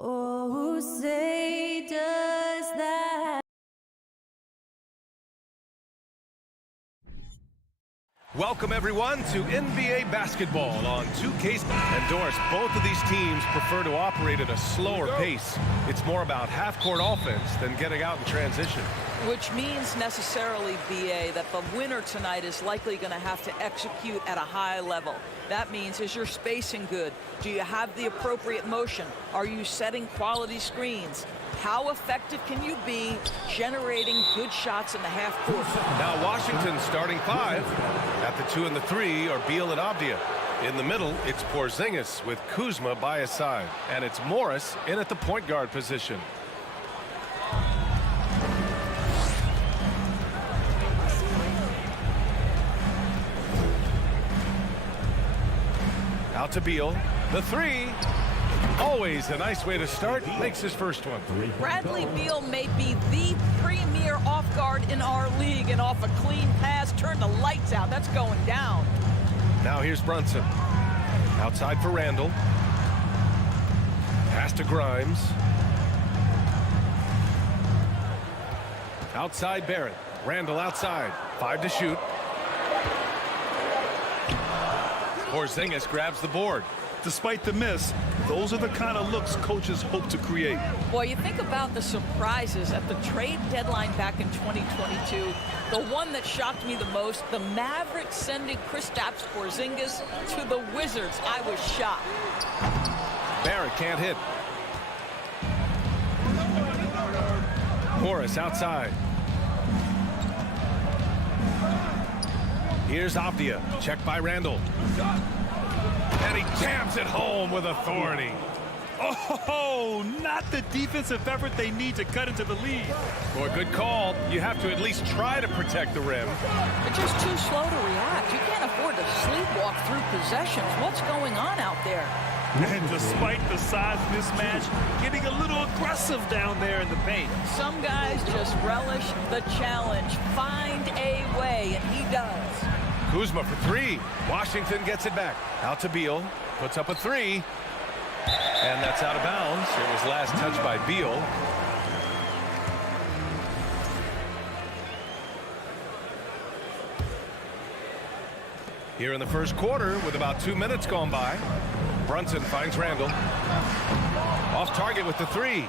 Oh, say does that. Welcome, everyone, to NBA basketball on 2K. And Doris, both of these teams prefer to operate at a slower pace. It's more about half-court offense than getting out in transition. Which means necessarily, BA, that the winner tonight is likely going to have to execute at a high level. That means, is your spacing good? Do you have the appropriate motion? Are you setting quality screens? How effective can you be generating good shots in the half court? Now Washington's starting five. At the 2 and the 3 are Beal and Avdia. In the middle, it's Porzingis with Kuzma by his side. And it's Morris in at the point guard position. Out to Beal. The 3. Always a nice way to start. Makes his first one. Bradley Beal may be the premier off guard in our league, and off a clean pass, turn the lights out. That's going down. Now here's Brunson. Outside for Randall. Pass to Grimes. Outside Barrett. Randall outside. 5 to shoot. Porzingis grabs the board. Despite the miss, those are the kind of looks coaches hope to create. Boy, you think about the surprises at the trade deadline back in 2022. The one that shocked me the most, the Mavericks sending Kristaps Porzingis to the Wizards. I was shocked. Barrett can't hit. Morris outside. Here's Avdia. Checked by Randall. And he jams it home with authority. Oh, not the defensive effort they need to cut into the lead. Boy, good call. You have to at least try to protect the rim. They're just too slow to react. You can't afford to sleepwalk through possessions. What's going on out there? And despite the size mismatch, getting a little aggressive down there in the paint. Some guys just relish the challenge. Find a way, and he does. Kuzma for 3. Washington gets it back. Out to Beal. Puts up a 3. And that's out of bounds. It was last touched by Beal. Here in the first quarter, with about 2 minutes gone by, Brunson finds Randall. Off target with the 3.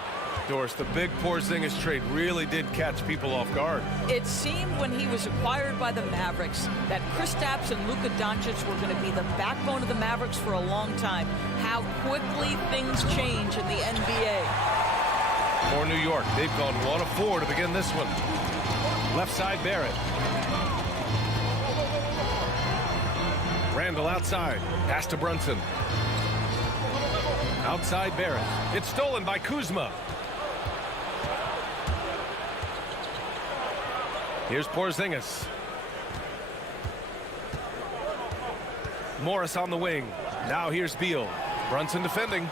Doris, the big Porzingis trade really did catch people off guard. It seemed when he was acquired by the Mavericks that Kristaps and Luka Doncic were going to be the backbone of the Mavericks for a long time. How quickly things change in the NBA. For New York, they've gone 1 of 4 to begin this one. Left side, Barrett. Randall outside. Pass to Brunson. Outside Barrett. It's stolen by Kuzma. Here's Porzingis. Morris on the wing. Now here's Beal. Brunson defending.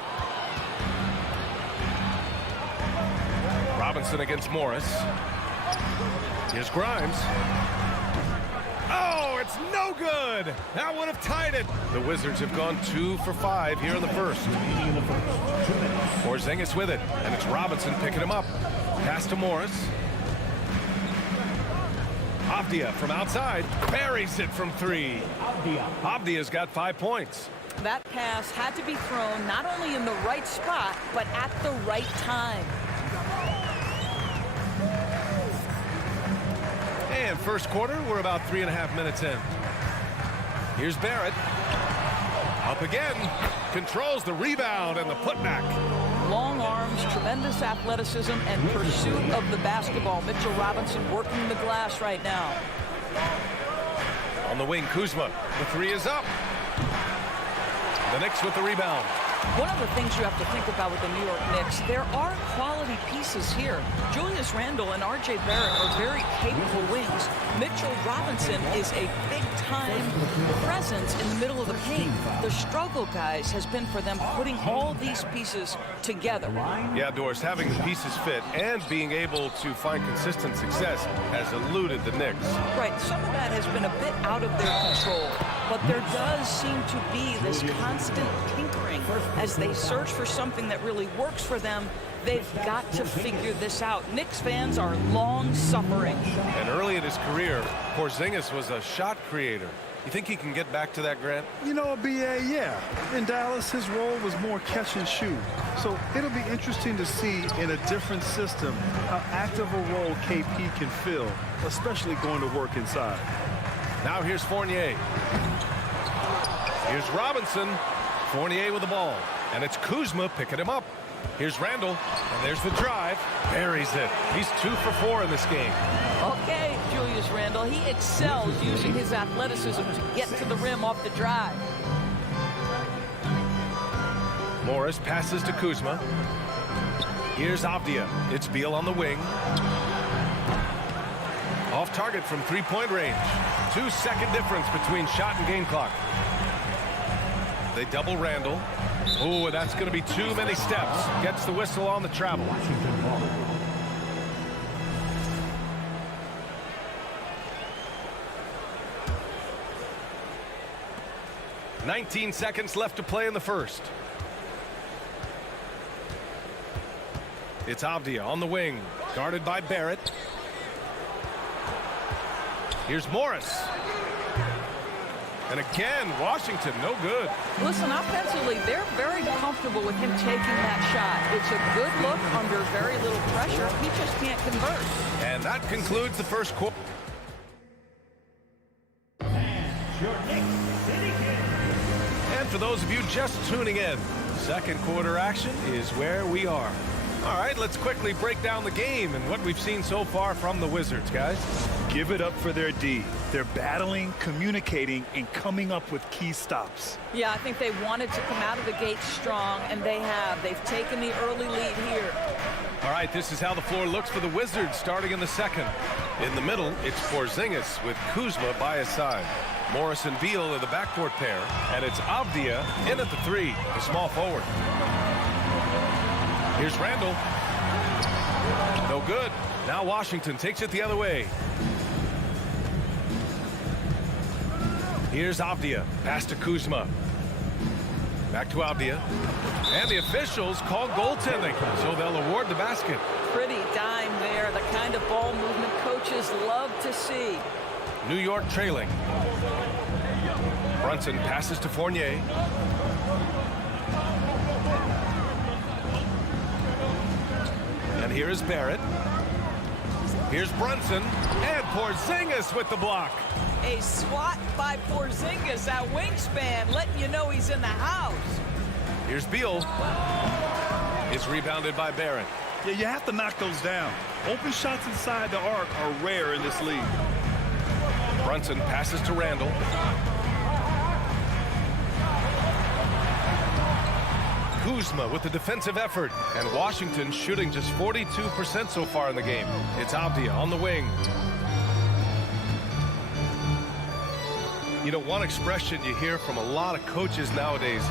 Robinson against Morris. Here's Grimes. Oh, it's no good. That would have tied it. The Wizards have gone 2 for 5 here in the first. Porzingis with it, and it's Robinson picking him up. Pass to Morris. Avdia from outside buries it from 3. Avdia's got 5 points. That pass had to be thrown not only in the right spot, but at the right time. And first quarter, we're about 3.5 minutes in. Here's Barrett. Up again. Controls the rebound and the putback. Long arms, tremendous athleticism, and pursuit of the basketball. Mitchell Robinson working the glass right now. On the wing, Kuzma. The 3 is up. The Knicks with the rebound. One of the things you have to think about with the New York Knicks, there are quality pieces here. Julius Randle and R.J. Barrett are very capable wings. Mitchell Robinson is a big-time presence in the middle of the paint. The struggle, guys, has been for them putting all these pieces together. Yeah, Doris, having the pieces fit and being able to find consistent success has eluded the Knicks. Right, some of that has been a bit out of their control, but there does seem to be this constant tinkering as they search for something that really works for them. They've got to figure this out. Knicks fans are long-suffering. And early in his career, Porzingis was a shot creator. You think he can get back to that, Grant? You know, B.A., yeah. In Dallas, his role was more catch and shoot. So it'll be interesting to see in a different system how active a role KP can fill, especially going to work inside. Now here's Fournier. Here's Robinson. Fournier with the ball. And it's Kuzma picking him up. Here's Randle. And there's the drive. Buries it. He's 2 for 4 in this game. Okay, Julius Randle. He excels using his athleticism to get to the rim off the drive. Morris passes to Kuzma. Here's Avdia. It's Beal on the wing. Off target from three-point range. 2-second difference between shot and game clock. They double Randle. Oh, that's going to be too many steps. Gets the whistle on the travel. 19 seconds left to play in the first. It's Avdia on the wing, guarded by Barrett. Here's Morris. And again, Washington, no good. Listen, offensively, they're very comfortable with him taking that shot. It's a good look under very little pressure. He just can't convert. And that concludes the first quarter. And for those of you just tuning in, second quarter action is where we are. All right, let's quickly break down the game and what we've seen so far from the Wizards, guys. Give it up for their D. They're battling, communicating, and coming up with key stops. Yeah, I think they wanted to come out of the gate strong, and they have. They've taken the early lead here. All right, this is how the floor looks for the Wizards starting in the second. In the middle, it's Porzingis with Kuzma by his side. Morris and Beal are the backcourt pair, and it's Avdia in at the three, the small forward. Here's Randle. No good. Now Washington takes it the other way. Here's Avdia. Pass to Kuzma. Back to Avdia. And the officials call goaltending, so they'll award the basket. Pretty dime there. The kind of ball movement coaches love to see. New York trailing. Brunson passes to Fournier. And here is Barrett. Here's Brunson. And Porzingis with the block. A swat by Porzingis, that wingspan, letting you know he's in the house. Here's Beal. It's rebounded by Barrett. Yeah, you have to knock those down. Open shots inside the arc are rare in this league. Brunson passes to Randle. Kuzma with the defensive effort. And Washington shooting just 42% so far in the game. It's Avdia on the wing. You know, one expression you hear from a lot of coaches nowadays,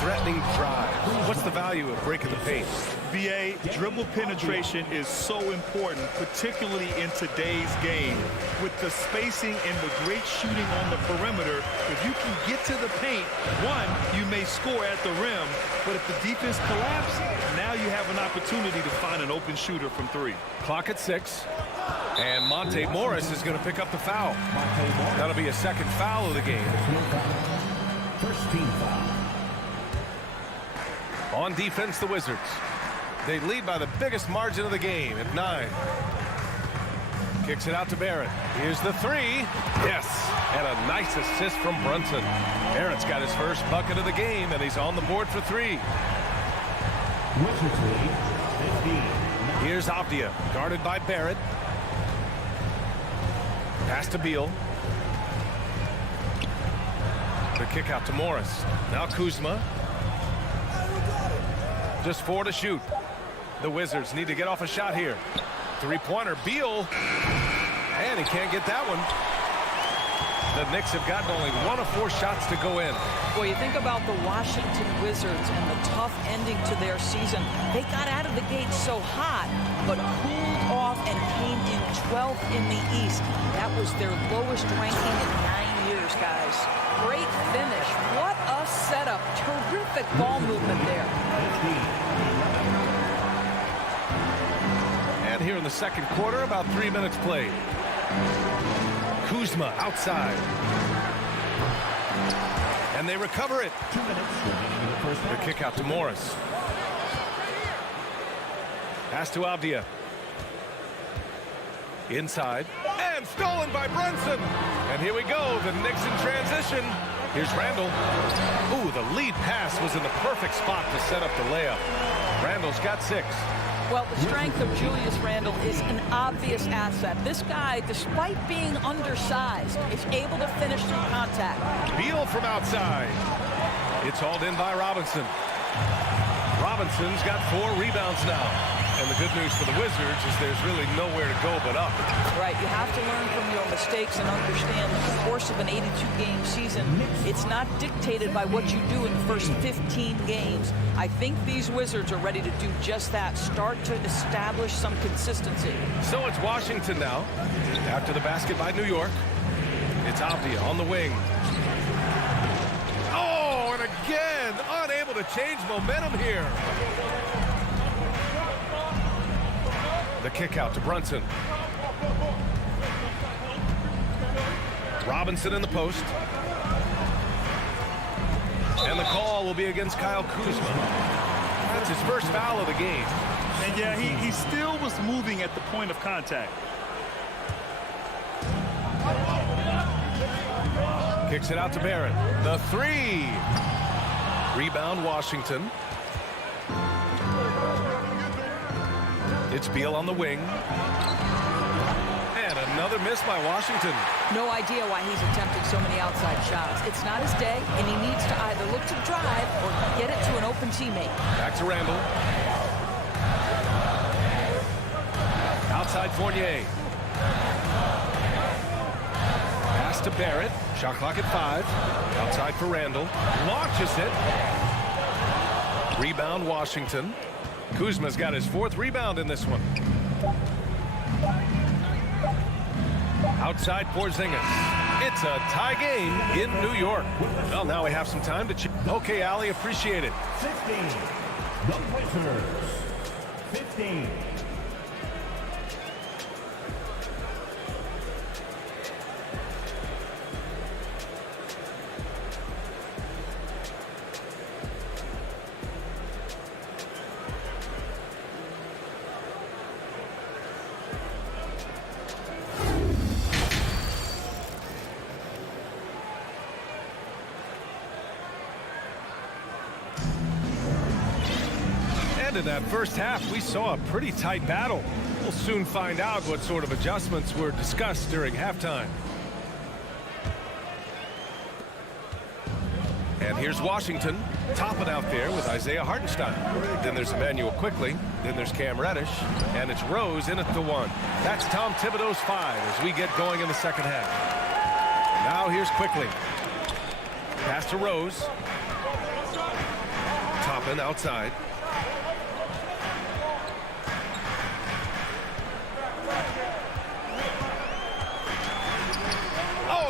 threatening drive. What's the value of breaking the paint? BA, dribble penetration is so important, particularly in today's game. With the spacing and the great shooting on the perimeter, if you can get to the paint, one, you may score at the rim, but if the defense collapses, now you have an opportunity to find an open shooter from three. Clock at 6. And Monte Morris is going to pick up the foul. That'll be a second foul of the game. First team foul. On defense, the Wizards. They lead by the biggest margin of the game at 9. Kicks it out to Barrett. Here's the three. Yes. And a nice assist from Brunson. Barrett's got his first bucket of the game, and he's on the board for 3. Wizards lead 15. Here's Avdia, guarded by Barrett. Pass to Beal. The kick out to Morris. Now Kuzma. Just 4 to shoot. The Wizards need to get off a shot here. Three-pointer, Beal. And he can't get that one. The Knicks have gotten only 1 of 4 shots to go in. Well, you think about the Washington Wizards and the tough ending to their season. They got out of the gate so hot, but cooled off and came in 12th in the East. That was their lowest ranking in 9 years, guys. Great finish. What a setup. Terrific ball movement there. And here in the second quarter, about 3 minutes played. Kuzma outside. And they recover it. 2 minutes remaining in the first half. The kick out to Morris. Pass to Avdia. Inside. And stolen by Brunson. And here we go. The Knicks in transition. Here's Randall. Ooh, the lead pass was in the perfect spot to set up the layup. Randall's got 6. Well, the strength of Julius Randle is an obvious asset. This guy, despite being undersized, is able to finish through contact. Beal from outside. It's hauled in by Robinson. Robinson's got 4 rebounds now. And the good news for the Wizards is there's really nowhere to go but up. Right, you have to learn from your mistakes and understand the course of an 82-game season. It's not dictated by what you do in the first 15 games. I think these Wizards are ready to do just that, start to establish some consistency. So it's Washington now. After the basket by New York, it's Avdia on the wing. Oh, and again, unable to change momentum here. The kick out to Brunson. Robinson in the post. And the call will be against Kyle Kuzma. That's his first foul of the game. And yeah, he still was moving at the point of contact. Kicks it out to Barrett. The 3. Rebound Washington. It's Beal on the wing. And another miss by Washington. No idea why he's attempting so many outside shots. It's not his day, and he needs to either look to drive or get it to an open teammate. Back to Randall. Outside Fournier. Pass to Barrett. Shot clock at 5. Outside for Randall. Launches it. Rebound Washington. Kuzma's got his 4th rebound in this one. Outside Porzingis. It's a tie game in New York. Well, now we have some time to check. Okay, Allie, appreciate it. 15. The Wizards. 15. In that first half, we saw a pretty tight battle. We'll soon find out what sort of adjustments were discussed during halftime. And here's Washington, topping out there with Isaiah Hartenstein. Then there's Emmanuel Quickly. Then there's Cam Reddish. And it's Rose in at the 1. That's Tom Thibodeau's 5 as we get going in the second half. Now here's Quickly. Pass to Rose. Toppin outside.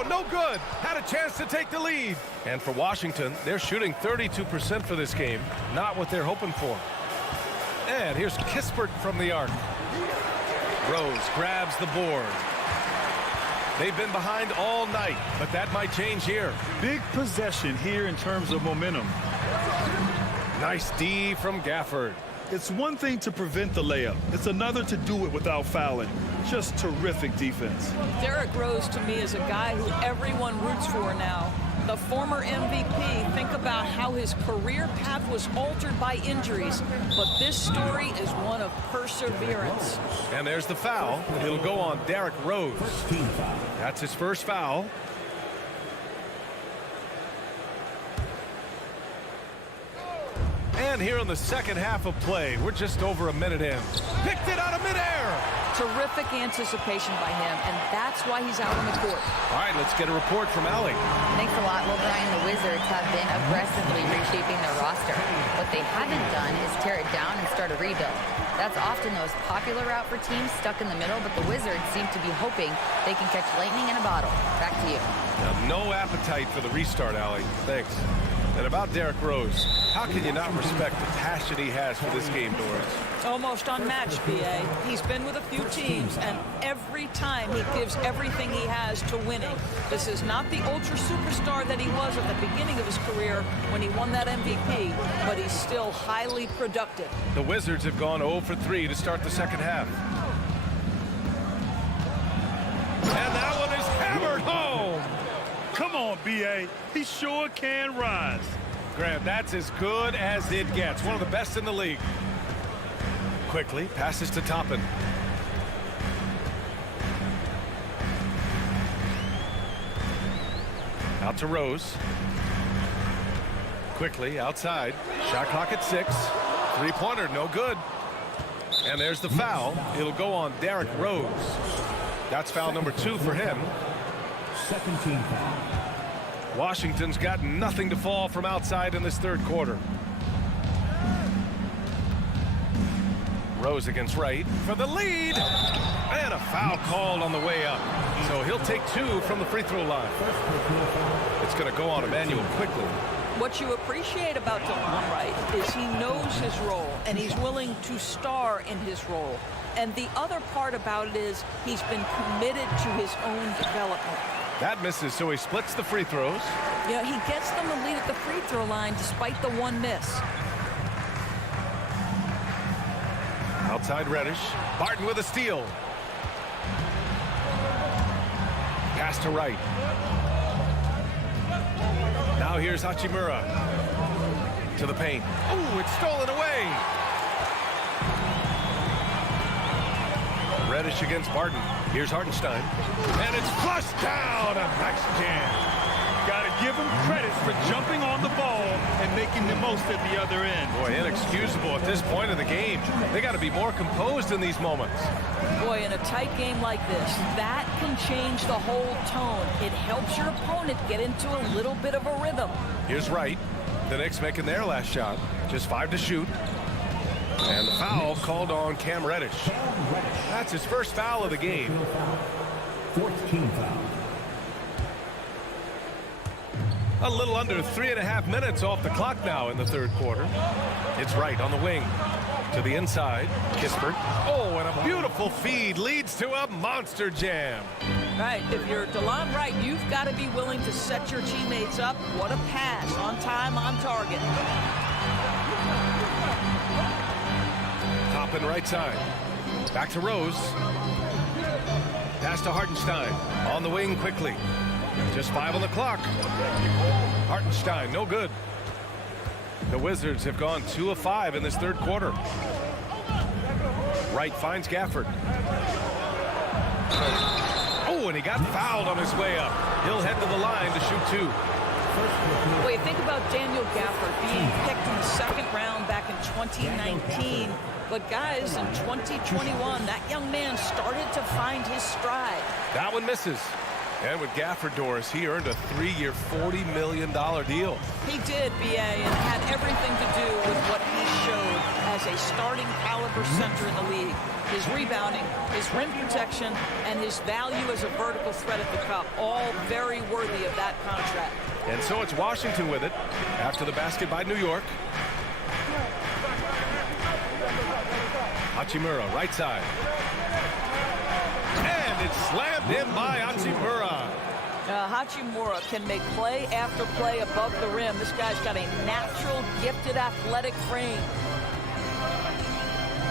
No good. Had a chance to take the lead. And for Washington, they're shooting 32% for this game. Not what they're hoping for. And here's Kispert from the arc. Rose grabs the board. They've been behind all night, but that might change here. Big possession here in terms of momentum. Nice D from Gafford. It's one thing to prevent the layup. It's another to do it without fouling. Just terrific defense. Derrick Rose, to me, is a guy who everyone roots for now. The former MVP, think about how his career path was altered by injuries, but this story is one of perseverance. And there's the foul. It'll go on Derrick Rose. That's his first foul. And here in the second half of play, we're just over a minute in. Picked it out of midair. Terrific anticipation by him, and that's why he's out on the court. All right, let's get a report from Allie. Thanks a lot. Well, Brian, the Wizards have been aggressively reshaping their roster. What they haven't done is tear it down and start a rebuild. That's often the most popular route for teams stuck in the middle, but the Wizards seem to be hoping they can catch lightning in a bottle. Back to you. Now, no appetite for the restart, Allie. Thanks. And about Derrick Rose, how can you not respect the passion he has for this game, Doris? Almost unmatched, B.A. He's been with a few teams, and every time he gives everything he has to winning. This is not the ultra superstar that he was at the beginning of his career when he won that MVP, but he's still highly productive. The Wizards have gone 0 for 3 to start the second half. And that one is hammered home. Come on, B.A. He sure can rise. Grant, that's as good as it gets. One of the best in the league. Quickly passes to Toppin. Out to Rose. Quickly outside. Shot clock at 6. Three-pointer, no good. And there's the foul. It'll go on Derrick Rose. That's foul number 2 for him. Second team foul. Washington's got nothing to fall from outside in this third quarter. Rose against Wright for the lead. And a foul called on the way up. So he'll take 2 from the free throw line. It's going to go on Emmanuel quickly. What you appreciate about DeLon Wright is he knows his role, and he's willing to star in his role. And the other part about it is he's been committed to his own development. That misses, so he splits the free throws. Yeah, he gets them the lead at the free throw line despite the one miss. Outside Reddish. Barton with a steal. Pass to Wright. Now here's Hachimura. To the paint. Oh, it's stolen away. Reddish against Barton. Here's Hartenstein. And it's flushed down. A nice jam. Got to give him credit for jumping on the ball and making the most at the other end. Boy, inexcusable at this point of the game. They got to be more composed in these moments. Boy, in a tight game like this, that can change the whole tone. It helps your opponent get into a little bit of a rhythm. Here's Wright. The Knicks making their last shot. Just 5 to shoot. And the foul called on Cam Reddish. That's his first foul of the game. Fourth team foul. A little under 3.5 minutes off the clock now in the third quarter. It's Wright on the wing. To the inside. Kispert. Oh, and a beautiful feed leads to a monster jam. Right, if you're DeLon Wright, you've got to be willing to set your teammates up. What a pass. On time, on target. Toppin right side. Back to Rose. Pass to Hartenstein. On the wing quickly. Just 5 on the clock. Hartenstein, no good. The Wizards have gone 2 of 5 in this third quarter. Wright finds Gafford. Oh, and he got fouled on his way up. He'll head to the line to shoot 2. Well, you think about Daniel Gafford being picked in the second round back in 2019. But guys, in 2021, that young man started to find his stride. That one misses. And with Gafford, Doris, he earned a 3-year, $40 million deal. He did, B.A., and had everything to do with what he showed as a starting caliber center in the league. His rebounding, his rim protection, and his value as a vertical threat at the cup, all very worthy of that contract. And so it's Washington with it after the basket by New York. Hachimura, right side. And it's slammed in by Hachimura. Hachimura can make play after play above the rim. This guy's got a natural, gifted, athletic frame.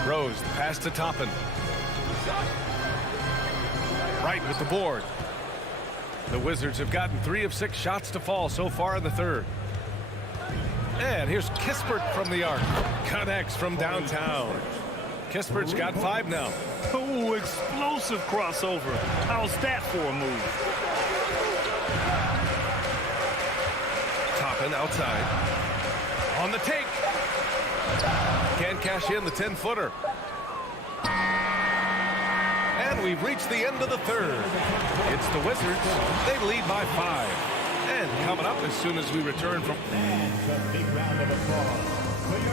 Rose, the pass to Toppin. Right with the board. The Wizards have gotten 3 of 6 shots to fall so far in the third. And here's Kispert from the arc. Connects from downtown. Kispert's got 5 now. Oh, explosive crossover. How's that for a move? Toppin outside. On the take. Can't cash in the 10-footer. And we've reached the end of the third. It's the Wizards. They lead by 5. And coming up as soon as we return from...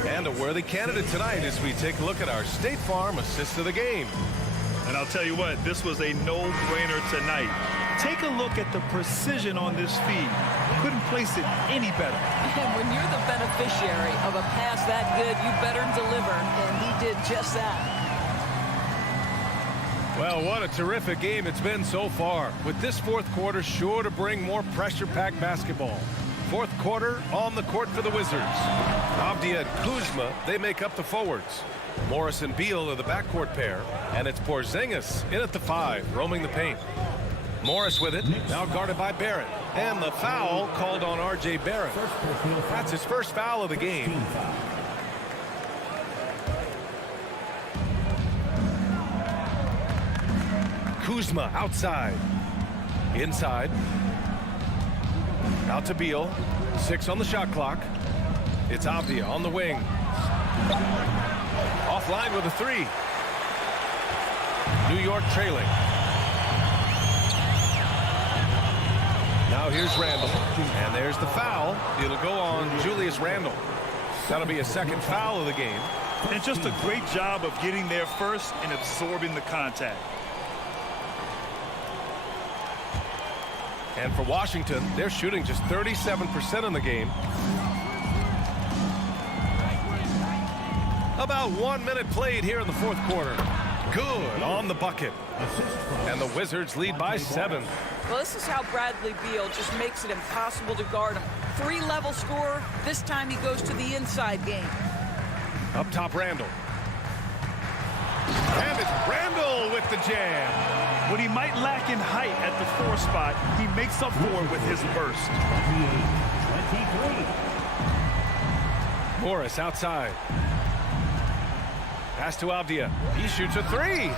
And a worthy candidate tonight as we take a look at our State Farm assist of the game. And I'll tell you what, this was a no-brainer tonight. Take a look at the precision on this feed. Couldn't place it any better. And when you're the beneficiary of a pass that good, you better deliver, and he did just that. Well, what a terrific game it's been so far, with this fourth quarter sure to bring more pressure-packed basketball. Fourth quarter on the court for the Wizards. Avdia and Kuzma, they make up the forwards. Morris and Beal are the backcourt pair, and it's Porzingis in at the 5, roaming the paint. Morris with it, now guarded by Barrett. And the foul called on R.J. Barrett. That's his first foul of the game. Kuzma outside. Inside. Out to Beal. 6 on the shot clock. It's Avdia on the wing. Offline with a 3. New York trailing. Now here's Randle. And there's the foul. It'll go on Julius Randle. That'll be a second foul of the game. And just a great job of getting there first and absorbing the contact. And for Washington, they're shooting just 37% in the game. About 1 minute played here in the fourth quarter. Good on the bucket. And the Wizards lead by 7. Well, this is how Bradley Beal just makes it impossible to guard him. 3-level scorer. This time he goes to the inside game. Up top, Randle. And it's Randle with the jam. What he might lack in height at the 4 spot, he makes up for it with his burst. 23. Morris outside. Pass to Avdia. He shoots a 3. He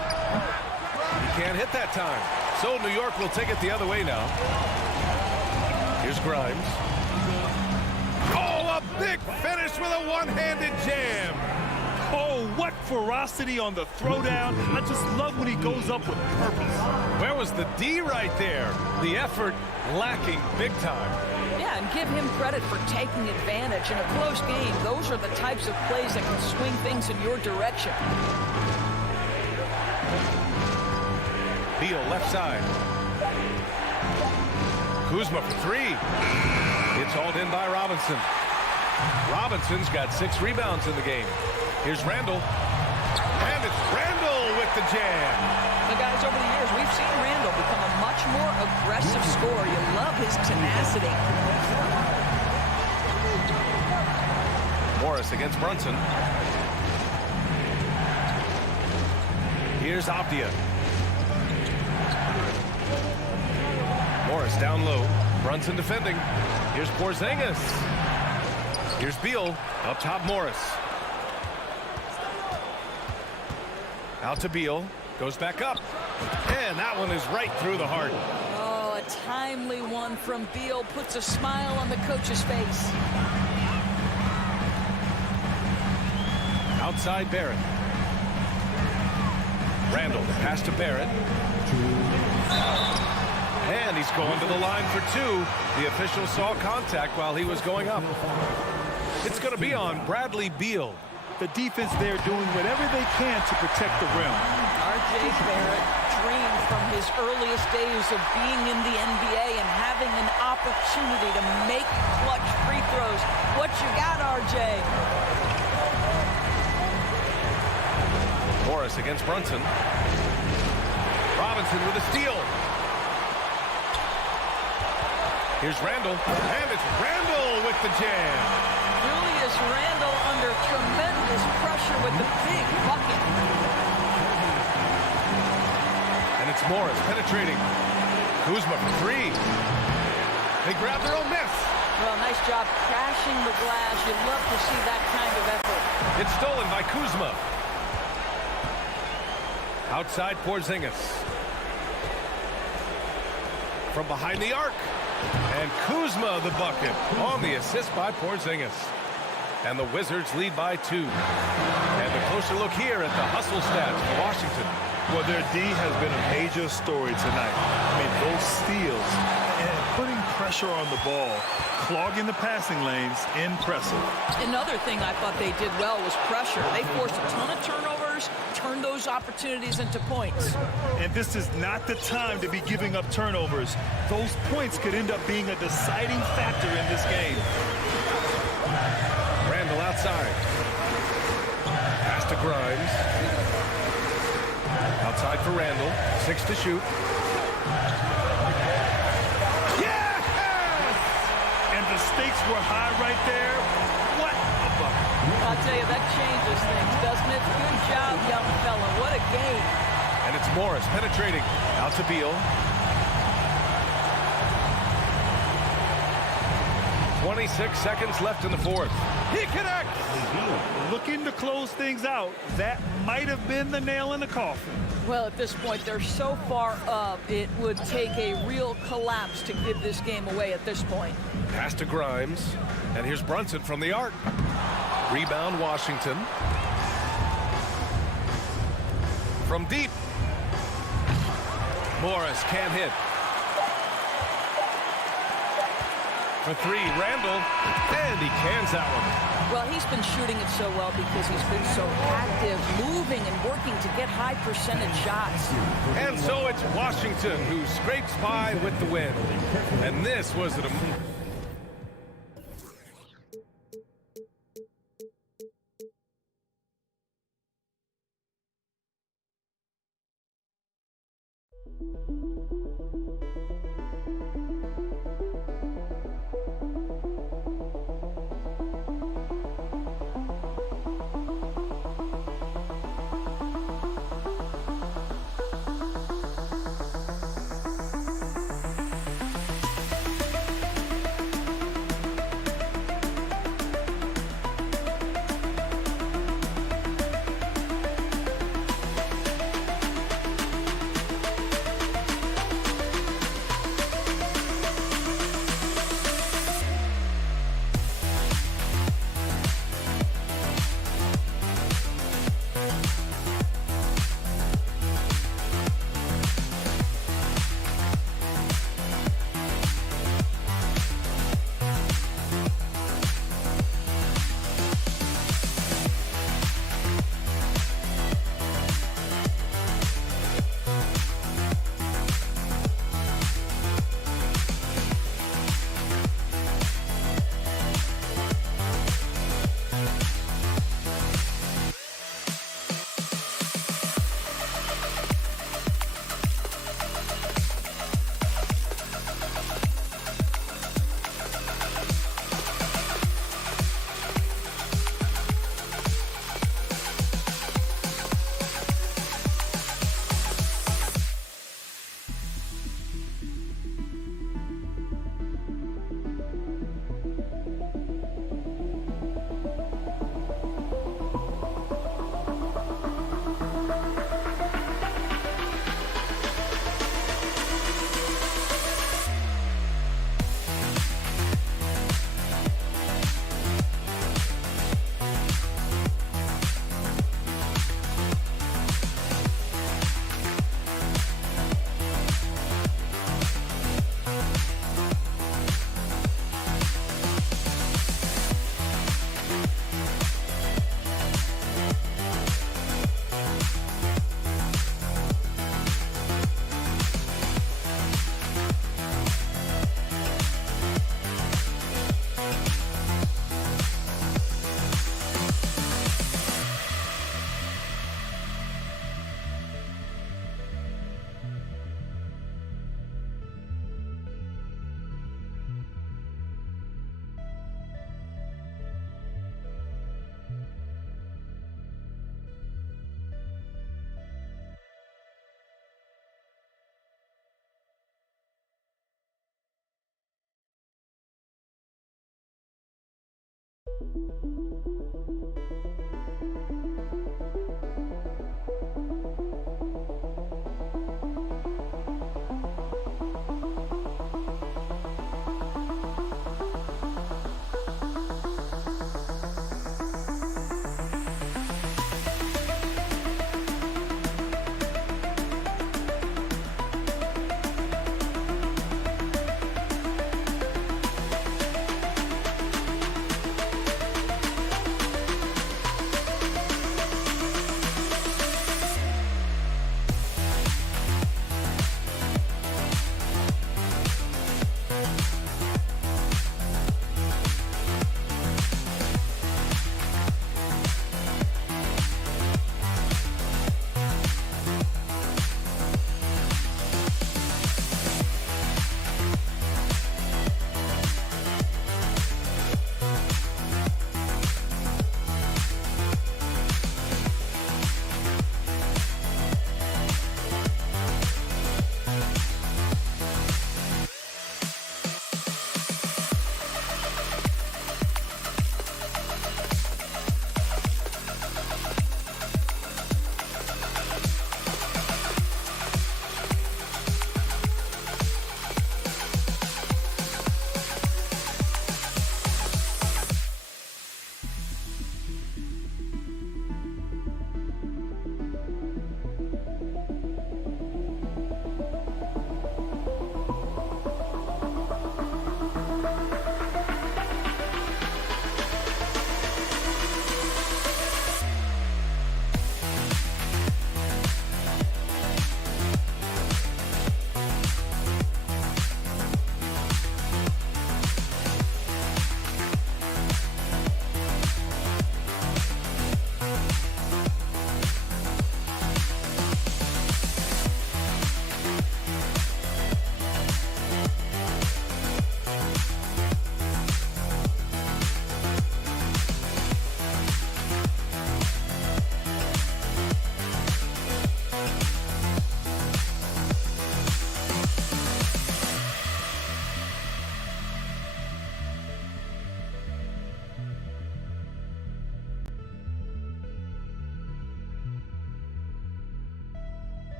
can't hit that time. So New York will take it the other way now. Here's Grimes. Oh, a big finish with a one-handed jam. Oh, what ferocity on the throwdown. I just love when he goes up with purpose. Where was the D right there? The effort lacking big time. Yeah, and give him credit for taking advantage in a close game. Those are the types of plays that can swing things in your direction. Beal left side. Kuzma for 3. It's hauled in by Robinson. Robinson's got 6 rebounds in the game. Here's Randle. And it's Randle with the jam. The guys, over the years, we've seen Randle become a much more aggressive scorer. You love his tenacity. Morris against Brunson. Here's Avdia. Morris down low. Brunson defending. Here's Porzingis. Here's Beal. Up top, Morris. Out to Beal. Goes back up. And that one is right through the heart. Oh, a timely one from Beal puts a smile on the coach's face. Outside Barrett. Randle, pass to Barrett. And he's going to the line for 2. The official saw contact while he was going up. It's going to be on Bradley Beal. The defense there doing whatever they can to protect the rim. R.J. Barrett dreamed from his earliest days of being in the NBA and having an opportunity to make clutch free throws. What you got, R.J.? Morris against Brunson. Robinson with a steal. Here's Randle. And it's Randle with the jam. Julius Randle under tremendous pressure with the big bucket. And it's Morris penetrating. Kuzma for 3. They grab their own miss. Well, nice job crashing the glass. You love to see that kind of effort. It's stolen by Kuzma. Outside Porzingis. From behind the arc. And Kuzma the bucket on the assist by Porzingis. And the Wizards lead by 2. And a closer look here at the hustle stats for Washington. Well, their D has been a major story tonight. I mean, those steals and putting pressure on the ball, clogging the passing lanes, impressive. Another thing I thought they did well was pressure. They forced a ton of turnovers, turned those opportunities into points. And this is not the time to be giving up turnovers. Those points could end up being a deciding factor in this game. Randall outside. Pass to Grimes. Outside for Randall. 6 to shoot. Yes! And the stakes were high right there. What a bucket. I'll tell you, that changes things, doesn't it? Good job, young fella. What a game. And it's Morris penetrating. Out to Beal. 26 seconds left in the fourth. He connects! Looking to close things out. That might have been the nail in the coffin. Well, at this point, they're so far up, it would take a real collapse to give this game away at this point. Pass to Grimes. And here's Brunson from the arc. Rebound, Washington. From deep. Morris can't hit. For 3, Randall, and he cans that one. Well, he's been shooting it so well because he's been so active, moving and working to get high percentage shots. And so it's Washington who scrapes by with the win. And this was an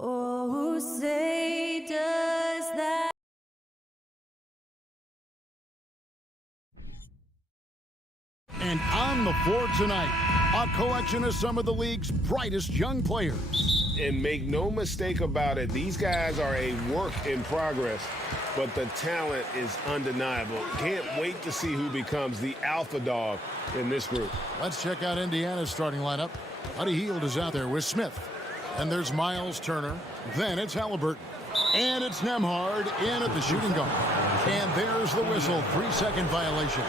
Oh, say does that And on the floor tonight, a collection of some of the league's brightest young players. And make no mistake about it, these guys are a work in progress, but the talent is undeniable. Can't wait to see who becomes the alpha dog in this group. Let's check out Indiana's starting lineup. Buddy Hield is out there with Smith. And there's Miles Turner. Then it's Halliburton. And it's Nembhard in at the shooting guard. And there's the whistle, 3-second violation.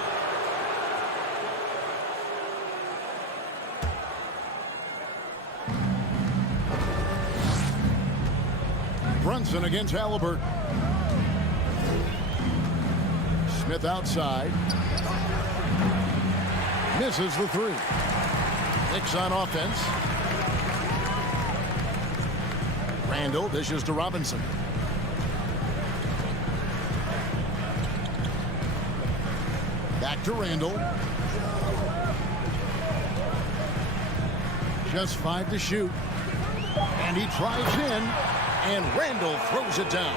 Brunson against Halliburton. Smith outside. Misses the three. Knicks on offense. Randall dishes to Robinson. Back to Randall. Just 5 to shoot. And he drives in, and Randall throws it down.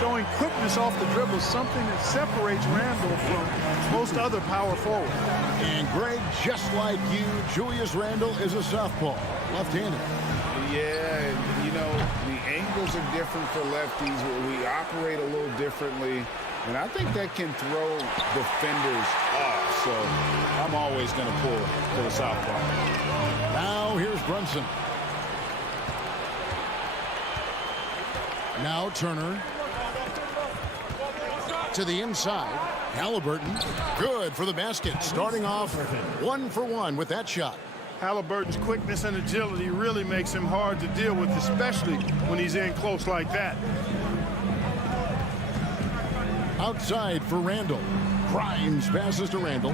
Showing quickness off the dribble, something that separates Randall from most other power forwards. And Greg, just like you, Julius Randall is a southpaw, left-handed. Yeah, and you know, the angles are different for lefties. We operate a little differently, and I think that can throw defenders off. So I'm always going to pull for the southpaw. Now here's Brunson. Now Turner to the inside. Halliburton, good for the basket. Starting off 1 for 1 with that shot. Halliburton's quickness and agility really makes him hard to deal with, especially when he's in close like that. Outside for Randall. Grimes passes to Randall.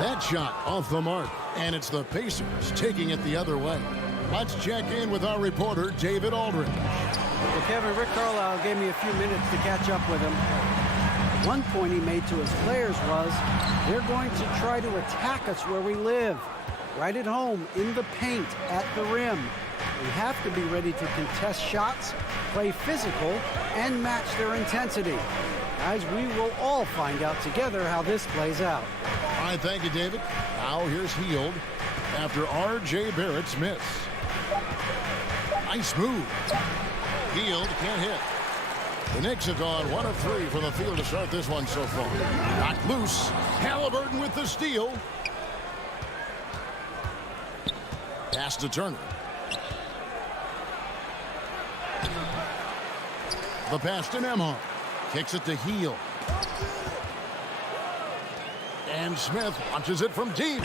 That shot off the mark, and it's the Pacers taking it the other way. Let's check in with our reporter, David Aldridge. Well, Kevin, Rick Carlisle gave me a few minutes to catch up with him. One point he made to his players was, they're going to try to attack us where we live, right at home, in the paint, at the rim. We have to be ready to contest shots, play physical, and match their intensity. Guys, we will all find out together how this plays out. All right, thank you, David. Now here's Hield after R.J. Barrett's miss. Nice move. Hield can't hit. The Knicks have gone 1 of 3 from the field to start this one so far. Knocked loose. Halliburton with the steal. Pass to Turner. The pass to Nembhard. Kicks it to Hield. And Smith launches it from deep.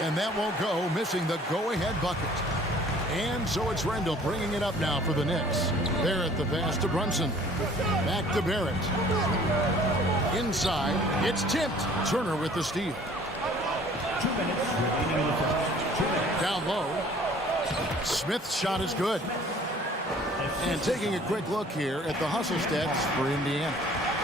And that won't go, missing the go-ahead bucket. And so it's Randall bringing it up now for the Knicks. Barrett the pass to Brunson. Back to Barrett. Inside, it's tipped. Turner with the steal. 2 minutes remaining in the first. Down low. Smith's shot is good. And taking a quick look here at the hustle stats for Indiana.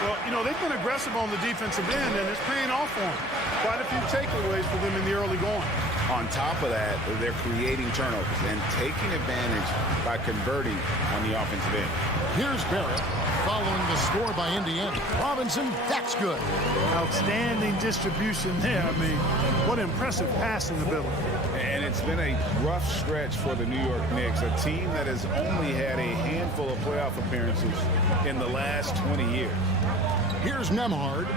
Well, you know, they've been aggressive on the defensive end, and it's paying off for them. Quite a few takeaways for them in the early going. On top of that, they're creating turnovers and taking advantage by converting on the offensive end. Here's Barrett following the score by Indiana. Robinson, that's good. Outstanding distribution there. I mean, what impressive passing ability. And it's been a rough stretch for the New York Knicks, a team that has only had a handful of playoff appearances in the last 20 years. Here's Nembhard.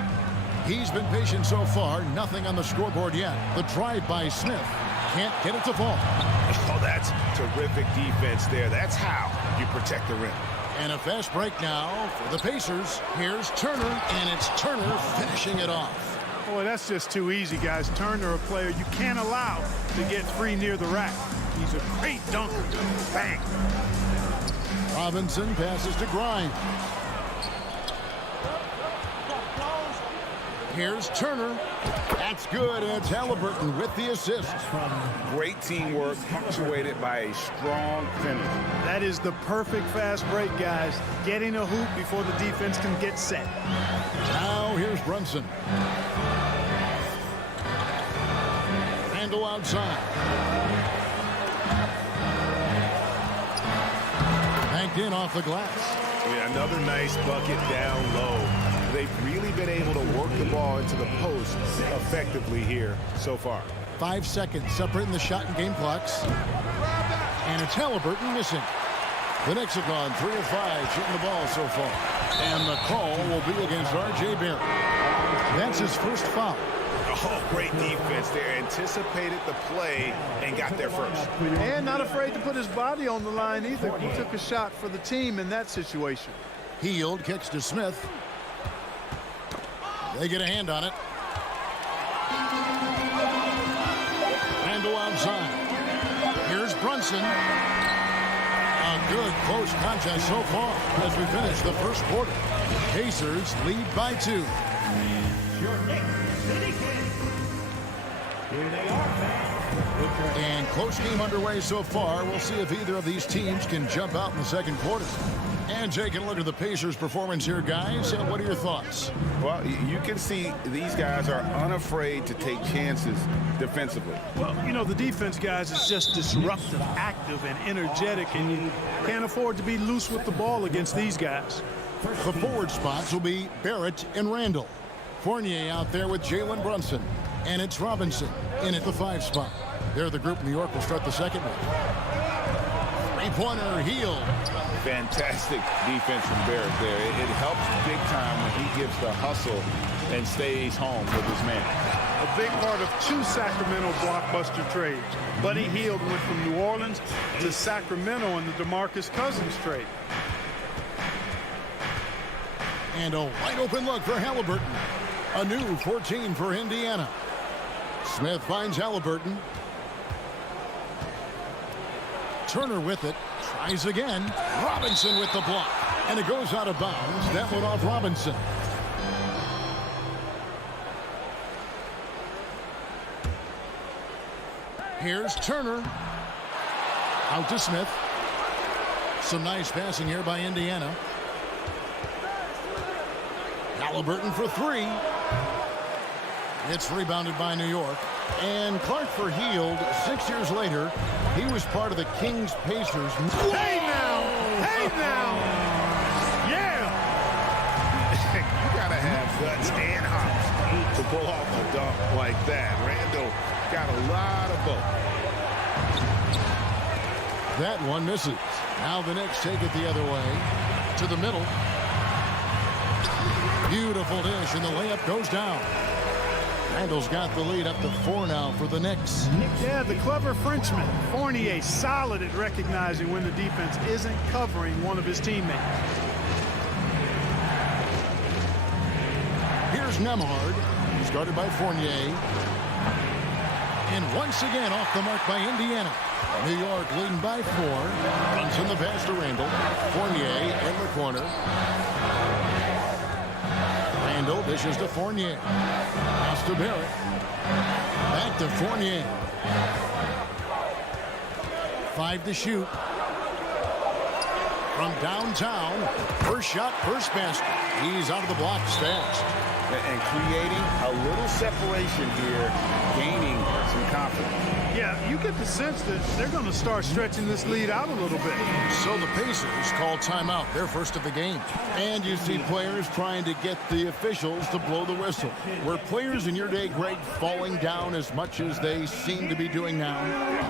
He's been patient so far. Nothing on the scoreboard yet. The drive by Smith. Can't get it to fall. Oh, that's terrific defense there. That's how you protect the rim. And a fast break now for the Pacers. Here's Turner, and it's Turner finishing it off. Boy, that's just too easy, guys. Turner, a player you can't allow to get free near the rack. He's a great dunker. Bang. Robinson passes to Grimes. Here's Turner. That's good, and it's Halliburton with the assist. Great teamwork punctuated by a strong finish. That is the perfect fast break, guys. Getting a hoop before the defense can get set. Now here's Brunson. Randall outside. Banked in off the glass. Yeah, another nice bucket down low. They've really been able to work the ball into the post effectively here so far. 5 seconds separating the shot and game clocks. And it's Halliburton missing. The Knicks have gone 3 of 5 shooting the ball so far. And the call will be against R.J. Barrett. That's his first foul. Oh, great defense there. Anticipated the play and got there first. And not afraid to put his body on the line either. He took a shot for the team in that situation. Hield kicks to Smith. They get a hand on it. Randall outside. Here's Brunson. A good close contest so far as we finish the first quarter. Pacers lead by 2. Your Knicks City Kings. Here they are, fans. And close game underway so far. We'll see if either of these teams can jump out in the second quarter. And taking a look at the Pacers' performance here, guys. What are your thoughts? Well, you can see these guys are unafraid to take chances defensively. Well, you know, the defense, guys, is just disruptive, active, and energetic, and you can't afford to be loose with the ball against these guys. The forward spots will be Barrett and Randall. Fournier out there with Jalen Brunson. And it's Robinson in at the 5 spot. They're the group New York will start the second one. Three-pointer, Hield. Fantastic defense from Barrett there. It helps big time when he gives the hustle and stays home with his man. A big part of 2 Sacramento blockbuster trades. Buddy Hield went from New Orleans to Sacramento in the DeMarcus Cousins trade. And a wide open look for Halliburton. A new 14 for Indiana. Smith finds Halliburton. Turner with it. Tries again. Robinson with the block. And it goes out of bounds. That one off Robinson. Here's Turner. Out to Smith. Some nice passing here by Indiana. Halliburton for 3. It's rebounded by New York. And Clark for Hield. 6 years later, he was part of the Kings Pacers. Hey now! Hey now! Yeah! You gotta have guts and hops to pull off a dunk like that. Randall got a lot of both. That one misses. Now the Knicks take it the other way. To the middle. Beautiful dish, and the layup goes down. Randall's got the lead up to 4 now for the Knicks. Yeah, the clever Frenchman. Fournier solid at recognizing when the defense isn't covering one of his teammates. Here's Nembhard, started by Fournier. And once again off the mark by Indiana. New York leading by 4. Runs in the pass to Randall. Fournier in the corner. Randall dishes to Fournier. Pass to Barrett. Back to Fournier. 5 to shoot. From downtown. First shot, first basket. He's out of the blocks fast. And creating a little separation here, gaining some confidence. Yeah, you get the sense that they're going to start stretching this lead out a little bit. So the Pacers call timeout, their first of the game. And you see players trying to get the officials to blow the whistle. Were players in your day, Greg, falling down as much as they seem to be doing now?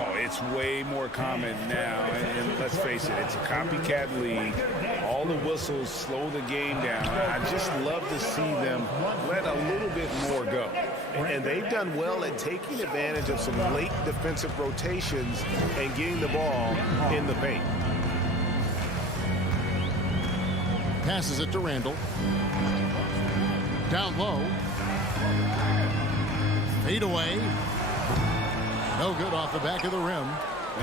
Oh, it's way more common now. And let's face it, it's a copycat league. All the whistles slow the game down. I just love to see them let a little bit more go. And they've done well at taking advantage of some late defensive rotations and getting the ball in the paint. Passes it to Randall. Down low. Fade away. No good off the back of the rim.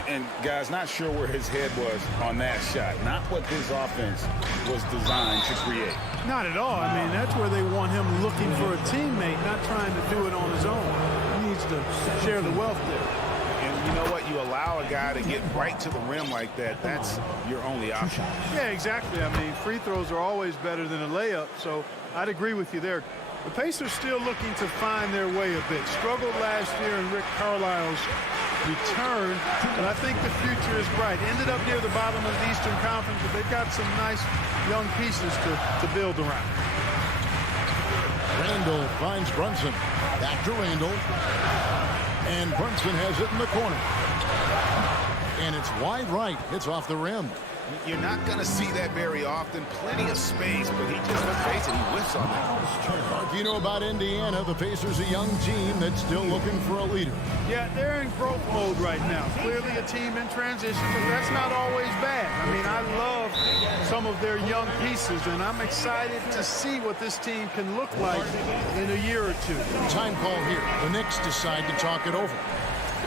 And guys, not sure where his head was on that shot. Not what this offense was designed to create. Not at all. I mean, that's where they want him looking for a teammate, not trying to do it on his own. He needs to share the wealth there. And you know what? You allow a guy to get right to the rim like that. That's your only option. Yeah, exactly. I mean, free throws are always better than a layup, so I'd agree with you there. The Pacers still looking to find their way a bit. Struggled last year in Rick Carlisle's return, but I think the future is bright. Ended up near the bottom of the Eastern Conference, but they've got some nice young pieces to build around. Randall finds Brunson. Back to Randall. And Brunson has it in the corner. And it's wide right. It's off the rim. You're not going to see that very often. Plenty of space, but he just, let's face it, he whiffs on that. Mark, you know about Indiana. The Pacers a young team that's still looking for a leader. Yeah, they're in growth mode right now. Clearly a team in transition, but that's not always bad. I mean, I love some of their young pieces, and I'm excited to see what this team can look like in a year or two. Time call here. The Knicks decide to talk it over.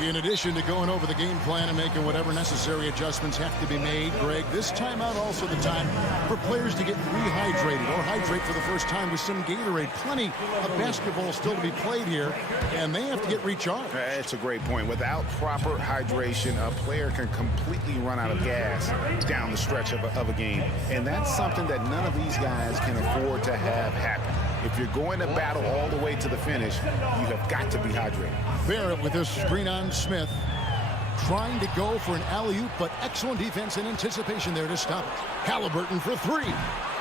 In addition to going over the game plan and making whatever necessary adjustments have to be made, Greg, this timeout also the time for players to get rehydrated or hydrate for the first time with some Gatorade. Plenty of basketball still to be played here, and they have to get recharged. That's a great point. Without proper hydration, a player can completely run out of gas down the stretch of a game. And that's something that none of these guys can afford to have happen. If you're going to battle all the way to the finish, you have got to be hydrated. Barrett with this screen on Smith, trying to go for an alley-oop, but excellent defense and anticipation there to stop it. Halliburton for three.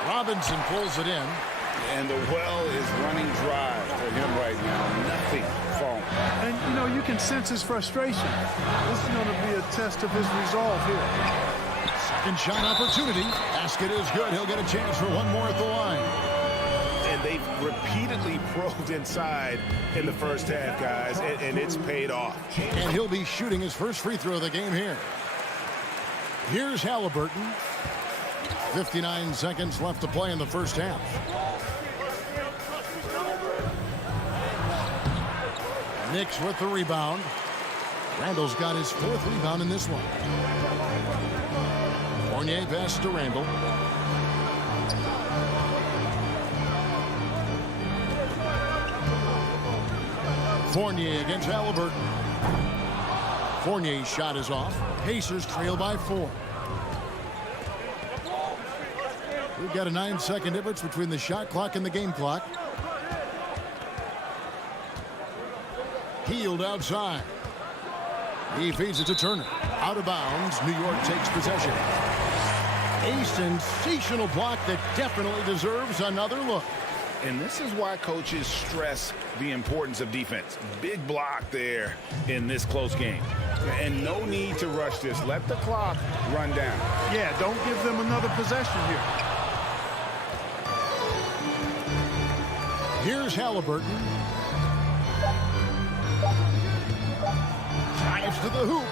Robinson pulls it in. And the well is running dry for him right now. Nothing falling. And, you know, you can sense his frustration. This is going to be a test of his resolve here. Second shot opportunity. Basket is good. He'll get a chance for one more at the line. And they've repeatedly probed inside in the first half, guys, and it's paid off. And he'll be shooting his first free throw of the game here. Here's Halliburton. 59 seconds left to play in the first half. Knicks with the rebound. Randall's got his fourth rebound in this one. Fournier pass to Randall. Fournier against Halliburton. Fournier's shot is off. Pacers trail by 4. We've got a 9-second difference between the shot clock and the game clock. Healed outside. He feeds it to Turner. Out of bounds. New York takes possession. A sensational block that definitely deserves another look. And this is why coaches stress the importance of defense. Big block there in this close game. And no need to rush this. Let the clock run down. Yeah, don't give them another possession here. Here's Halliburton. Drives to the hoop.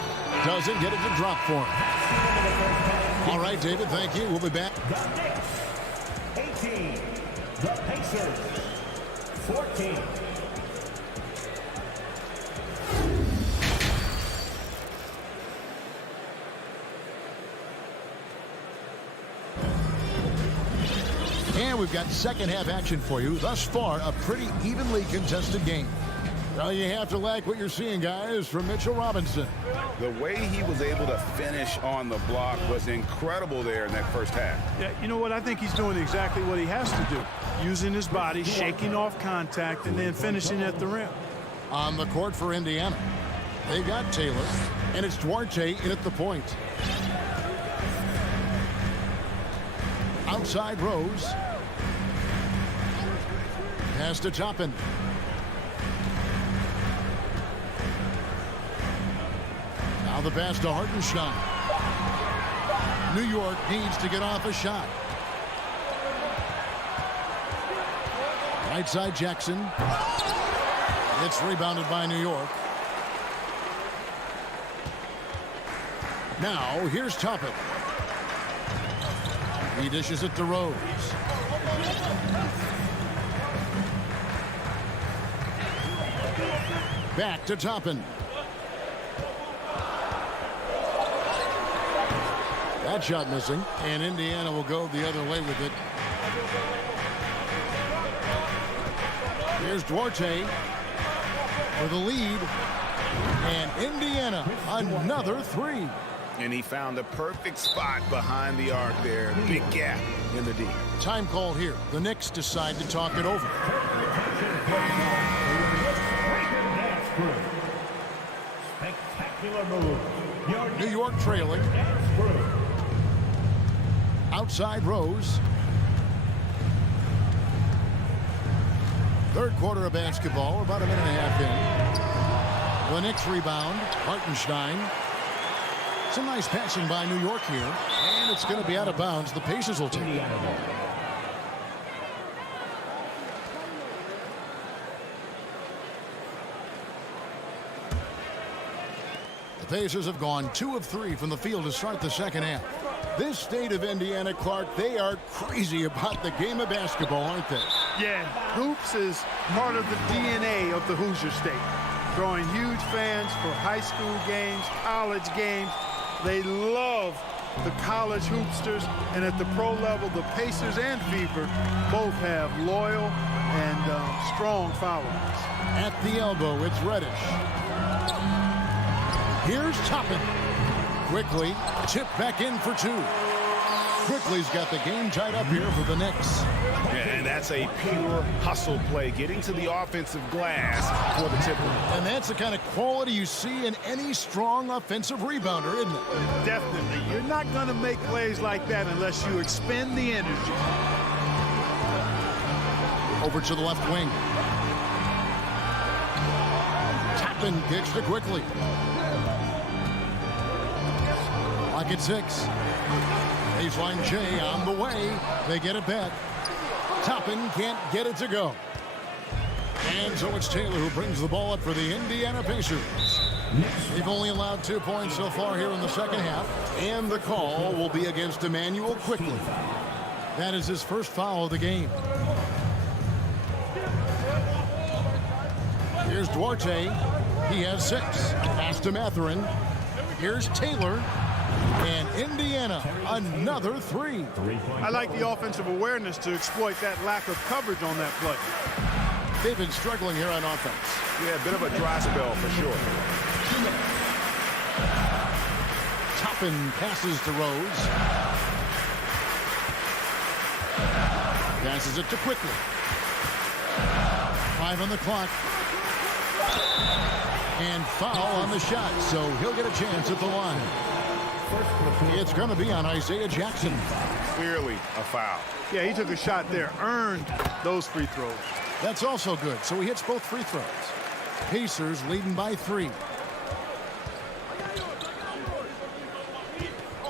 Doesn't get it to drop for him. All right, David, thank you. We'll be back. The Knicks, 18. The Pacers, 14. And we've got second half action for you. Thus far, a pretty evenly contested game. Well, you have to like what you're seeing, guys, from Mitchell Robinson. The way he was able to finish on the block was incredible there in that first half. Yeah, you know what? I think he's doing exactly what he has to do. Using his body, shaking off contact, and then finishing at the rim. On the court for Indiana, they've got Taylor, and it's Duarte in at the point. Outside Rose. Pass to Toppin. Now the pass to Hartenstein. New York needs to get off a shot. Right side Jackson. It's rebounded by New York. Now here's Toppin. He dishes it to Rose. Back to Toppin. That shot missing, and Indiana will go the other way with it. Here's Duarte for the lead, and Indiana another three. And he found the perfect spot behind the arc there. Big gap in the D. Time call here. The Knicks decide to talk it over. Spectacular move. New York trailing. Outside Rose. Third quarter of basketball. We're about a minute and a half in. The Knicks rebound. Hartenstein. Some nice passing by New York here. And it's going to be out of bounds. The Pacers will take it. The Pacers have gone 2 of 3 from the field to start the second half. This state of Indiana, Clark, they are crazy about the game of basketball, aren't they? Yeah, hoops is part of the DNA of the Hoosier State. drawing huge fans for high school games, college games. They love the college hoopsters, and at the pro level, the Pacers and Fever both have loyal and strong followers. At the elbow, it's Reddish. Here's Toppin. Quickly, tip back in for two. Quickly's got the game tied up here for the Knicks. And that's a pure hustle play, getting to the offensive glass for the tipper. And that's the kind of quality you see in any strong offensive rebounder, isn't it? Definitely. You're not going to make plays like that unless you expend the energy. Over to the left wing. Toppin kicks to Quickly. Lock at 6. Baseline J on the way. They get it back. Toppin can't get it to go. And so it's Taylor who brings the ball up for the Indiana Pacers. They've only allowed 2 points so far here in the second half. And the call will be against Emmanuel Quickly. That is his first foul of the game. Here's Duarte. He has 6. Pass to Mathurin. Here's Taylor. And Indiana, another 3. I like the offensive awareness to exploit that lack of coverage on that play. They've been struggling here on offense. Yeah, a bit of a dry spell for sure. Toppin passes to Rose. Passes it to Quickly. 5 on the clock. And foul on the shot, so he'll get a chance at the line. It's going to be on Isaiah Jackson. Clearly a foul. Yeah, he took a shot there, earned those free throws. That's also good, so he hits both free throws. Pacers leading by 3.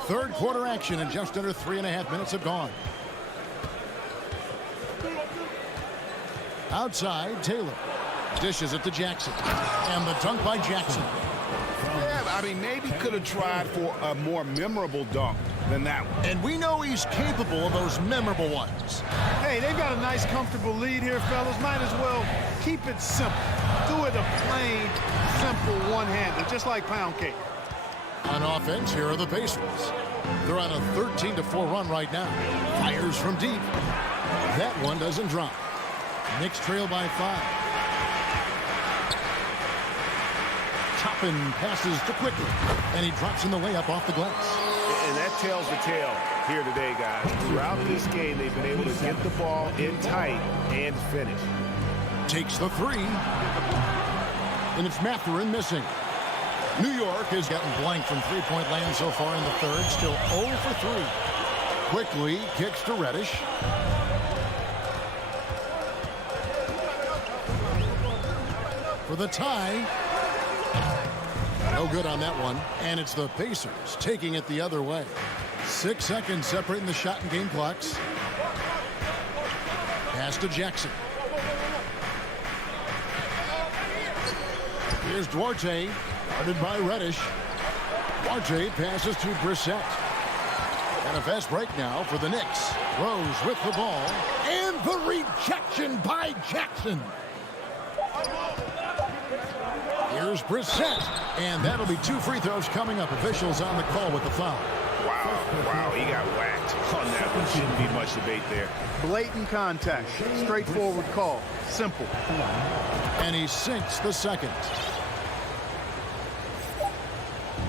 Third quarter action, and just under 3.5 minutes have gone. Outside, Taylor dishes it to Jackson. And the dunk by Jackson. Yeah, I mean, maybe could have tried for a more memorable dunk than that one. And we know he's capable of those memorable ones. Hey, they've got a nice, comfortable lead here, fellas. Might as well keep it simple. Do it a plain, simple one-hander, just like pound cake. On offense, here are the Pacers. They're on a 13-4 run right now. Fires from deep. That one doesn't drop. Knicks trail by 5. Toppin passes to Quickly, and he drops in the layup off the glass. And that tells the tale here today, guys. Throughout this game, they've been able to get the ball in tight and finish. Takes the 3. And it's Mathurin missing. New York has gotten blank from three-point land so far in the third. Still 0 for 3. Quickly kicks to Reddish. For the tie. No good on that one. And it's the Pacers taking it the other way. 6 seconds separating the shot and game clocks. Pass to Jackson. Here's Duarte. Guarded by Reddish. Duarte passes to Brissett. And a fast break now for the Knicks. Rose with the ball. And the rejection by Jackson. Here's Brissett. And that'll be 2 free throws coming up. Officials on the call with the foul. Wow, he got whacked on that one. Shouldn't be much debate there. Blatant contact. Straightforward call. Simple. And he sinks the second.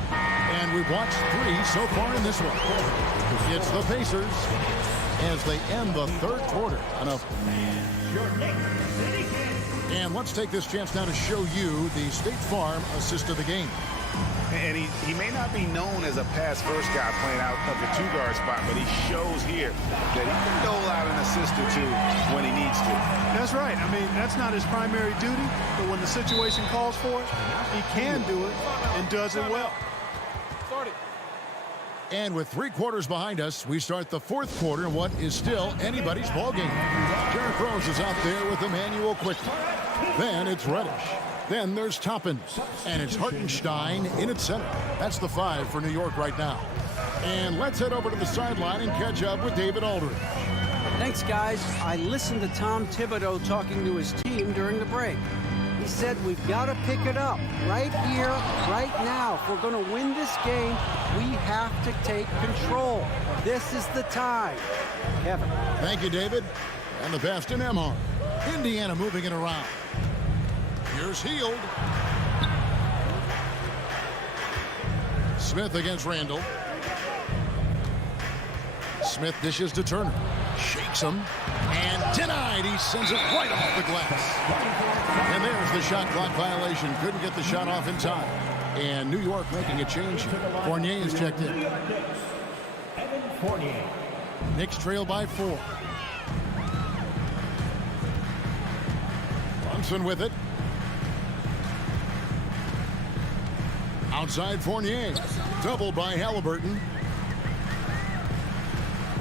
And we've watched 3 so far in this one. It's the Pacers as they end the third quarter. And let's take this chance now to show you the State Farm assist of the game. And he may not be known as a pass-first guy playing out of the 2-guard spot, but he shows here that he can dole out an assist or 2 when he needs to. That's right. I mean, that's not his primary duty, but when the situation calls for it, he can do it and does it well. And with 3 quarters behind us, we start the fourth quarter in what is still anybody's ball game. Derrick Rose is out there with Emmanuel Quickly. Then it's Reddish. Then there's Toppin. And it's Hartenstein in its center. That's the 5 for New York right now. And let's head over to the sideline and catch up with David Aldridge. Thanks, guys. I listened to Tom Thibodeau talking to his team during the break. He said we've got to pick it up right here, right now. If we're going to win this game, we have to take control. This is the time. Kevin. Thank you, David. And the pass to Nembhard. Indiana moving it around. Here's Hield. Smith against Randall. Smith dishes to Turner. Shakes him. And denied. He sends it right off the glass. And there's the shot clock violation. Couldn't get the shot off in time. And New York making a change here. Fournier is checked in. Evan Fournier. Knicks trail by 4. Brunson with it. Outside Fournier. Doubled by Halliburton.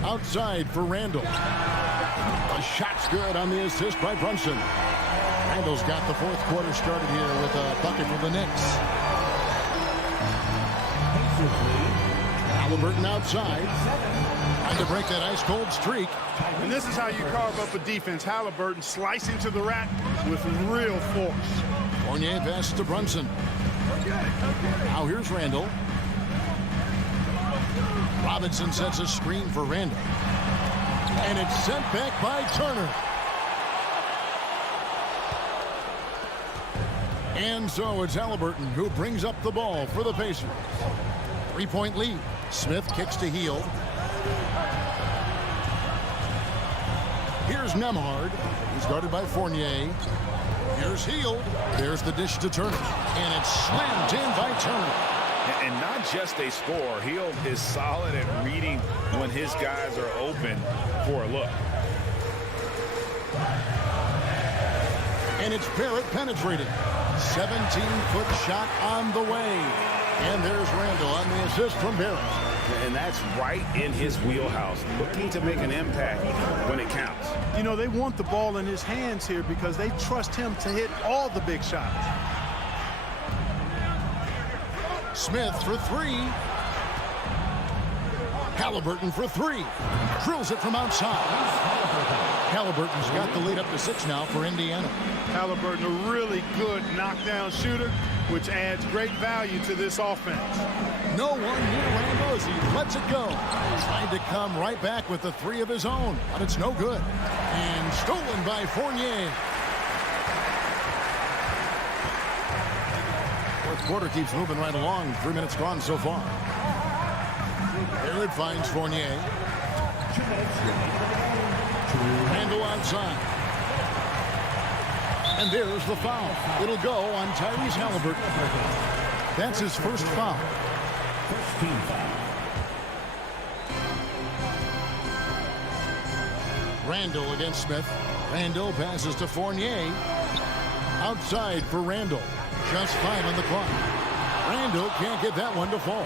Outside for Randall. The shot's good on the assist by Brunson. Randall's got the fourth quarter started here with a bucket for the Knicks. Halliburton outside. Trying to break that ice-cold streak. And this is how you carve up a defense. Halliburton slicing to the rack with real force. Fournier passes to Brunson. Now here's Randall. Robinson sets a screen for Randall. And it's sent back by Turner. And so it's Halliburton who brings up the ball for the Pacers. 3-point lead. Smith kicks to Hield. Here's Nembhard. He's guarded by Fournier. Here's Hield. There's the dish to Turner. And it's slammed in by Turner. And not just a score. Hield is solid at reading when his guys are open for a look. And it's Barrett penetrating. 17-foot shot on the way. And there's Randall on the assist from Barrett. And that's right in his wheelhouse, looking to make an impact when it counts. You know, they want the ball in his hands here because they trust him to hit all the big shots. Smith for 3. Halliburton for 3. Drills it from outside. Halliburton's got the lead up to 6 now for Indiana. Halliburton, a really good knockdown shooter, which adds great value to this offense. No one near Randall as he lets it go. Trying to come right back with the 3 of his own, but it's no good. And stolen by Fournier. Fourth quarter keeps moving right along. 3 minutes gone so far. Barrett finds Fournier. Randall outside. And there's the foul. It'll go on Tyrese Halliburton. That's his first foul. First team foul. Randall against Smith. Randall passes to Fournier. Outside for Randall. Just 5 on the clock. Randall can't get that one to fall.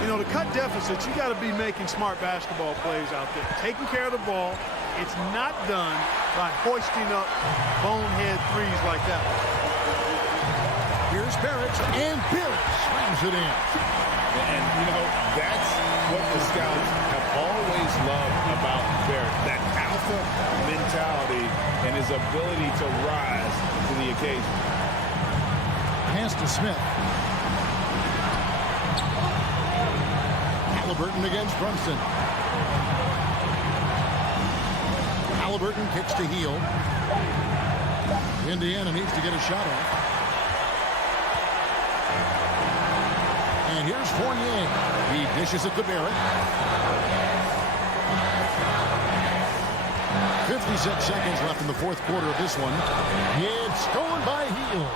You know, to cut deficits, you got to be making smart basketball plays out there. Taking care of the ball. It's not done by hoisting up bonehead threes like that. Here's Barrett, and Barrett slams it in. And, you know, that's what the scouts have always loved about Barrett, that alpha mentality and his ability to rise to the occasion. Pass to Smith. Halliburton against Brunson. Halliburton kicks to Hield. Indiana needs to get a shot off. And here's Fournier. He dishes it to Barrett. 56 seconds left in the fourth quarter of this one. It's stolen by Hield.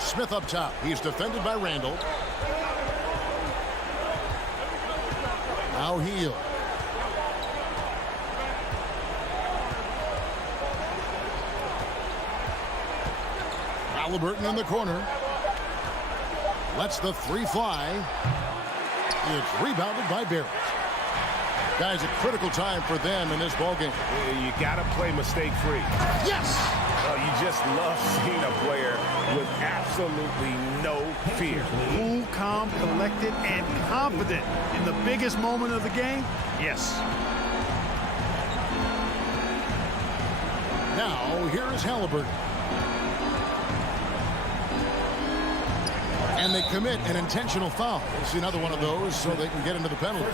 Smith up top. He's defended by Randall. Now Hield. Halliburton in the corner. Lets the 3 fly. It's rebounded by Barrett. Guys, a critical time for them in this ballgame. You got to play mistake-free. Yes! You just love seeing a player with absolutely no fear. Cool, calm, collected, and confident in the biggest moment of the game. Yes. Now, here is Halliburton. And they commit an intentional foul. See another one of those so they can get into the penalty.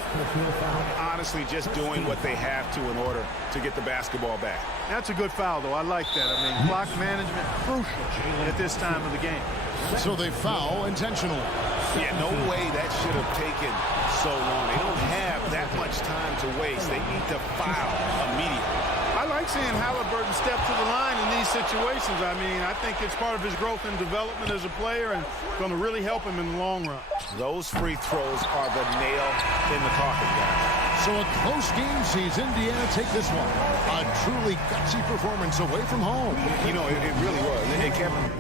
Honestly, just doing what they have to in order to get the basketball back. That's a good foul, though. I like that. I mean, clock management crucial at this time of the game. So they foul intentionally. Yeah, no way that should have taken so long. They don't have that much time to waste. They need to foul immediately. I like seeing Halliburton step to the line in these situations. I mean, I think it's part of his growth and development as a player and going to really help him in the long run. Those free throws are the nail in the coffin, guys. So a close game sees Indiana take this one. A truly gutsy performance away from home. You know, it really was. And Kevin,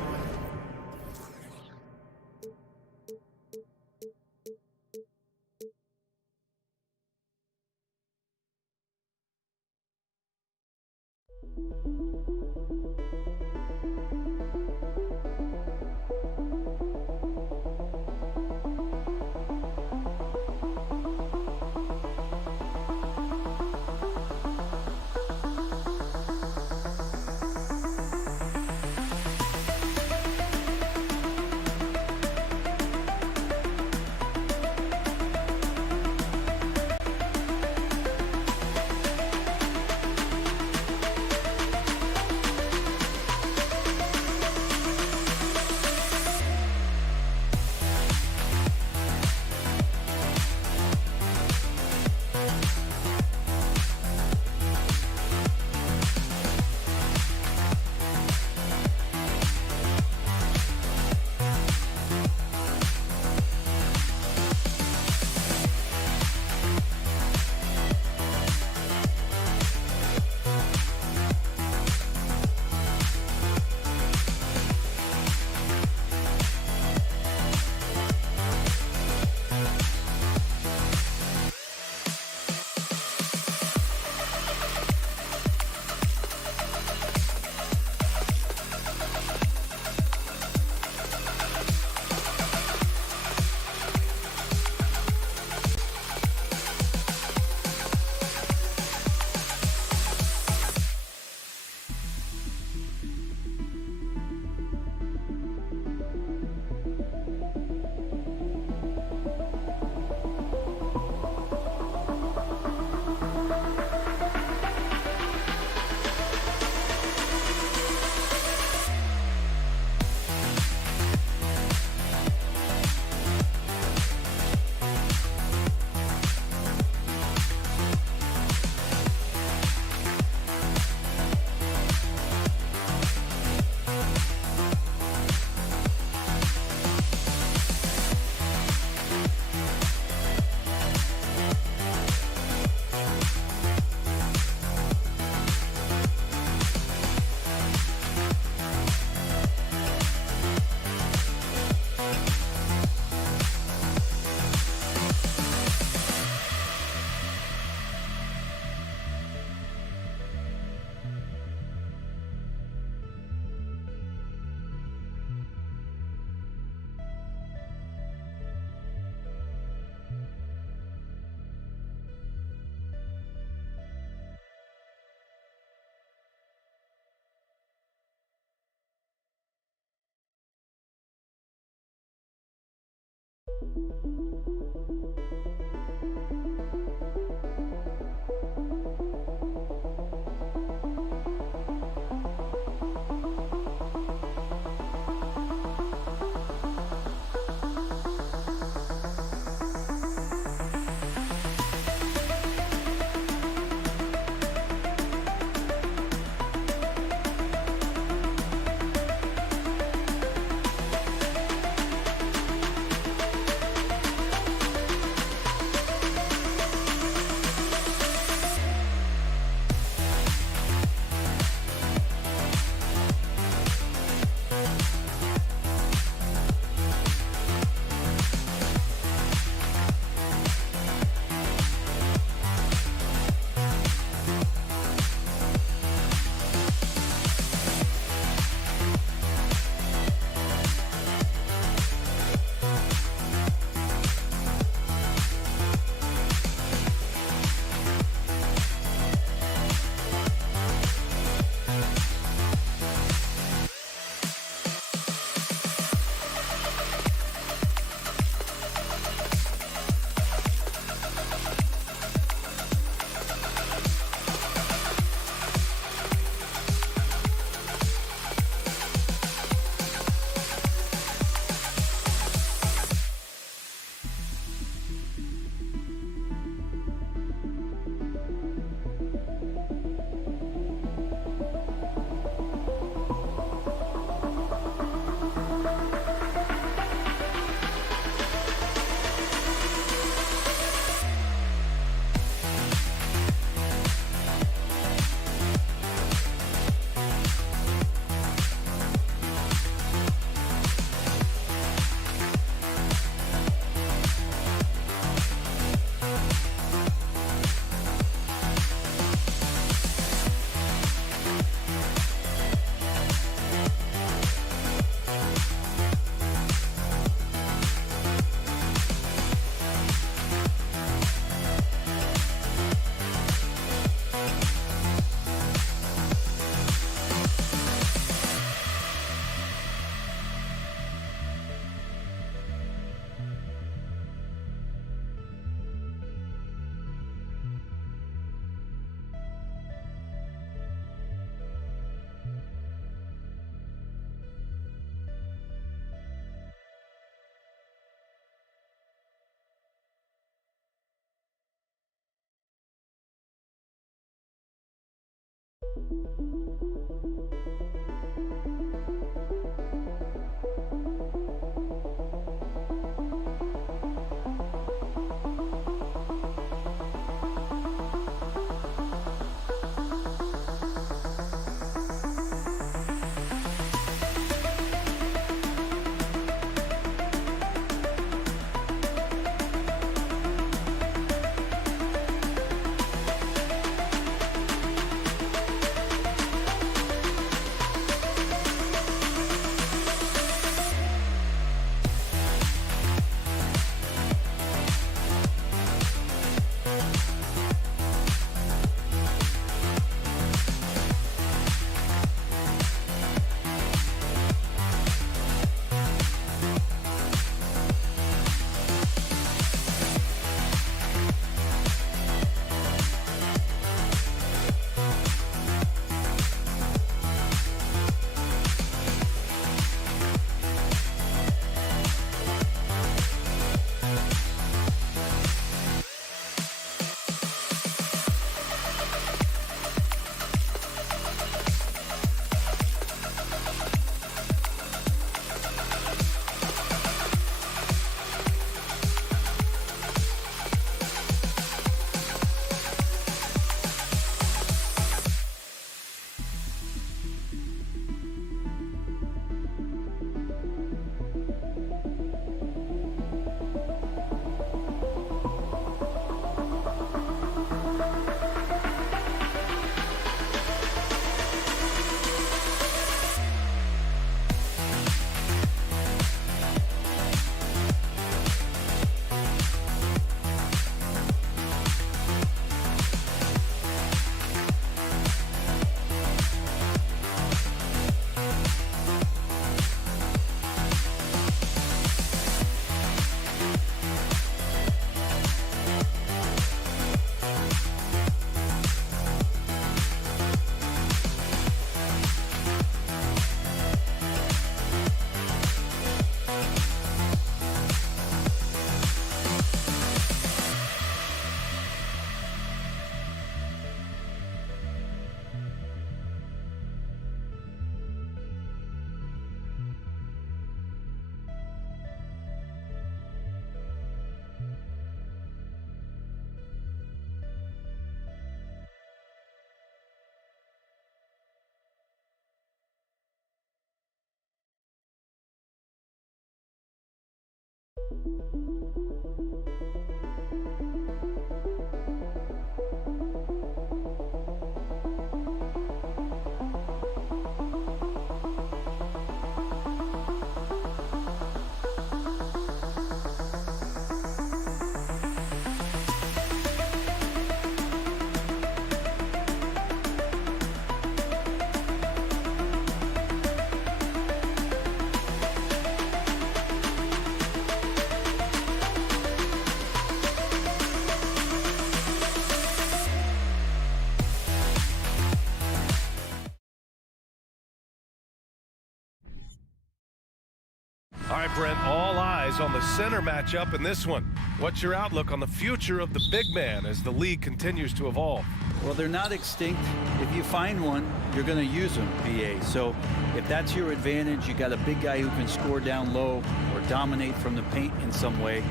All right, Brent, all eyes on the center matchup in this one. What's your outlook on the future of the big man as the league continues to evolve? Well, they're not extinct. If you find one, you're going to use them, BA. So if that's your advantage, you got a big guy who can score down low or dominate from the paint in some way,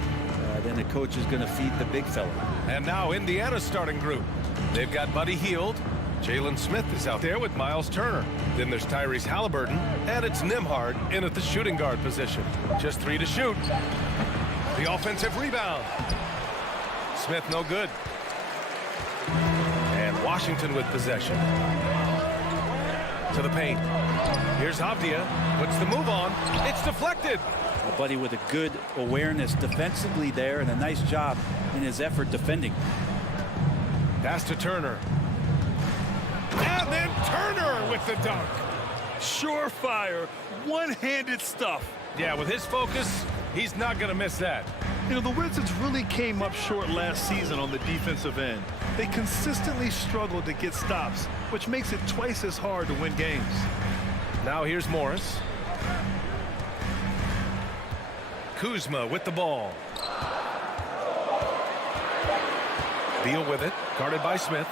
then the coach is going to feed the big fella. And now Indiana's starting group. They've got Buddy Hield. Jalen Smith is out there with Miles Turner. Then there's Tyrese Halliburton, and it's Nembhard in at the shooting guard position. Just 3 to shoot. The offensive rebound. Smith no good. And Washington with possession. To the paint. Here's Avdia. Puts the move on. It's deflected. Buddy with a good awareness defensively there and a nice job in his effort defending. Pass to Turner. And then Turner with the dunk. Surefire, one-handed stuff. Yeah, with his focus, he's not going to miss that. You know, the Wizards really came up short last season on the defensive end. They consistently struggled to get stops, which makes it twice as hard to win games. Now here's Morris. Kuzma with the ball. Beal with it, guarded by Smith.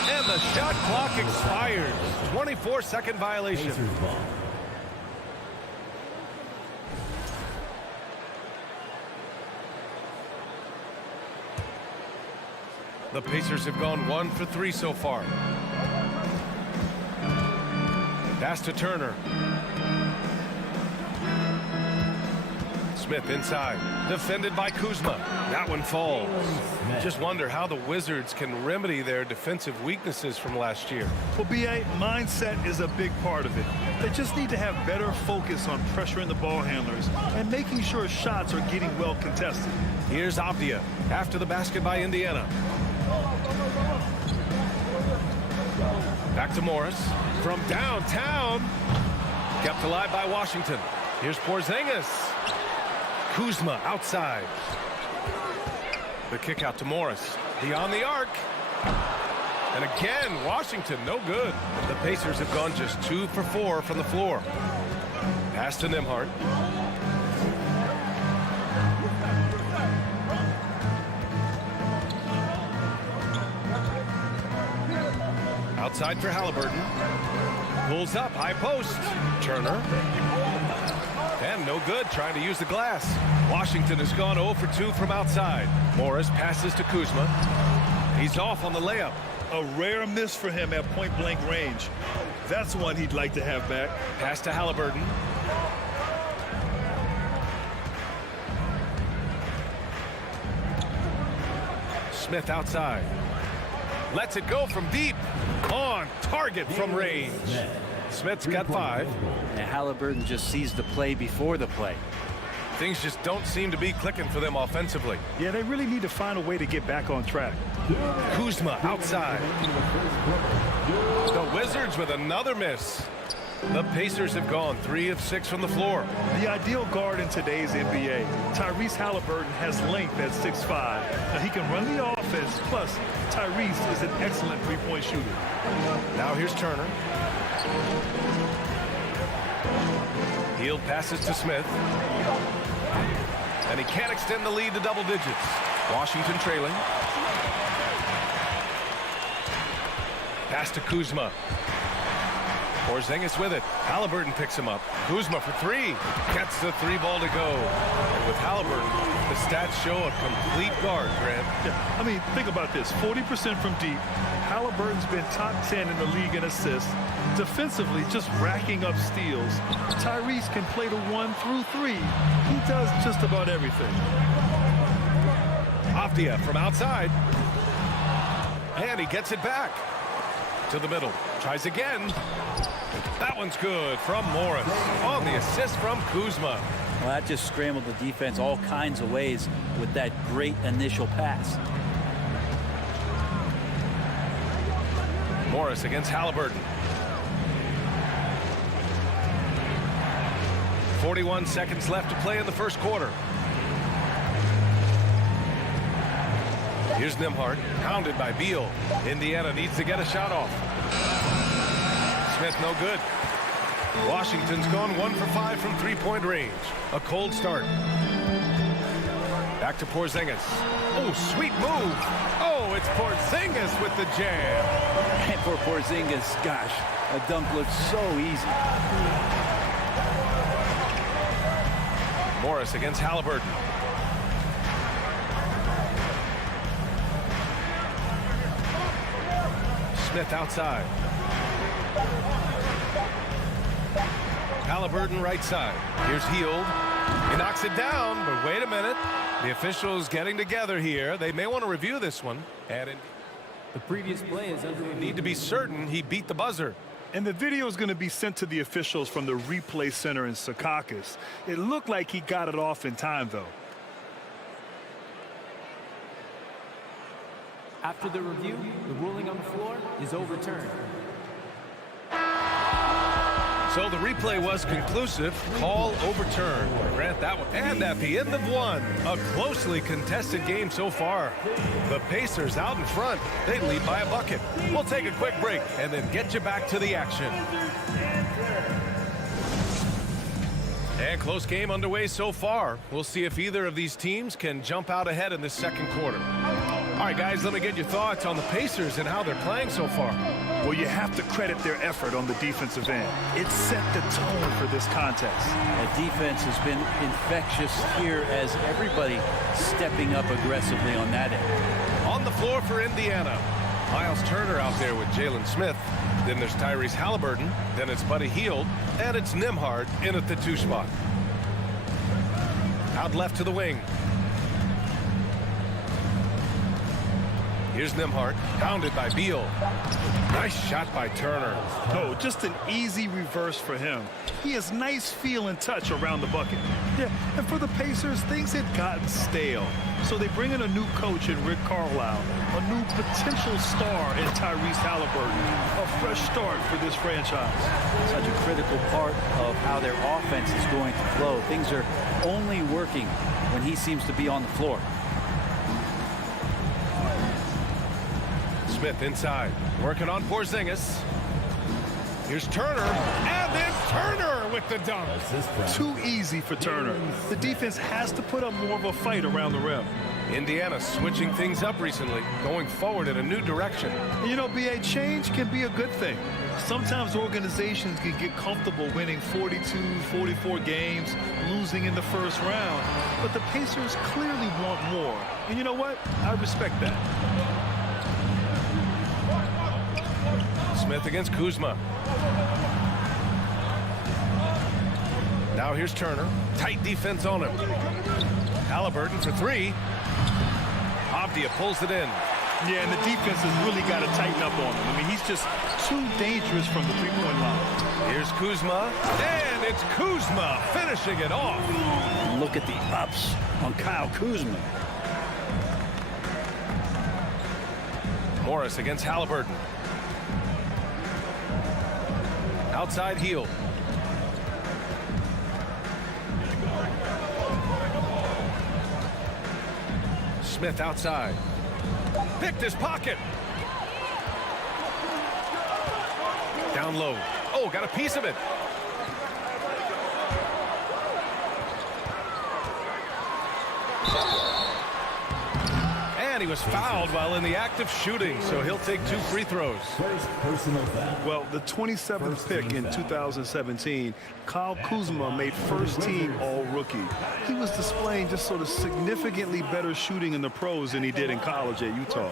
And the shot clock expires. 24-second violation. Pacers ball. The Pacers have gone 1 for 3 so far. Pass to Turner. Smith inside. Defended by Kuzma. That one falls. Just wonder how the Wizards can remedy their defensive weaknesses from last year. Well, BA, mindset is a big part of it. They just need to have better focus on pressuring the ball handlers and making sure shots are getting well contested. Here's Avdia after the basket by Indiana. Back to Morris from downtown. Kept alive by Washington. Here's Porzingis. Kuzma outside. The kick out to Morris. Beyond the arc. And again, Washington no good. The Pacers have gone just 2 for 4 from the floor. Pass to Nembhard. Outside for Halliburton. Pulls up, high post. Turner. And no good, trying to use the glass. Washington has gone 0 for 2 from outside. Morris passes to Kuzma. He's off on the layup. A rare miss for him at point-blank range. That's one he'd like to have back. Pass to Halliburton. Smith outside. Lets it go from deep. On target from range. Smith's got 5. And Halliburton just sees the play before the play. Things just don't seem to be clicking for them offensively. Yeah, they really need to find a way to get back on track. Kuzma outside. The Wizards with another miss. The Pacers have gone 3 of 6 from the floor. The ideal guard in today's NBA, Tyrese Halliburton, has length at 6'5". Now he can run the offense, plus Tyrese is an excellent three-point shooter. Now here's Turner. Hield passes to Smith. And he can't extend the lead to double digits. Washington trailing. Pass to Kuzma. Porzingis with it. Halliburton picks him up. Kuzma for 3. Gets the 3 ball to go. And with Halliburton, the stats show a complete guard, Grant. Yeah, I mean, think about this. 40% from deep. Halliburton's been top 10 in the league in assists. Defensively, just racking up steals. Tyrese can play the 1 through 3. He does just about everything. Avdia from outside. And he gets it back. To the middle. Tries again. That one's good from Morris. On the assist from Kuzma. Well, that just scrambled the defense all kinds of ways with that great initial pass. Morris against Halliburton. 41 seconds left to play in the first quarter. Here's Nembhard, pounded by Beal. Indiana needs to get a shot off. Smith no good. Washington's gone 1 for 5 from 3-point range. A cold start. Back to Porzingis. Oh, sweet move. Oh, it's Porzingis with the jam. And for Porzingis, gosh, a dunk looks so easy. Morris against Halliburton. Smith outside. Halliburton right side. Here's Hield. He knocks it down, but wait a minute. The officials getting together here. They may want to review this one. And The previous play is under need to be certain he beat the buzzer. And the video is going to be sent to the officials from the replay center in Secaucus. It looked like he got it off in time, though. After the review, the ruling on the floor is overturned. So the replay was conclusive. Call overturned. Grant that one. And at the end of one, a closely contested game so far. The Pacers out in front. They lead by a bucket. We'll take a quick break and then get you back to the action. And close game underway so far. We'll see if either of these teams can jump out ahead in this second quarter. All right, guys, let me get your thoughts on the Pacers and how they're playing so far. Well, you have to credit their effort on the defensive end. It set the tone for this contest. That defense has been infectious here as everybody stepping up aggressively on that end. On the floor for Indiana, Miles Turner out there with Jalen Smith. Then there's Tyrese Halliburton. Then it's Buddy Hield. And it's Nembhard in at the 2 spot. Out left to the wing. Here's Nembhard, pounded by Beal. Nice shot by Turner. Oh, just an easy reverse for him. He has nice feel and touch around the bucket. Yeah, and for the Pacers, things had gotten stale. So they bring in a new coach in Rick Carlisle, a new potential star in Tyrese Halliburton, a fresh start for this franchise. Such a critical part of how their offense is going to flow. Things are only working when he seems to be on the floor. Smith inside, working on Porzingis. Here's Turner, and then Turner with the dunk. Too easy for Turner. The defense has to put up more of a fight around the rim. Indiana switching things up recently, going forward in a new direction. You know, BA, change can be a good thing. Sometimes organizations can get comfortable winning 42, 44 games, losing in the first round. But the Pacers clearly want more. And you know what? I respect that. Smith against Kuzma. Now here's Turner. Tight defense on him. Halliburton for 3. Avdia pulls it in. Yeah, and the defense has really got to tighten up on him. I mean, he's just too dangerous from the three-point line. Here's Kuzma, and it's Kuzma finishing it off. Look at the ups on Kyle Kuzma. Morris against Halliburton. Outside Hield. Smith outside. Picked his pocket. Down low. Oh, got a piece of it. And he was fouled while in the act of shooting, so he'll take 2 free throws. Well, the 27th pick in 2017, Kyle Kuzma made first-team All-Rookie. He was displaying just sort of significantly better shooting in the pros than he did in college at Utah.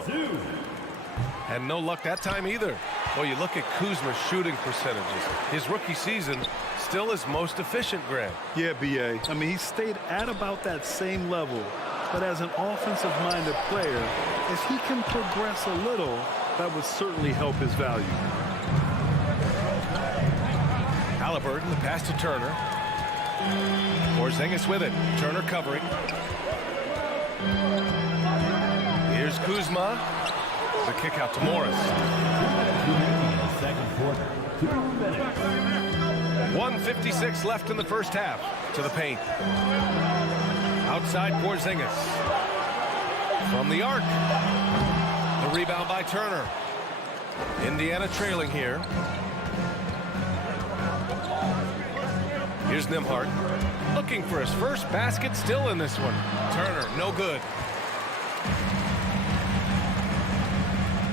And no luck that time either. Well, you look at Kuzma's shooting percentages. His rookie season still his most efficient, Grant. Yeah, B.A. I mean, he stayed at about that same level. But as an offensive-minded player, if he can progress a little, that would certainly help his value. Halliburton, the pass to Turner. Porzingis with it. Turner covering. Here's Kuzma. The kick out to Morris. 1:56 left in the first half. To the paint. Outside Porzingis. From the arc. The rebound by Turner. Indiana trailing here. Here's Nembhard. Looking for his first basket still in this one. Turner, no good.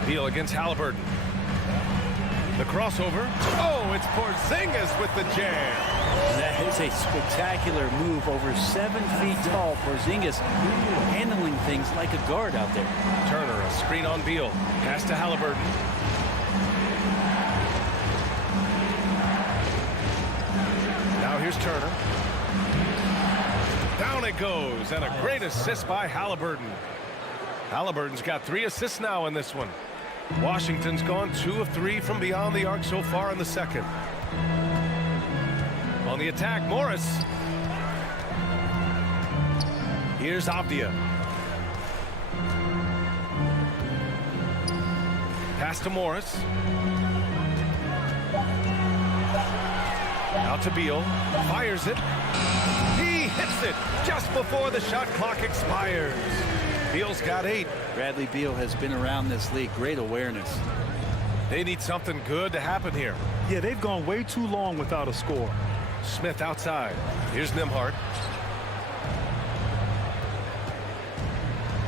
Beal against Halliburton. The crossover. Oh, it's Porzingis with the jam. That is a spectacular move. Over 7 feet tall. Porzingis handling things like a guard out there. Turner, a screen on Beal. Pass to Halliburton. Now here's Turner. Down it goes, and a great assist by Halliburton. Halliburton's got 3 assists now in this one. Washington's gone 2 of 3 from beyond the arc so far in the second. On the attack, Morris. Here's Avdia. Pass to Morris. Out to Beal. Fires it. He hits it just before the shot clock expires. Beal's got 8. Bradley Beal has been around this league. Great awareness. They need something good to happen here. Yeah, they've gone way too long without a score. Smith outside. Here's Nembhard.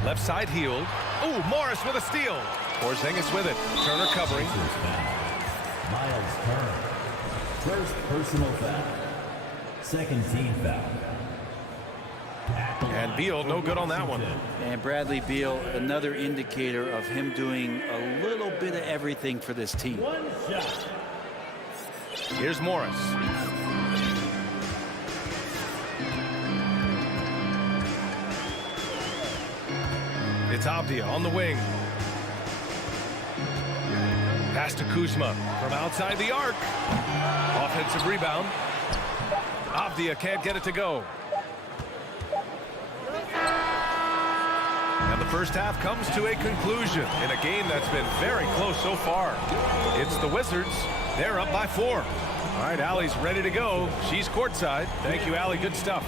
Left side Hield. Ooh, Morris with a steal. Porzingis with it. Turner covering. Miles Turner. First personal foul. Second team foul. And Beal, no good on that one. And Bradley Beal, another indicator of him doing a little bit of everything for this team. One shot. Here's Morris. It's Avdia on the wing. Pass to Kuzma from outside the arc. Offensive rebound. Avdia can't get it to go. And the first half comes to a conclusion in a game that's been very close so far. It's the Wizards. They're up by 4. All right, Allie's ready to go. She's courtside. Thank you, Allie. Good stuff.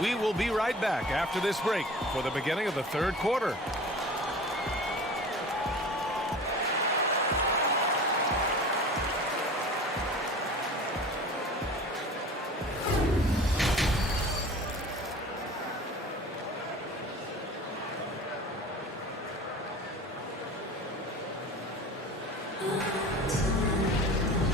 We will be right back after this break for the beginning of the third quarter.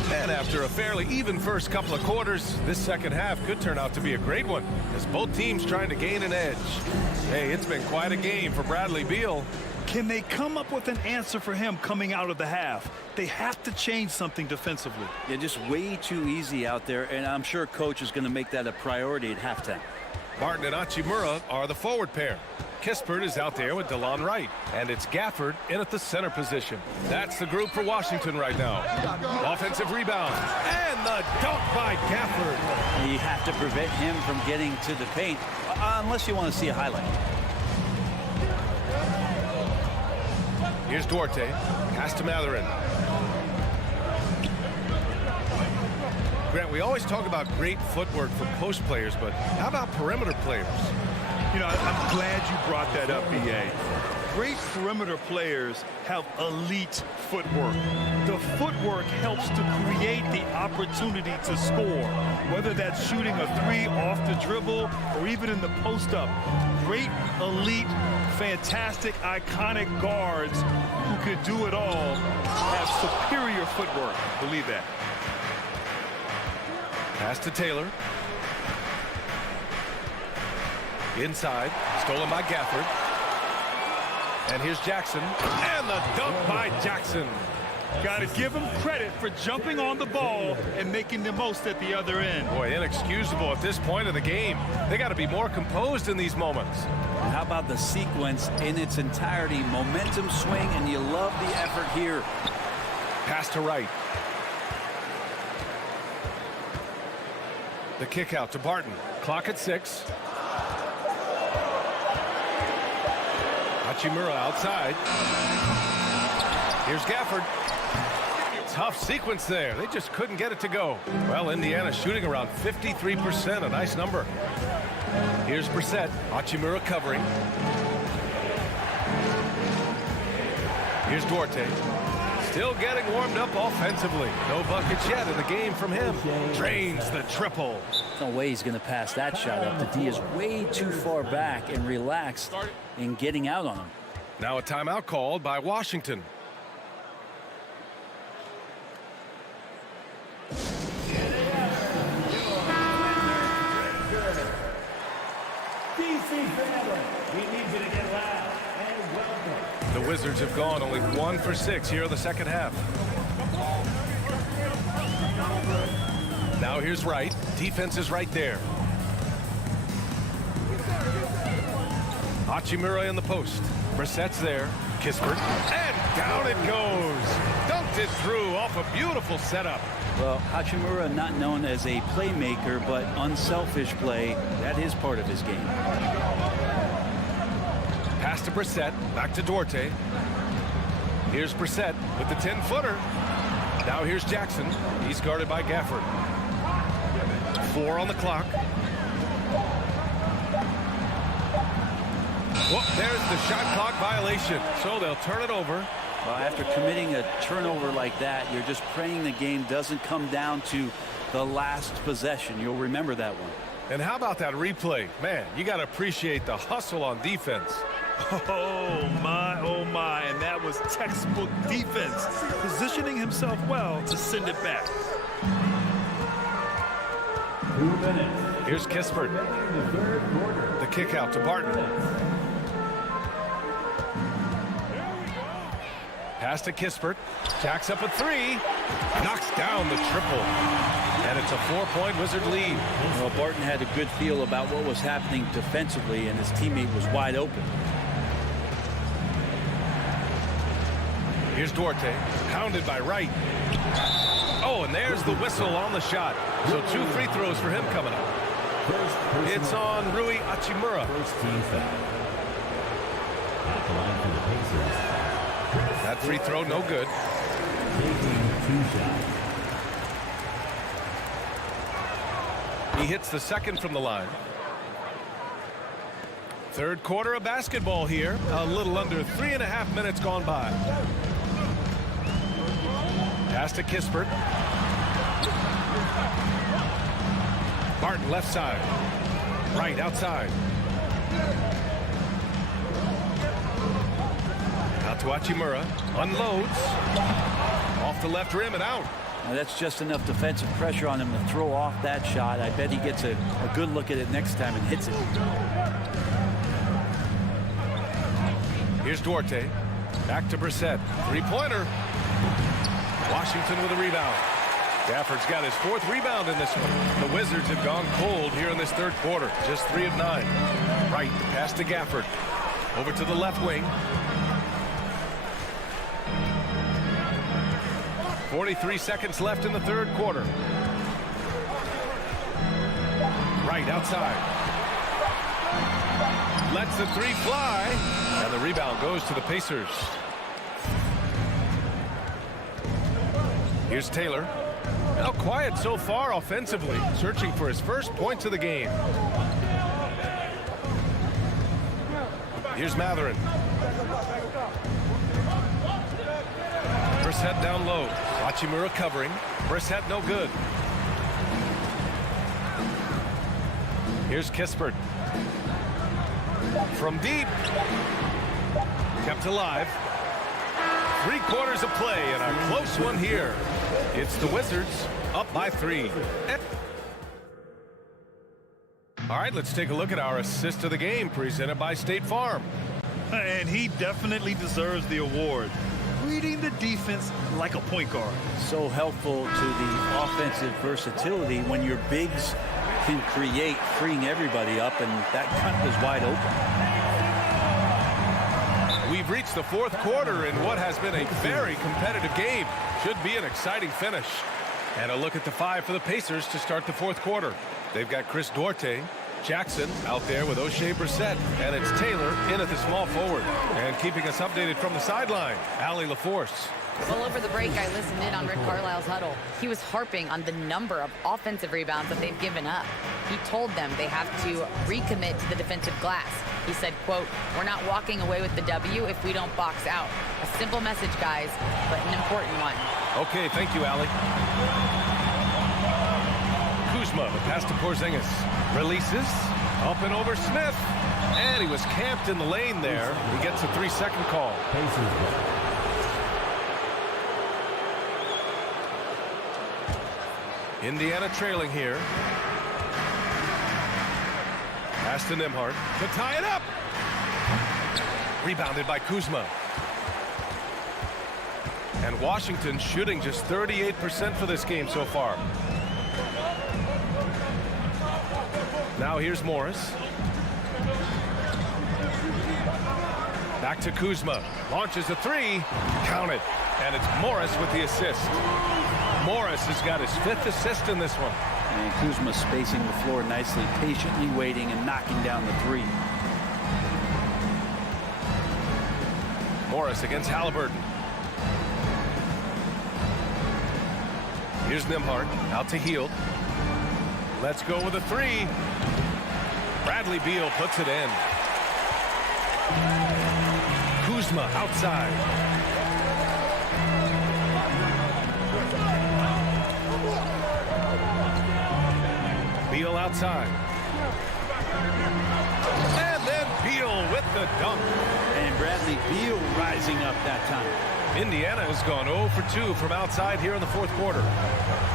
And after a fairly even first couple of quarters, this second half could turn out to be a great one as both teams trying to gain an edge. Hey, it's been quite a game for Bradley Beal. Can they come up with an answer for him coming out of the half? They have to change something defensively. Yeah, just way too easy out there, and I'm sure coach is going to make that a priority at halftime. Martin and Hachimura are the forward pair. Kispert is out there with DeLon Wright, and it's Gafford in at the center position. That's the group for Washington right now. Offensive rebound, and the dunk by Gafford. You have to prevent him from getting to the paint, unless you want to see a highlight. Here's Duarte, pass to Matherin. Grant, we always talk about great footwork for post players, but how about perimeter players? You know, I'm glad you brought that up, B.A. Great perimeter players have elite footwork. The footwork helps to create the opportunity to score, whether that's shooting a 3 off the dribble or even in the post-up. Great, elite, fantastic, iconic guards who can do it all have superior footwork. Believe that. Pass to Taylor. Inside, stolen by Gafford. And here's Jackson. And the dunk by Jackson. Got to give him credit for jumping on the ball and making the most at the other end. Boy, inexcusable at this point of the game. They got to be more composed in these moments. And how about the sequence in its entirety? Momentum swing, and you love the effort here. Pass to Wright. The kick out to Barton. Clock at 6. Hachimura outside. Here's Gafford. Tough sequence there. They just couldn't get it to go. Well, Indiana shooting around 53%, a nice number. Here's Brissett. Hachimura covering. Here's Duarte. Still getting warmed up offensively. No buckets yet in the game from him. Drains the triple. No way he's going to pass that shot up. The D is way too far back and relaxed in getting out on him. Now a timeout called by Washington. The Wizards have gone only 1 for 6 here in the second half. Now here's Wright. Defense is right there. Hachimura in the post. Brissett's there. Kispert. And down it goes. Dunked it through off a beautiful setup. Well, Hachimura not known as a playmaker, but unselfish play. That is part of his game. Pass to Brissett. Back to Duarte. Here's Brissett with the 10-footer. Now here's Jackson. He's guarded by Gafford. 4 on the clock. Well, there's the shot clock violation. So they'll turn it over. Well, after committing a turnover like that, you're just praying the game doesn't come down to the last possession. You'll remember that one. And how about that replay? Man, you got to appreciate the hustle on defense. Oh, my, is textbook defense, positioning himself well to send it back. 2 minutes. Here's Kispert. The third quarter. The kick out to Barton. Pass to Kispert. Jacks up a three. Knocks down the triple. And it's a 4-point Wizard lead. Well, Barton had a good feel about what was happening defensively, and his teammate was wide open. Here's Duarte. Pounded by Wright. Oh, and there's the whistle on the shot. So 2 free throws for him coming up. It's on Rui Hachimura. First team foul. At the line for the Pacers. That free throw, no good. Taking 2 shots. He hits the second from the line. Third quarter of basketball here. A little under 3.5 minutes gone by. Pass to Kispert. Barton left side. Right outside. Out to Hachimura. Unloads. Off the left rim and out. Now, that's just enough defensive pressure on him to throw off that shot. I bet he gets a good look at it next time and hits it. Here's Duarte. Back to Brissett. Three-pointer. Washington with a rebound. Gafford's got his 4th rebound in this one. The Wizards have gone cold here in this third quarter. Just 3 of 9. Right, the pass to Gafford. Over to the left wing. 43 seconds left in the third quarter. Right outside. Lets the 3 fly. And the rebound goes to the Pacers. Here's Taylor. Now quiet so far offensively, searching for his first points of the game. Here's Matherin. Brissett down low. Hachimura covering. Brissett no good. Here's Kispert. From deep. Kept alive. 3 quarters of play and a close one here. It's the Wizards up by 3. All right, let's take a look at our assist of the game presented by State Farm. And he definitely deserves the award. Reading the defense like a point guard. So helpful to the offensive versatility when your bigs can create, freeing everybody up, and that cut was wide open. We've reached the 4th quarter in what has been a very competitive game. Should be an exciting finish. And a look at the 5 for the Pacers to start the 4th quarter. They've got Chris Duarte, Jackson out there with O'Shea Brissett, and it's Taylor in at the small forward. And keeping us updated from the sideline, Allie LaForce. Well, over the break, I listened in on Rick Carlisle's huddle. He was harping on the number of offensive rebounds that they've given up. He told them they have to recommit to the defensive glass. He said, quote, "We're not walking away with the W if we don't box out." A simple message, guys, but an important one. Okay, thank you, Allie. Kuzma, the pass to Porzingis. Releases. Up and over Smith. And he was camped in the lane there. He gets a 3-second call. Indiana trailing here. Pass to Nembhard to tie it up. Rebounded by Kuzma. And Washington shooting just 38% for this game so far. Now here's Morris. Back to Kuzma. Launches a 3. Count it. And it's Morris with the assist. Morris has got his 5th assist in this one. And Kuzma spacing the floor nicely, patiently waiting and knocking down the 3. Morris against Halliburton. Here's Nembhard out to Hield. Let's go with a 3. Bradley Beal puts it in. Kuzma outside. Beal outside. And then Beal with the dunk. And Bradley Beal rising up that time. Indiana has gone 0 for 2 from outside here in the fourth quarter.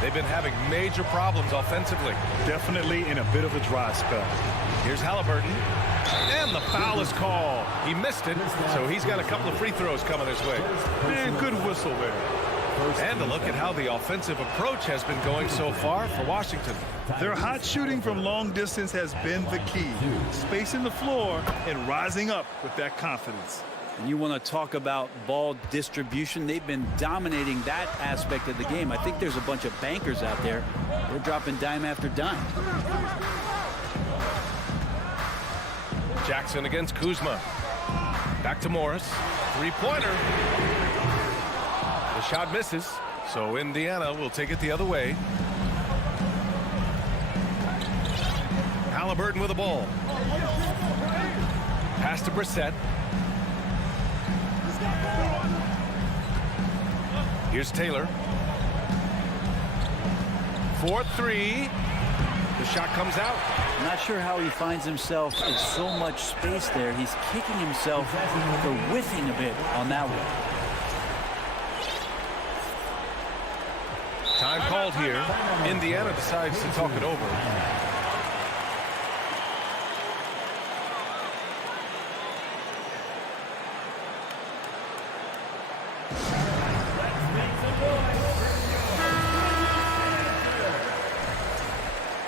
They've been having major problems offensively. Definitely in a bit of a dry spell. Here's Halliburton. And the foul is called. He missed it, so he's got a couple of free throws coming his way. Man, good whistle there. And a look at how the offensive approach has been going so far for Washington. Their hot shooting from long distance has been the key. Spacing the floor and rising up with that confidence. And you want to talk about ball distribution. They've been dominating that aspect of the game. I think there's a bunch of bankers out there. They're dropping dime after dime. Jackson against Kuzma. Back to Morris. Three-pointer. The shot misses, so Indiana will take it the other way. Halliburton with the ball. Pass to Brissett. Here's Taylor. 4-3. The shot comes out. I'm not sure how he finds himself in so much space there. He's kicking himself for whiffing a bit on that one. Time called here. Indiana decides to talk it over.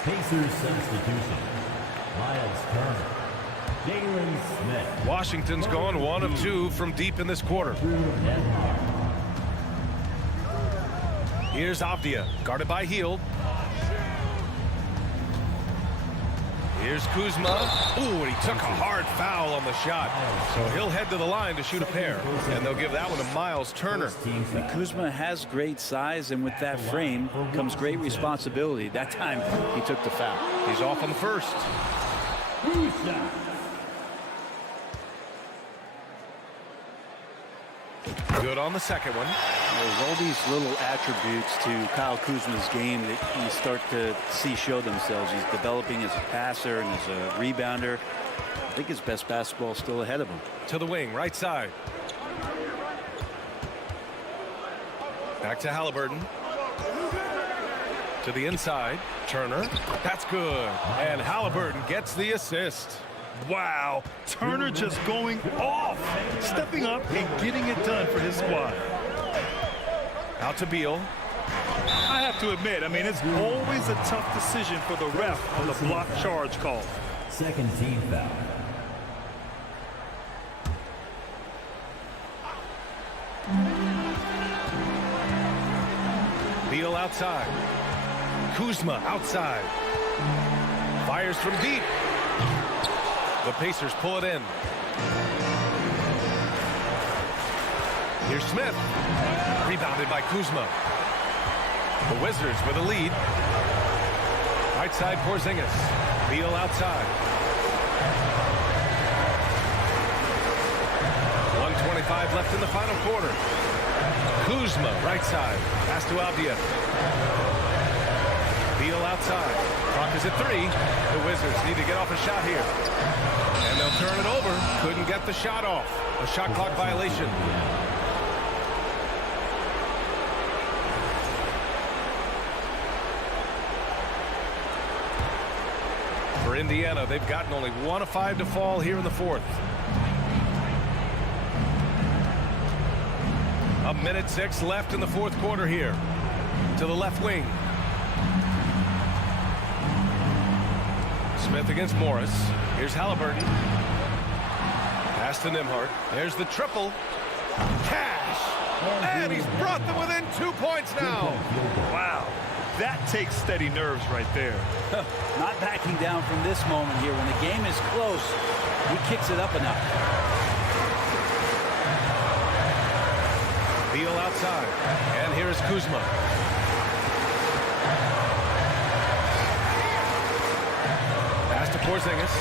Pacers substitution. Miles Turner. Jalen Smith. Washington's gone 1 of 2 from deep in this quarter. Here's Avdia, guarded by Hield. Here's Kuzma. Ooh, and he took a hard foul on the shot. So he'll head to the line to shoot a pair. And they'll give that one to Miles Turner. And Kuzma has great size, and with that frame comes great responsibility. That time, he took the foul. He's off on the first. Good on the second one. There's all these little attributes to Kyle Kuzma's game that you start to see show themselves. He's developing as a passer and as a rebounder. I think his best basketball is still ahead of him. To the wing, right side. Back to Halliburton. To the inside. Turner. That's good. And Halliburton gets the assist. Wow, Turner just going off, stepping up and getting it done for his squad. Out to Beal. I have to admit, I mean, it's always a tough decision for the ref on the block charge call. Second team foul. Beal outside. Kuzma outside. Fires from deep. The Pacers pull it in. Here's Smith. Rebounded by Kuzma. The Wizards with a lead. Right side, Porzingis. Beal outside. 1:25 left in the final quarter. Kuzma, right side. Pass to Avdia. Beal outside. Clock is at 3. The Wizards need to get off a shot here. And they'll turn it over. Couldn't get the shot off. A shot clock violation. For Indiana, they've gotten only 1 of 5 to fall here in the fourth. 1:06 left in the fourth quarter here. To the left wing. Smith against Morris. Here's Halliburton. Pass to Nembhard. There's the triple. Cash! And he's brought them within 2 points now. Wow, that takes steady nerves right there. Not backing down from this moment here. When the game is close, he kicks it up a notch. Beal outside. And here is Kuzma. Pass to Porzingis.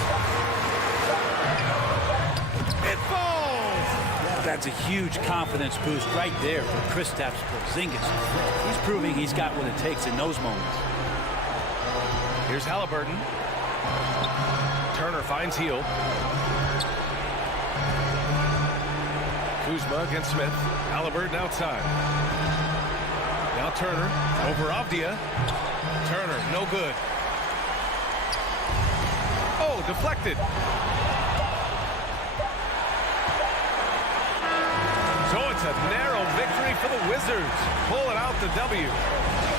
It falls! That's a huge confidence boost right there for Kristaps Porzingis. He's proving he's got what it takes in those moments. Here's Halliburton. Turner finds Hield. Kuzma against Smith. Halliburton outside. Now Turner over Avdia. Turner, no good. Oh, deflected. So it's a narrow victory for the Wizards. Pulling out the W.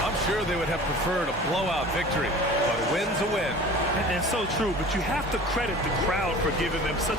I'm sure they would have preferred a blowout victory, but a win's a win. And so true, but you have to credit the crowd for giving them such...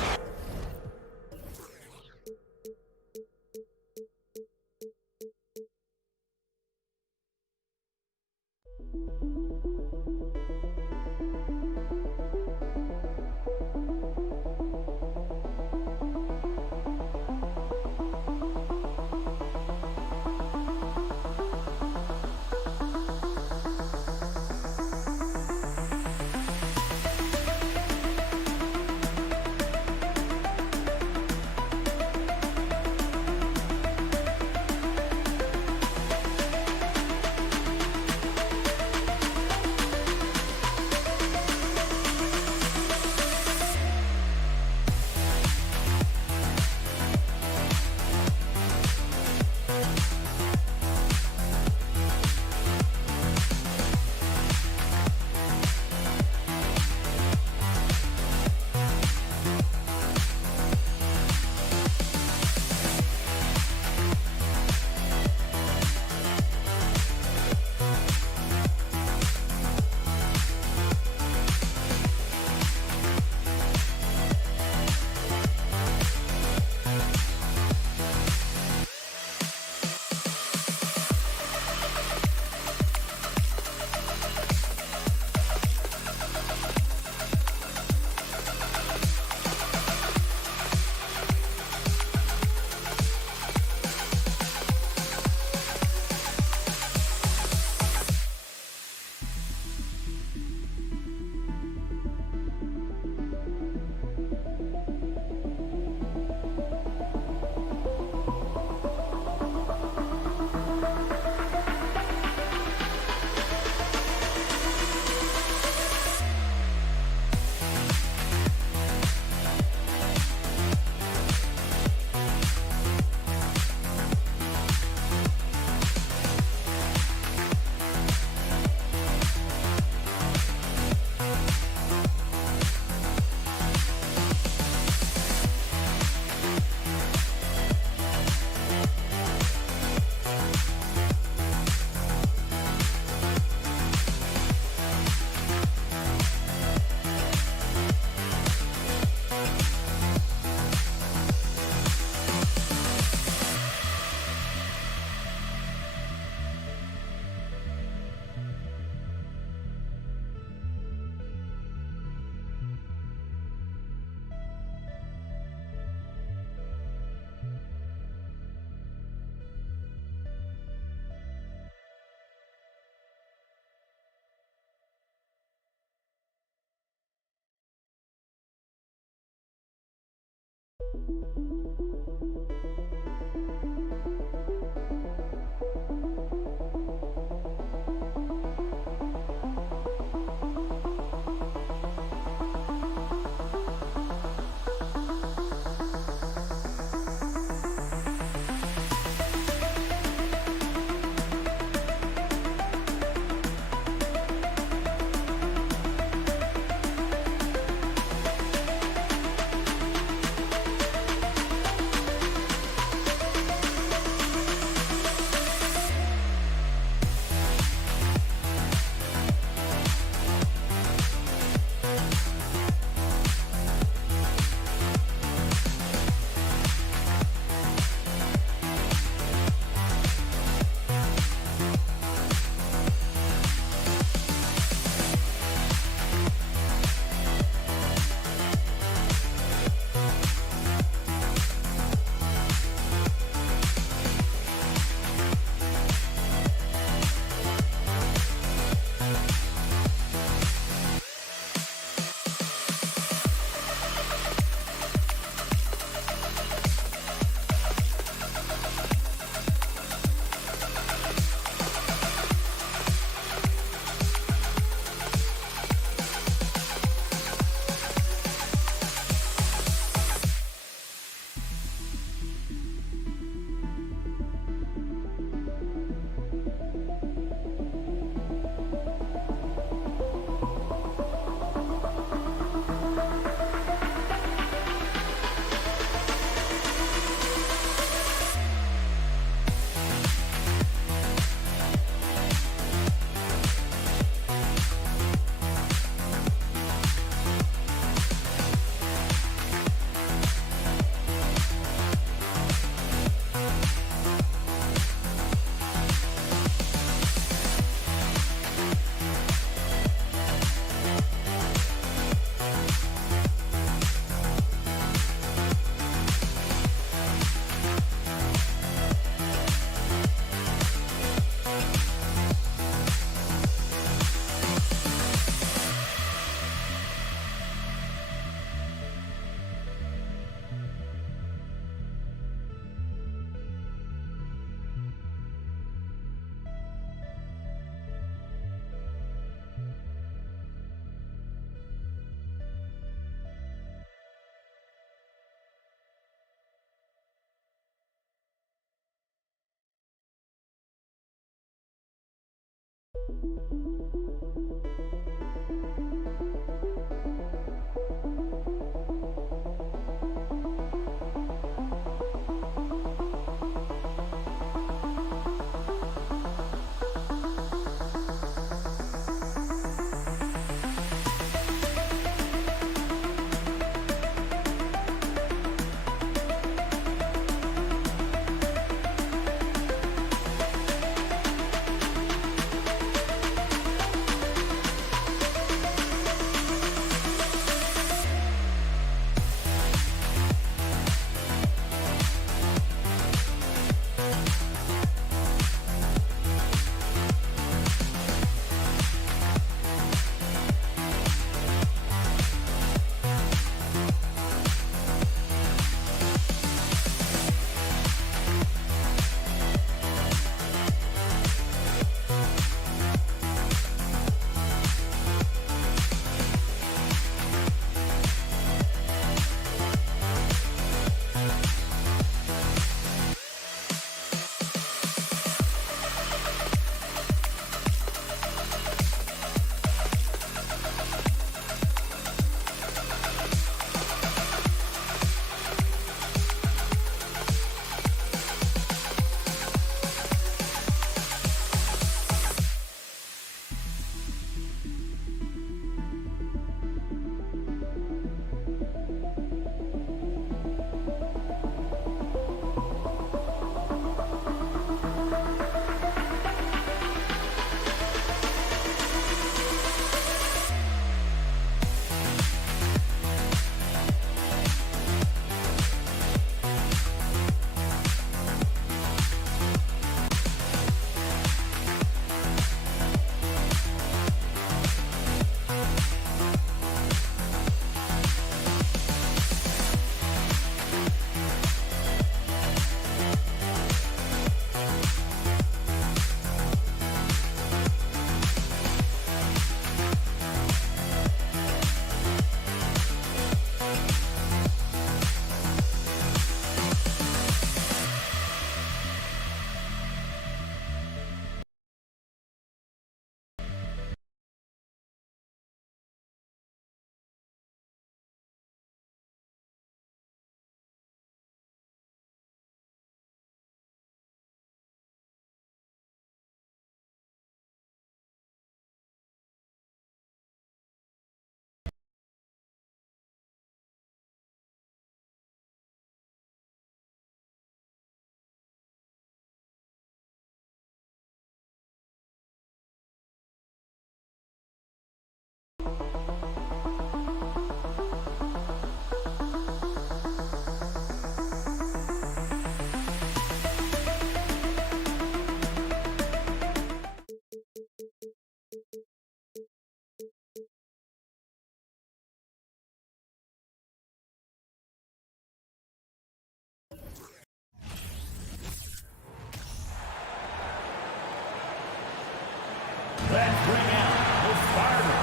Let's bring out the starter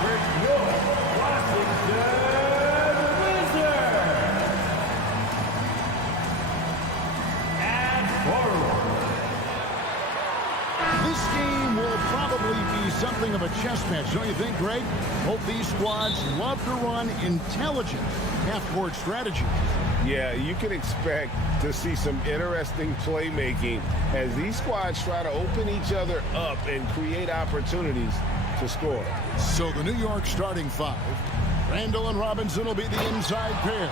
for your Washington Wizards. And forward. This game will probably be something of a chess match, don't you think, Greg? Both these squads love to run intelligent half-court strategy. Yeah, you can expect to see some interesting playmaking as these squads try to open each other up and create opportunities to score. So the New York starting five. Randall and Robinson will be the inside pair.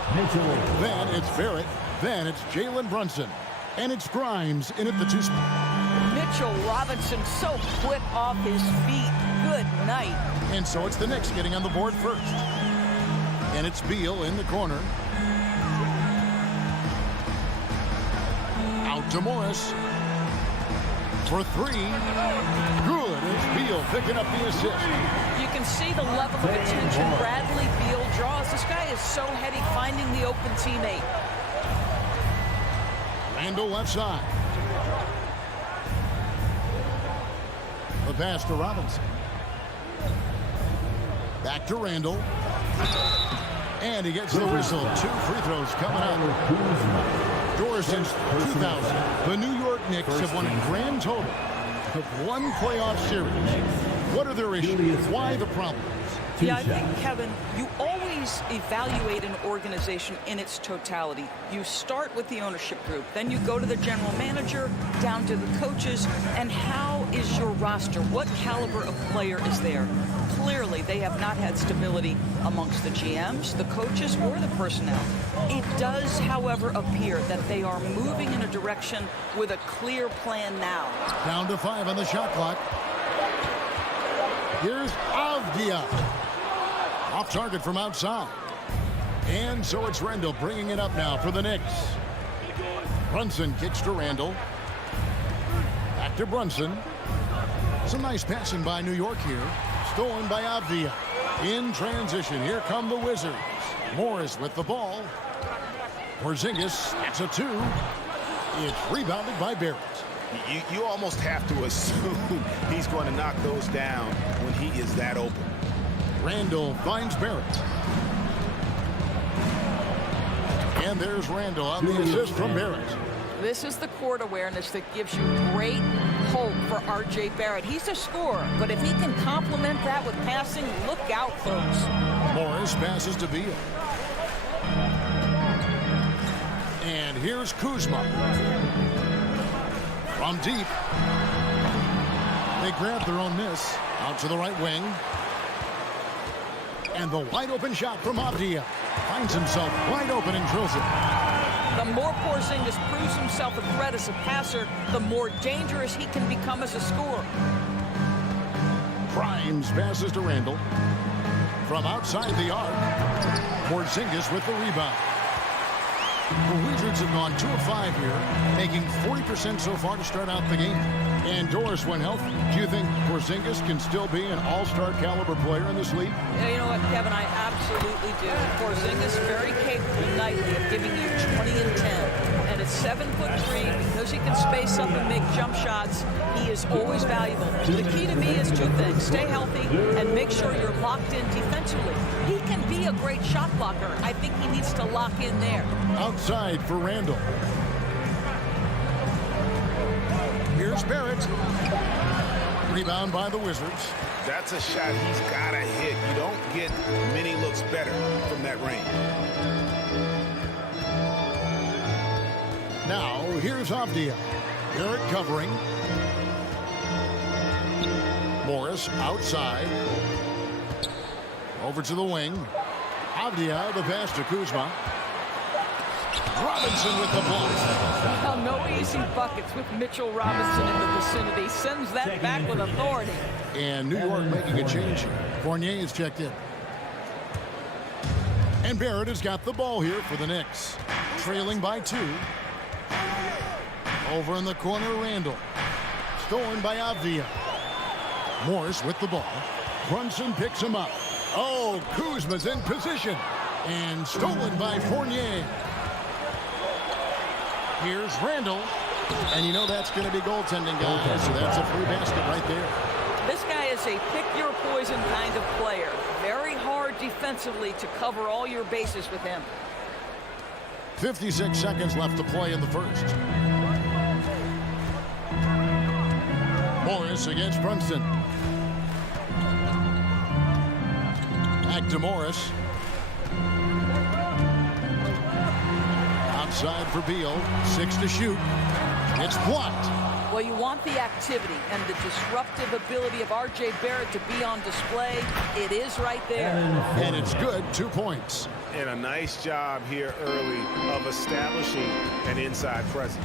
Then it's Barrett. Then it's Jalen Brunson. And it's Grimes in at the two spot. Mitchell Robinson so quick off his feet. Good night. And so it's the Knicks getting on the board first. And it's Beal in the corner. Out to Morris. For three. Good. It's Beal picking up the assist. You can see the level of attention Bradley Beal draws. This guy is so heady finding the open teammate. Randall left side. The pass to Robinson. Back to Randall. And he gets the whistle. 2 free throws coming up. Doors since 2000. The New York Knicks have won a grand total of one playoff series. What are their issues? Why the problems? Yeah, I think, Kevin, you always evaluate an organization in its totality. You start with the ownership group, then you go to the general manager, down to the coaches, and how is your roster? What caliber of player is there? Clearly, they have not had stability amongst the GMs, the coaches, or the personnel. It does, however, appear that they are moving in a direction with a clear plan now. Down to 5 on the shot clock. Here's Avdia. Off target from outside. And so it's Randall bringing it up now for the Knicks. Brunson kicks to Randall. Back to Brunson. Some nice passing by New York here. Stolen by Avdia. In transition, here come the Wizards. Morris with the ball. Porzingis, that's a 2. It's rebounded by Barrett. You almost have to assume he's going to knock those down when he is that open. Randall finds Barrett. And there's Randall on the assist from Barrett. This is the court awareness that gives you great hope for R.J. Barrett. He's a scorer, but if he can complement that with passing, look out, folks. Morris passes to Beal. And here's Kuzma. From deep. They grab their own miss. Out to the right wing. And the wide open shot from Avdia. Finds himself wide open and drills it. The more Porzingis proves himself a threat as a passer, the more dangerous he can become as a scorer. Grimes passes to Randall. From outside the arc. Porzingis with the rebound. The Wizards have gone 2 of 5 here, making 40% so far to start out the game. And Doris, when healthy, do you think Porzingis can still be an all-star caliber player in this league? Yeah, you know what, Kevin, I absolutely do. Porzingis very capable nightly of giving you 20 and 10. And at 7'3", because he can space up and make jump shots, he is always valuable. The key to me is 2 things. Stay healthy and make sure you're locked in defensively. He can be a great shot blocker. I think he needs to lock in there. Outside for Randall. Here's Barrett. Rebound by the Wizards. That's a shot he's got to hit. You don't get many looks better from that range. Now, here's Avdia. Barrett covering. Morris outside. Over to the wing. Avdia, the pass to Kuzma. Robinson with the block. Well, no easy buckets with Mitchell Robinson in the vicinity. Sends that back with authority. And New York making a change here. Fournier is checked in. And Barrett has got the ball here for the Knicks. Trailing by 2. Over in the corner, Randall. Stolen by Avdia. Morris with the ball. Brunson picks him up. Oh, Kuzma's in position. And stolen by Fournier. Here's Randall. And you know that's going to be goaltending, guys. So that's a free basket right there. This guy is a pick-your-poison kind of player. Very hard defensively to cover all your bases with him. 56 seconds left to play in the first. Morris against Brunson. Back to Morris. Outside for Beal. 6 to shoot. It's blocked. Well, you want the activity and the disruptive ability of R.J. Barrett to be on display. It is right there. And it's good. 2 points. And a nice job here early of establishing an inside presence.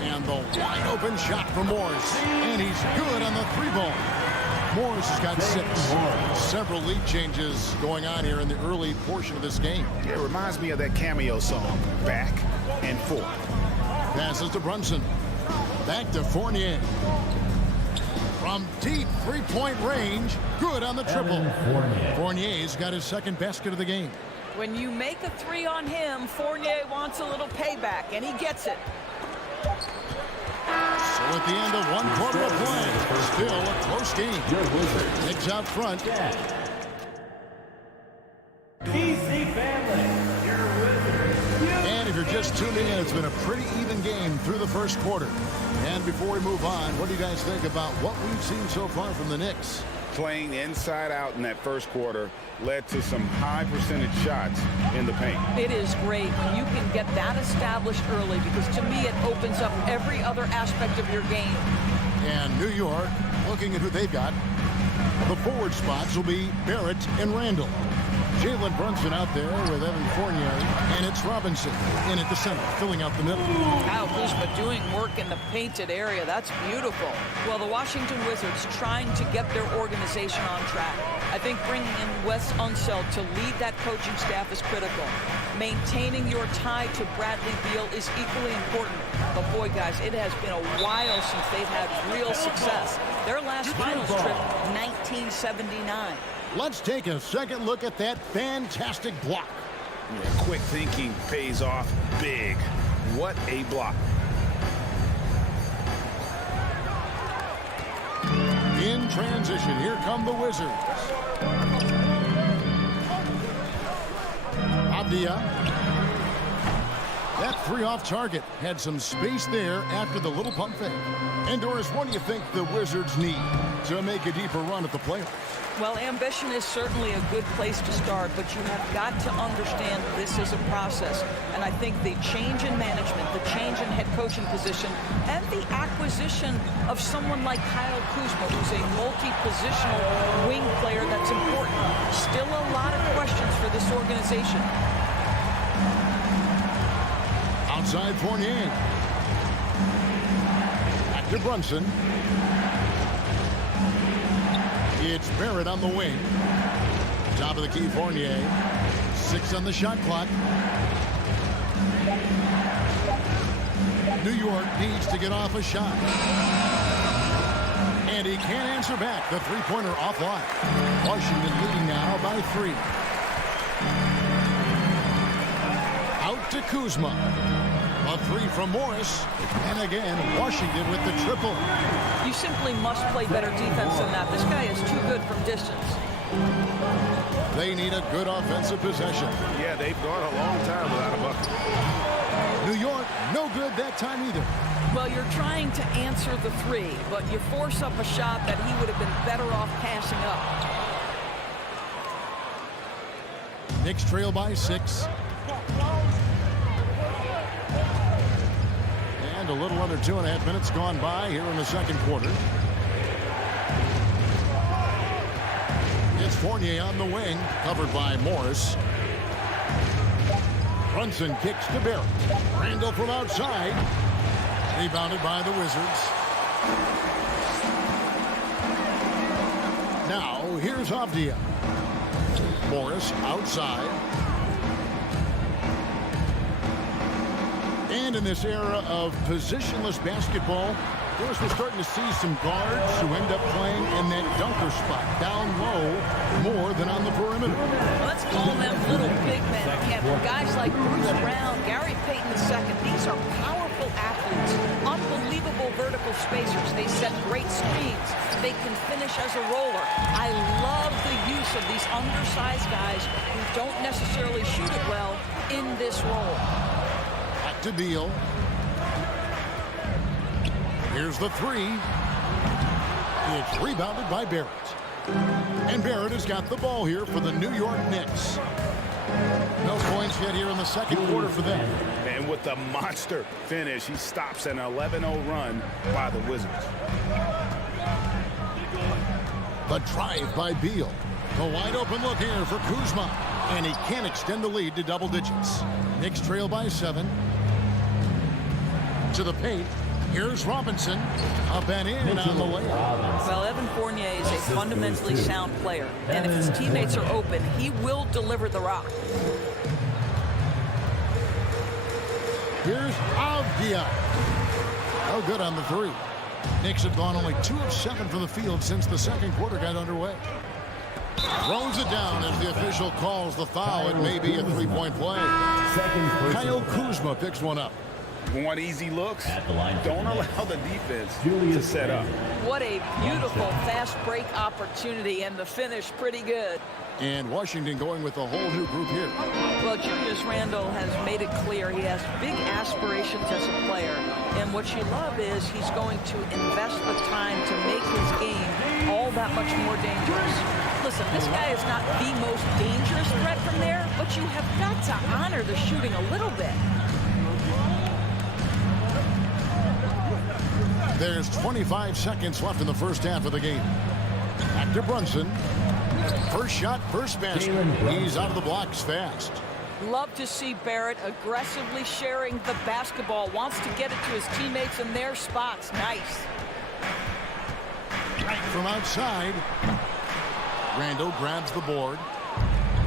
And the wide open shot for Morris. And he's good on the 3-ball. Morris has got 6. Several lead changes going on here in the early portion of this game. It reminds me of that cameo song, Back and Forth. Passes to Brunson. Back to Fournier. From deep 3-point range. Good on the triple. Fournier's got his second basket of the game. When you make a 3 on him, Fournier wants a little payback, and he gets it. So at the end of 1 quarter of play, still a close game. Knicks out front. PC family, your Wizards. And if you're just tuning in, it's been a pretty even game through the first quarter. And before we move on, what do you guys think about what we've seen so far from the Knicks? Playing inside out in that first quarter led to some high percentage shots in the paint. It is great when you can get that established early, because to me it opens up every other aspect of your game. And New York, looking at who they've got, the forward spots will be Barrett and Randall. Jalen Brunson out there with Evan Fournier, and it's Robinson in at the center, filling out the middle. Kyle Kuzma doing work in the painted area. That's beautiful. Well, the Washington Wizards trying to get their organization on track. I think bringing in Wes Unseld to lead that coaching staff is critical. Maintaining your tie to Bradley Beal is equally important. But boy, guys, it has been a while since they've had real success. Their last finals trip, 1979. Let's take a second look at that fantastic block. Yeah, quick thinking pays off big. What a block. In transition, here come the Wizards. Abdia. That three off target had some space there after the little pump fake. And Doris, what do you think the Wizards need to make a deeper run at the playoffs? Well, ambition is certainly a good place to start, but you have got to understand this is a process. And I think the change in management, the change in head coaching position, and the acquisition of someone like Kyle Kuzma, who's a multi-positional wing player that's important. Still a lot of questions for this organization. Outside Fournier. Back to Brunson. It's Barrett on the wing. Top of the key, Fournier. 6 on the shot clock. New York needs to get off a shot. And he can't answer back. The three-pointer offline. Washington leading now by 3. Out to Kuzma. A 3 from Morris. And again, Washington with the triple. You simply must play better defense than that. This guy is too good from distance. They need a good offensive possession. Yeah, they've gone a long time without a bucket. New York, no good that time either. Well, you're trying to answer the 3, but you force up a shot that he would have been better off passing up. Knicks trail by 6. And a little under 2.5 minutes gone by here in the second quarter. It's Fournier on the wing, covered by Morris. Brunson kicks to Barrett. Randall from outside. Rebounded by the Wizards. Now, here's Avdia. Morris outside. And in this era of positionless basketball, we're starting to see some guards who end up playing in that dunker spot down low more than on the perimeter. Let's call them little big men. Kevin. Guys like Bruce Brown, Gary Payton II, these are powerful athletes, unbelievable vertical spacers. They set great screens. They can finish as a roller. I love the use of these undersized guys who don't necessarily shoot it well in this role. To Beal. Here's the 3. It's rebounded by Barrett. And Barrett has got the ball here for the New York Knicks. No points yet here in the second quarter for them. And with the monster finish, he stops an 11-0 run by the Wizards. The drive by Beal. The wide open look here for Kuzma. And he can't extend the lead to double digits. Knicks trail by 7. To the paint. Here's Robinson. Up and in on the layup. Well, Evan Fournier is a fundamentally sound player. And if his teammates are open, he will deliver the rock. Here's Avdia. Oh, good on the 3. Knicks have gone only 2 of 7 from the field since the second quarter got underway. Throws it down as the official calls the foul. It may be a 3-point play. Kyle Kuzma picks one up. want easy looks, At the line for don't the allow Knicks, the defense to Julius set up. What a beautiful fast break opportunity, and the finish pretty good. And Washington going with a whole new group here. Well, Julius Randle has made it clear he has big aspirations as a player. And what you love is he's going to invest the time to make his game all that much more dangerous. Listen, this guy is not the most dangerous threat from there, but you have got to honor the shooting a little bit. There's 25 seconds left in the first half of the game. Back to Brunson. First shot, first basket. He's out of the blocks fast. Love to see Barrett aggressively sharing the basketball. Wants to get it to his teammates in their spots. Nice. From outside, Randle grabs the board.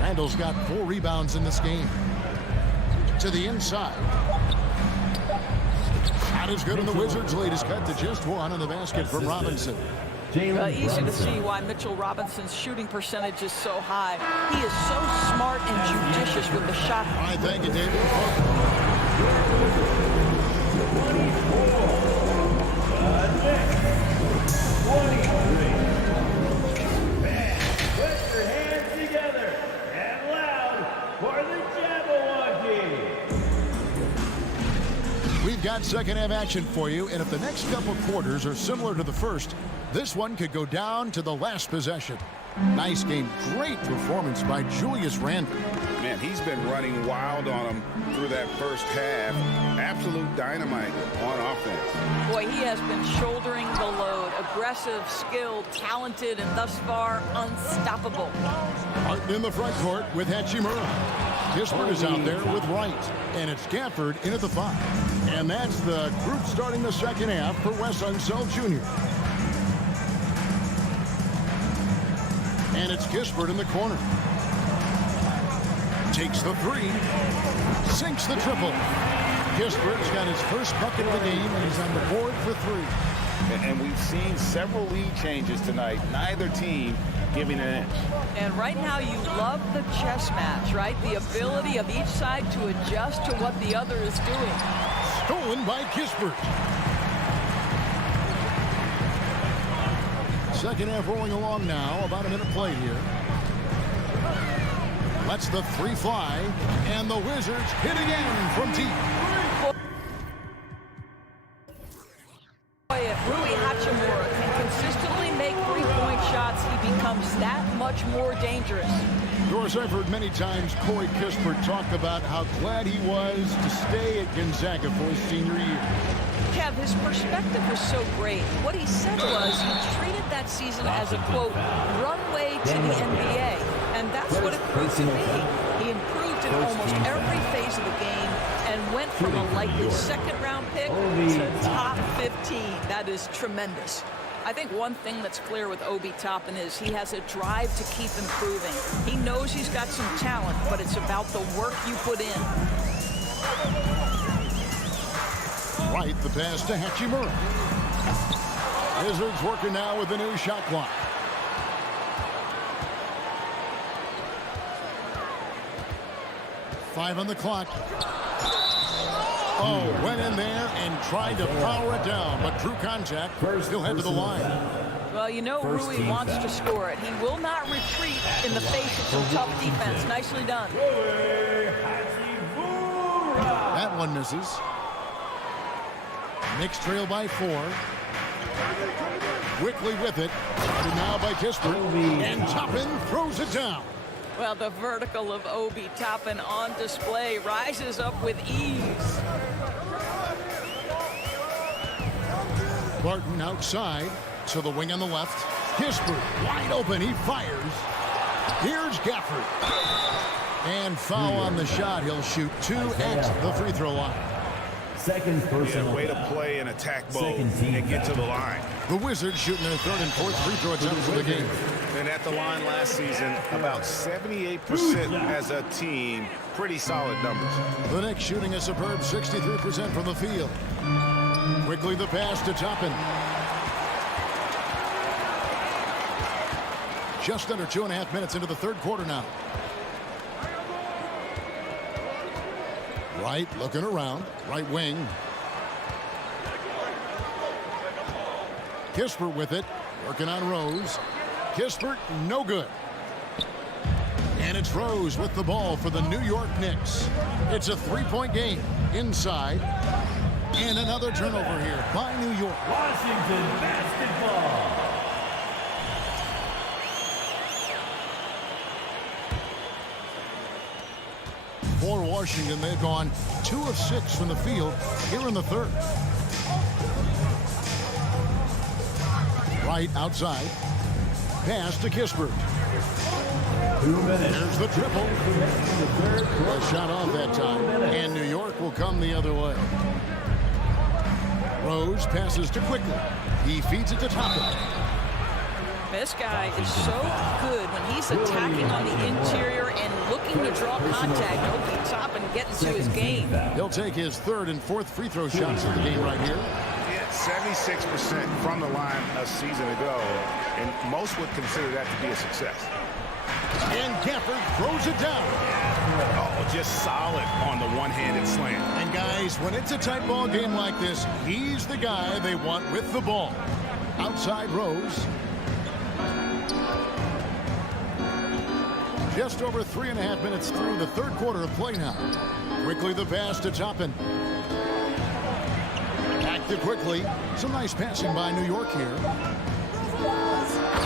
Randle's got 4 rebounds in this game. To the inside. Shot is good, and the Wizards' lead is cut to just 1 on the basket from Robinson. Easy to see why Mitchell Robinson's shooting percentage is so high. He is so smart and judicious with the shot. All right, thank you, David. 23. Put your hands together and loud for the Jabberwocky. We've got second half action for you, and if the next couple quarters are similar to the first, this one could go down to the last possession. Nice game. Great performance by Julius Randle. Man, he's been running wild on him through that first half. Absolute dynamite on offense. Boy, he has been shouldering the load. Aggressive, skilled, talented, and thus far unstoppable. Martin in the front court with Hachimura. Kispert is out there with Wright. And it's Gafford in at the 5. And that's the group starting the second half for Wes Unseld Jr. And it's Kispert in the corner. Takes the 3. Sinks the triple. Kispert's got his first bucket of the game, and he's on the board for 3. And we've seen several lead changes tonight. Neither team giving an inch. And right now you love the chess match, right? The ability of each side to adjust to what the other is doing. Stolen by Kispert. Second half rolling along now. About a minute played here. Lets the 3 fly. And the Wizards hit again from deep. Boy, if Rui Hachimura can consistently make 3-point shots, he becomes that much more dangerous. Of course, I've heard many times Corey Kispert talk about how glad he was to stay at Gonzaga for his senior year. Kev, his perspective was so great. What he said was he treated that season as a, quote, runway to the NBA. And that's what it proved to be. He improved in almost every phase of the game and went from a likely second-round pick to top 15. That is tremendous. I think one thing that's clear with Obi Toppin is he has a drive to keep improving. He knows he's got some talent, but it's about the work you put in. Right, the pass to Hachimura. Wizards working now with the new shot clock. Five on the clock. Oh, went in there and tried to power it down, but drew contact. He'll head to the line. Well, you know Rui wants to score it. He will not retreat in the face of some tough defense. Nicely done. That one misses. Knicks trail by 4. Quickly with it. And now by Kispert. And Toppin throws it down. Well, the vertical of Obi Toppin on display rises up with ease. Barton outside to the wing on the left. Kispert wide open. He fires. Here's Gafford. And foul on the shot. He'll shoot 2 at the free throw line. Second personal. Way to play in attack mode and get to the line. The Wizards shooting their 3rd and 4th free throw attempts of the game. And at the line last season, about 78% as a team. Pretty solid numbers. The Knicks shooting a superb 63% from the field. Quickly the pass to Toppin. Just under 2.5 minutes into the 3rd quarter now. Wright looking around. Right wing. Kispert with it. Working on Rose. Kispert, no good. And it's Rose with the ball for the New York Knicks. It's a three-point game. Inside. And another turnover here by New York. Washington basketball. For Washington, they've gone 2 of 6 from the field here in the third. Right outside. Pass to Kispert. 2 minutes. There's the triple. A shot off that time. And New York will come the other way. Rose passes to Quickly. He feeds it to Toppin. This guy is so good when he's attacking on the interior and looking to draw contact. Hopefully Toppin getting to his game. He'll take his third and fourth free throw shots of the game right here. Yeah, 76% from the line a season ago, and most would consider that to be a success. And Gafford throws it down. Oh, just solid on the one-handed slam. And guys, when it's a tight ball game like this, he's the guy they want with the ball. Outside Rose. Just over 3.5 minutes through the third quarter of play now. Quickly the pass to Toppin. Back to Quickly. Some nice passing by New York here.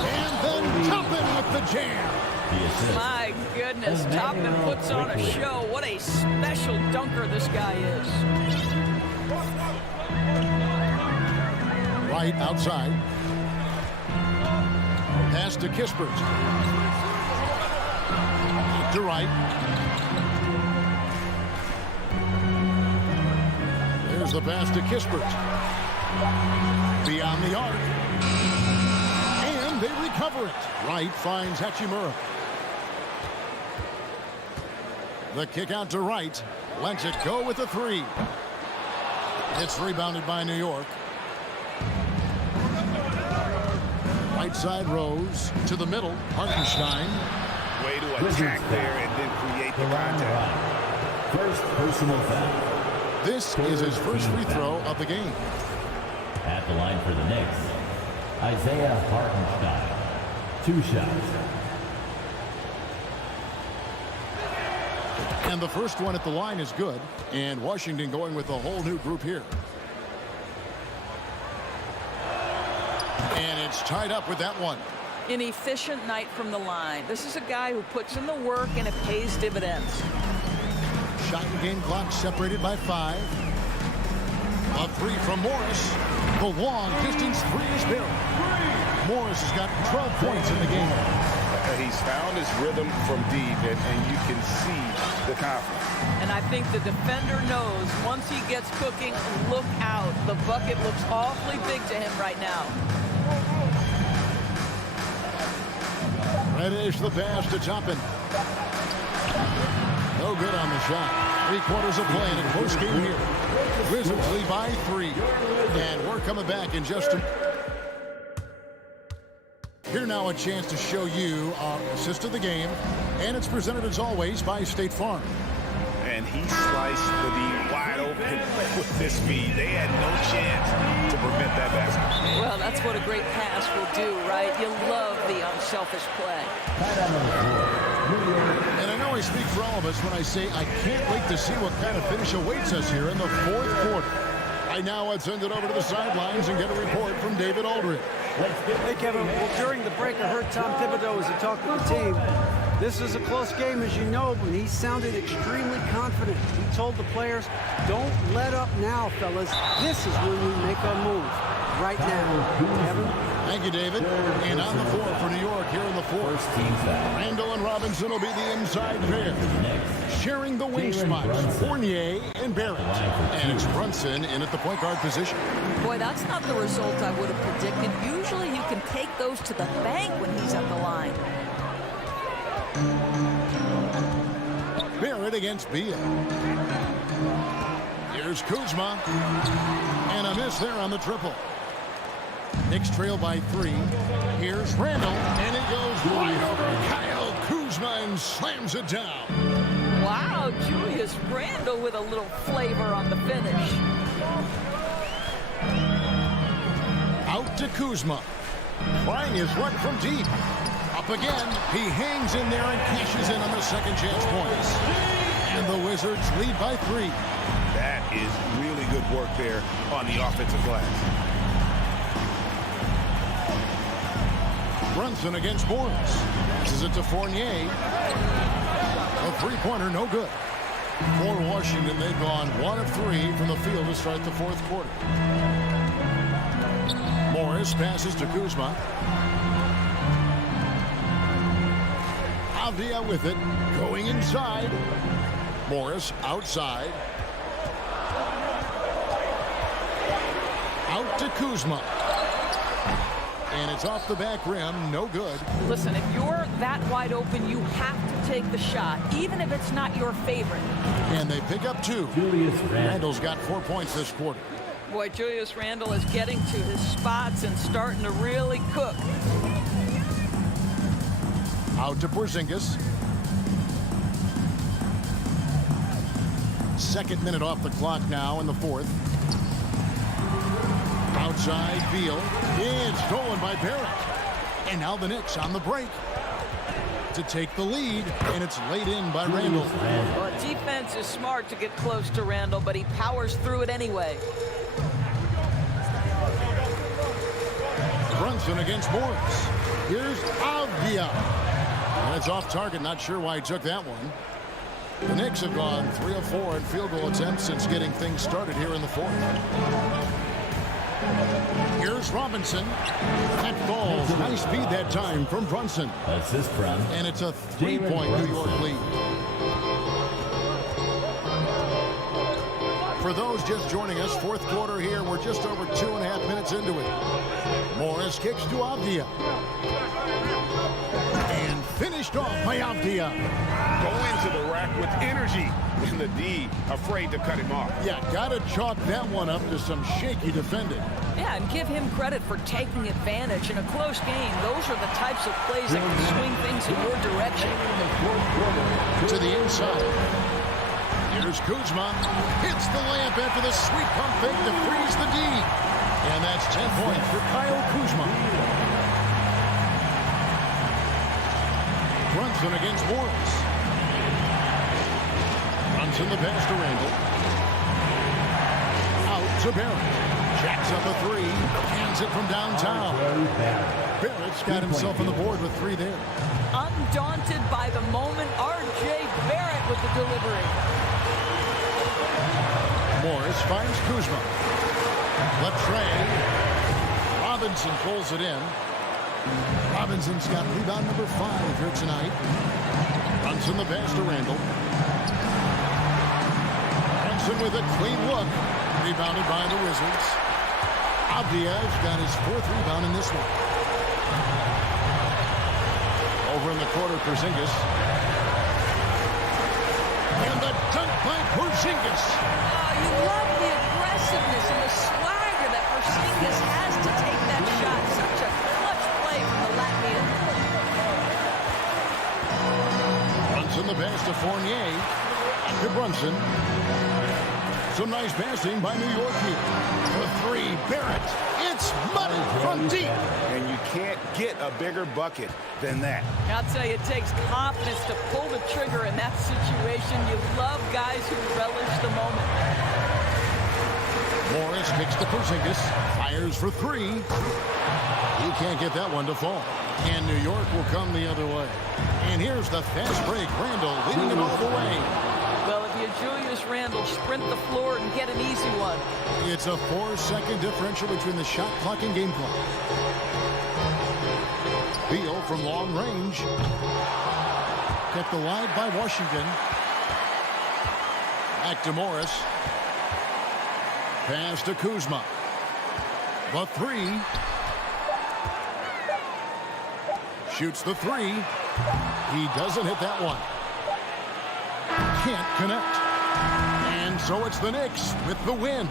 And then Toppin with the jam. My goodness, Toppin puts on a show. What a special dunker this guy is. Right outside. Pass to Kispert. To Wright. There's the pass to Kispert. Beyond the arc. And they recover it. Wright finds Hachimura. The kick out to Wright. Lets it go with the three. It's rebounded by New York. Right side Rose. To the middle. Hartenstein. Way to attack there and then create the contact. First personal foul. This is his first free throw of the game. At the line for the Knicks, Isaiah Hartenstein. 2 shots. And the first one at the line is good. And Washington going with a whole new group here. And it's tied up with that one. An efficient night from the line. This is a guy who puts in the work and it pays dividends. Shot and game clock separated by 5. A three from Morris. The long distance three is buried. Morris has got 12 points in the game. He's found his rhythm from deep, and you can see the confidence. And I think the defender knows once he gets cooking, look out. The bucket looks awfully big to him right now. Reddish the pass to Toppin. No good on the shot. 3/4 of play in a close game here. Wizards lead by 3. And we're coming back in just a... Here now a chance to show you our assist of the game. And it's presented as always by State Farm. And he sliced the D wide open with this speed. They had no chance to prevent that basket. Well, that's what a great pass will do, right? You love the unselfish play. And I know I speak for all of us when I say I can't wait to see what kind of finish awaits us here in the fourth quarter. Right now, let's send it over to the sidelines and get a report from David Aldridge. Hey, Kevin, well, during the break, I heard Tom Thibodeau as he talked to the team. This is a close game, as you know, but he sounded extremely confident. He told the players, don't let up now, fellas. This is when we make our move. Right now. Kevin? Thank you, David. And on the floor for New York here in the fourth. Randall and Robinson will be the inside pair. Sharing the wing spots, Fournier and Barrett. And it's Brunson in at the point guard position. Boy, that's not the result I would have predicted. Usually you can take those to the bank when he's at the line. Barrett against Beal. Here's Kuzma. And a miss there on the triple. Knicks trail by 3. Here's Randall. And it goes right over Kyle Kuzma and slams it down. Wow, Oh, Julius Randle with a little flavor on the finish. Out to Kuzma. Trying his luck from deep. Up again. He hangs in there and cashes in on the second chance points. And the Wizards lead by 3. That is really good work there on the offensive glass. Brunson against Morris. Passes it to Fournier. A three-pointer, no good. For Washington, they've gone 1 of 3 from the field to start the fourth quarter. Morris passes to Kuzma. Avdia with it, going inside. Morris outside. Out to Kuzma. And it's off the back rim, no good. Listen, if you're that wide open, you have to take the shot, even if it's not your favorite. And they pick up 2. Julius Randle's got 4 points this quarter. Boy, Julius Randle is getting to his spots and starting to really cook. Out to Porzingis. Second minute off the clock now in the fourth. Outside Beal. It's stolen by Barrett. And now the Knicks on the break to take the lead, and it's laid in by Randle. Well, defense is smart to get close to Randle, but he powers through it anyway. Brunson against Morris. Here's Avdia. And it's off target. Not sure why he took that one. The Knicks have gone 3 of 4 in field goal attempts since getting things started here in the fourth. Here's Robinson. That falls. Nice speed that time from Brunson. Assist from. And it's a 3-point New York lead. For those just joining us, fourth quarter here. We're just over 2.5 minutes into it. Morris kicks to Avdia. And finished off by Avdia. Go into the rack with energy. And the D afraid to cut him off. Yeah, gotta chalk that one up to some shaky defending. Yeah, and give him credit for taking advantage in a close game. Those are the types of plays that can swing things in your direction. To the inside. Here's Kuzma. Hits the layup after the sweet pump fake to freeze the D. And that's 10 points for Kyle Kuzma. Brunson against Morris. Brunson the pass to Randle. Out to Barrett. Jacks up a 3. Hands it from downtown. Barrett's got himself on the board with 3 there. Undaunted by the moment, R.J. Barrett with the delivery. Morris finds Kuzma. Latray. Robinson pulls it in. Robinson's got rebound number 5 here tonight. Brunson the pass to Randle. Brunson with a clean look. Rebounded by the Wizards. Avdia's got his 4th rebound in this one. Over in the corner, Porzingis. And the dunk by Porzingis. Oh, you love the aggressiveness and the swagger that Porzingis has to take that shot. Such a clutch play from the Latvian. Brunson the pass to Fournier. To Brunson. Some nice passing by New York here. For 3, Barrett. It's money from deep. And you can't get a bigger bucket than that. I'll tell you, it takes confidence to pull the trigger in that situation. You love guys who relish the moment. Morris kicks to Porzingis. Fires for 3. He can't get that one to fall. And New York will come the other way. And here's the fast break. Randle leading it all the way. Well, if you Julius Randle, sprint the floor and get an easy one. It's a 4-second differential between the shot clock and game clock. Beal from long range. Kept alive by Washington. Back to Morris. Pass to Kuzma. The 3. Shoots the 3. He doesn't hit that one. Can't connect. And so it's the Knicks with the win.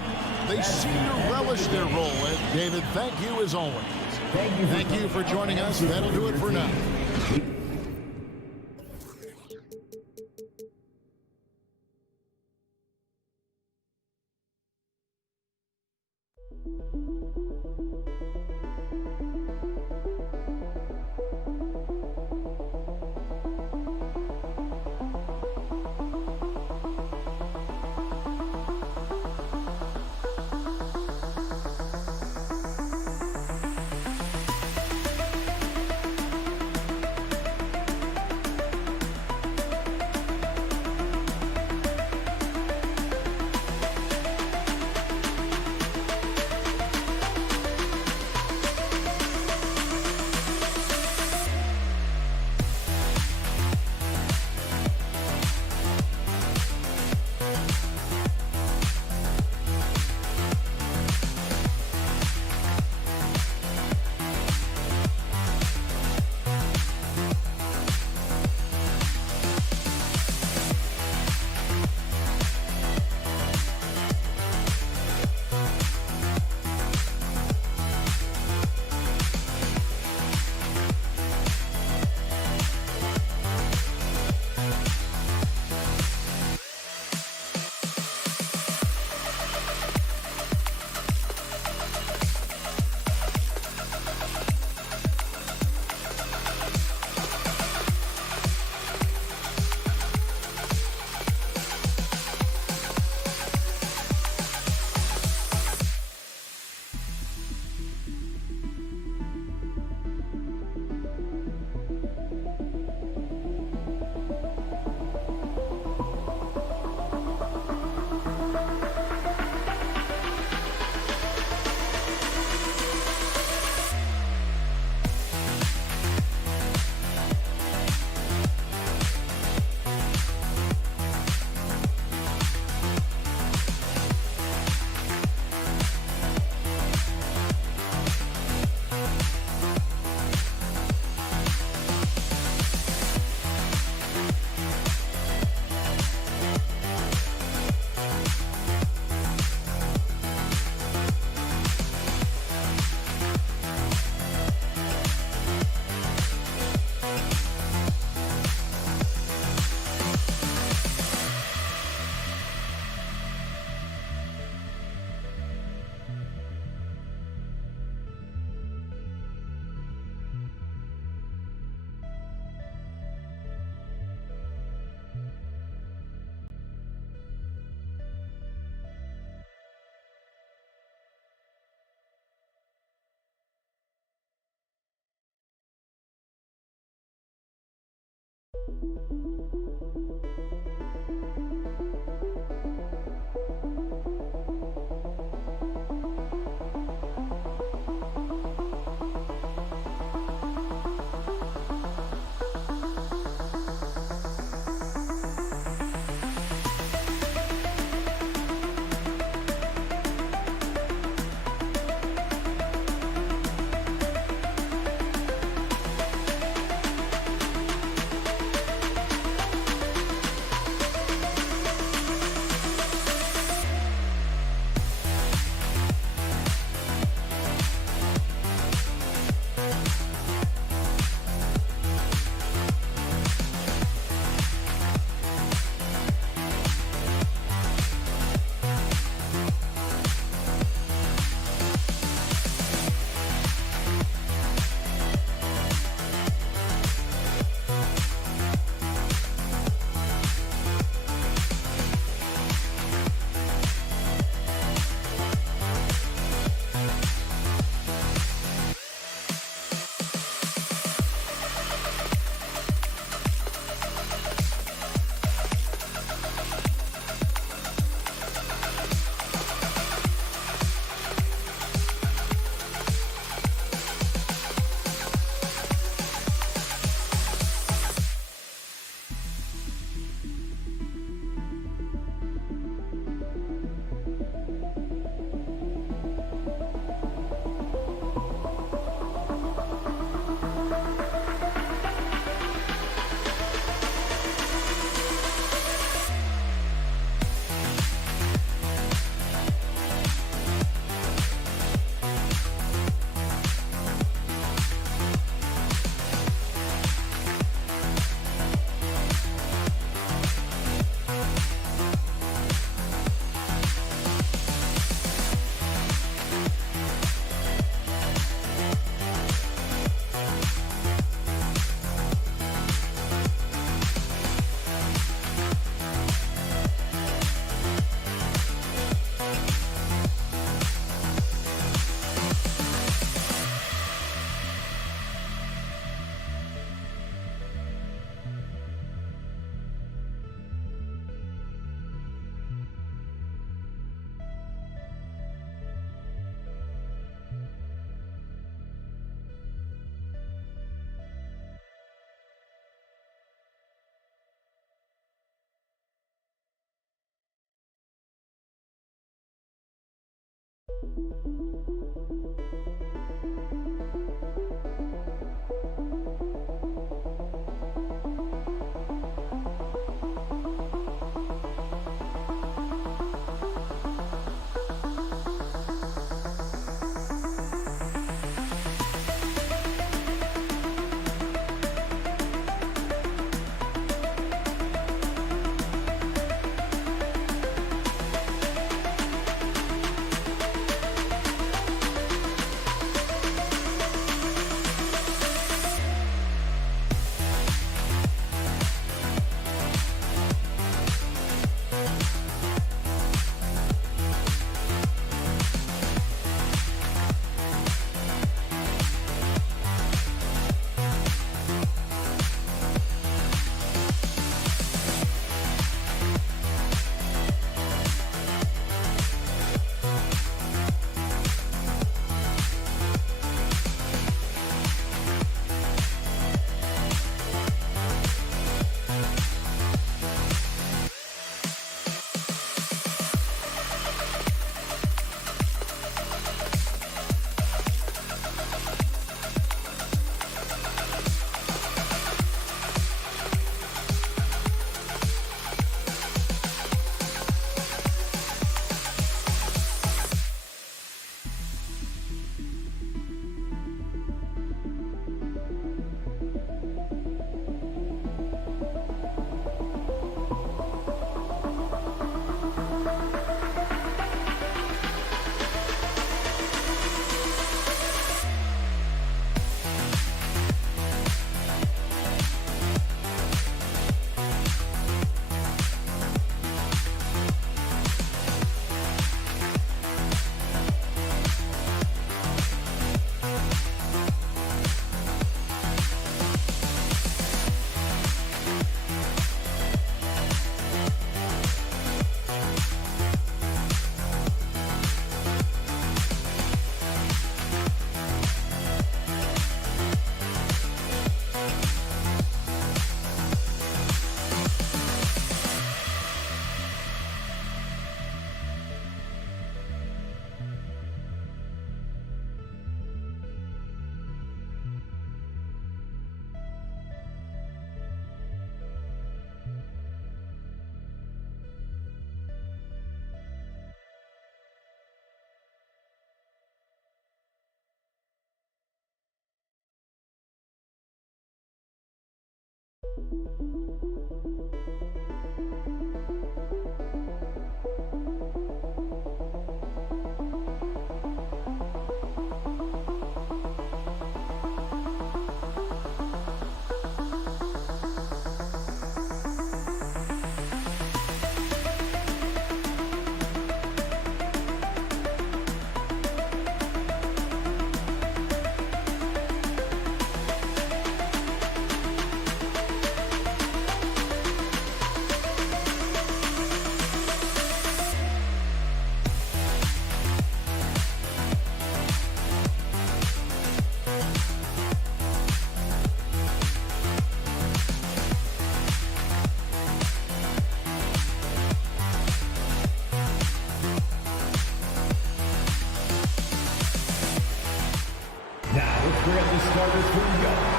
They seem to relish their role. And David, thank you as always. Thank you for joining us. That'll do it for now.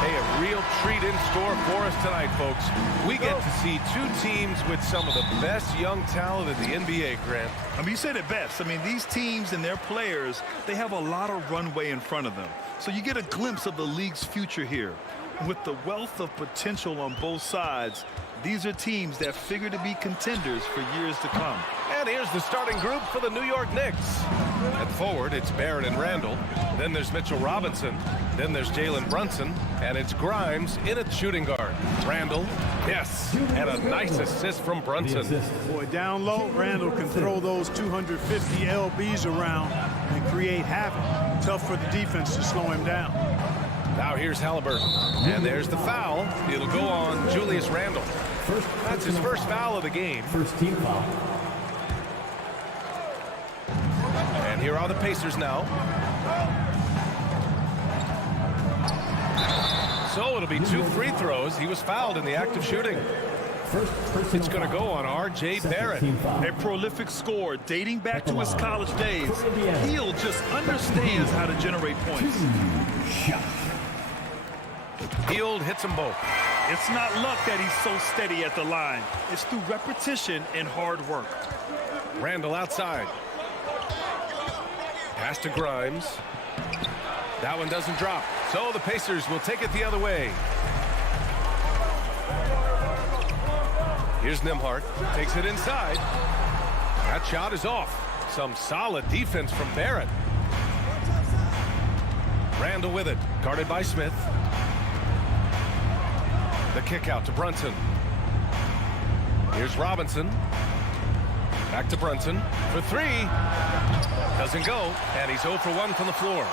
Hey, a real treat in store for us tonight, folks. We get to see two teams with some of the best young talent in the NBA, Grant. I mean, you said it best. I mean, these teams and their players, they have a lot of runway in front of them. So you get a glimpse of the league's future here. With the wealth of potential on both sides, these are teams that figure to be contenders for years to come. And here's the starting group for the New York Knicks. At forward, it's Barrett and Randall. Then there's Mitchell Robinson. Then there's Jalen Brunson. And it's Grimes in at shooting guard. Randall, yes, and a nice assist from Brunson. Boy, down low, Randall can throw those 250 LBs around and create havoc. Tough for the defense to slow him down. Now here's Halliburton. And there's the foul. It'll go on Julius Randle. That's his first foul of the game. First team foul. And here are the Pacers now. So it'll be 2 free throws. He was fouled in the act of shooting. It's going to go on R.J. Barrett. A prolific scorer dating back to his college days. Hield just understands how to generate points. Hield hits them both. It's not luck that he's so steady at the line. It's through repetition and hard work. Randall outside. Pass to Grimes. That one doesn't drop. So the Pacers will take it the other way. Here's Nembhard. Takes it inside. That shot is off. Some solid defense from Barrett. Randall with it. Guarded by Smith. The kick out to Brunson. Here's Robinson. Back to Brunson for three. Doesn't go, and he's 0 for 1 from the floor.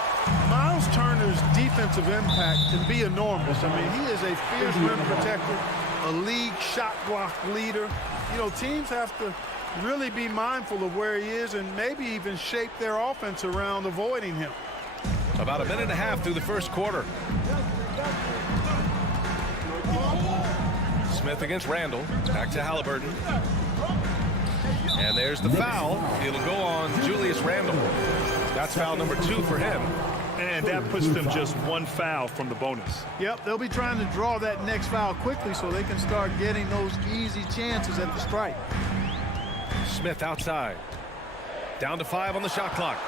Miles Turner's defensive impact can be enormous. I mean, he is a fierce rim protector, a league shot block leader. You know, teams have to really be mindful of where he is and maybe even shape their offense around avoiding him. About a minute and a half through the first quarter. Smith against Randall. Back to Halliburton. And there's the foul. It'll go on Julius Randall. That's foul number 2 for him. And that puts them just 1 foul from the bonus. Yep, they'll be trying to draw that next foul quickly so they can start getting those easy chances at the strike. Smith outside. Down to 5 on the shot clock.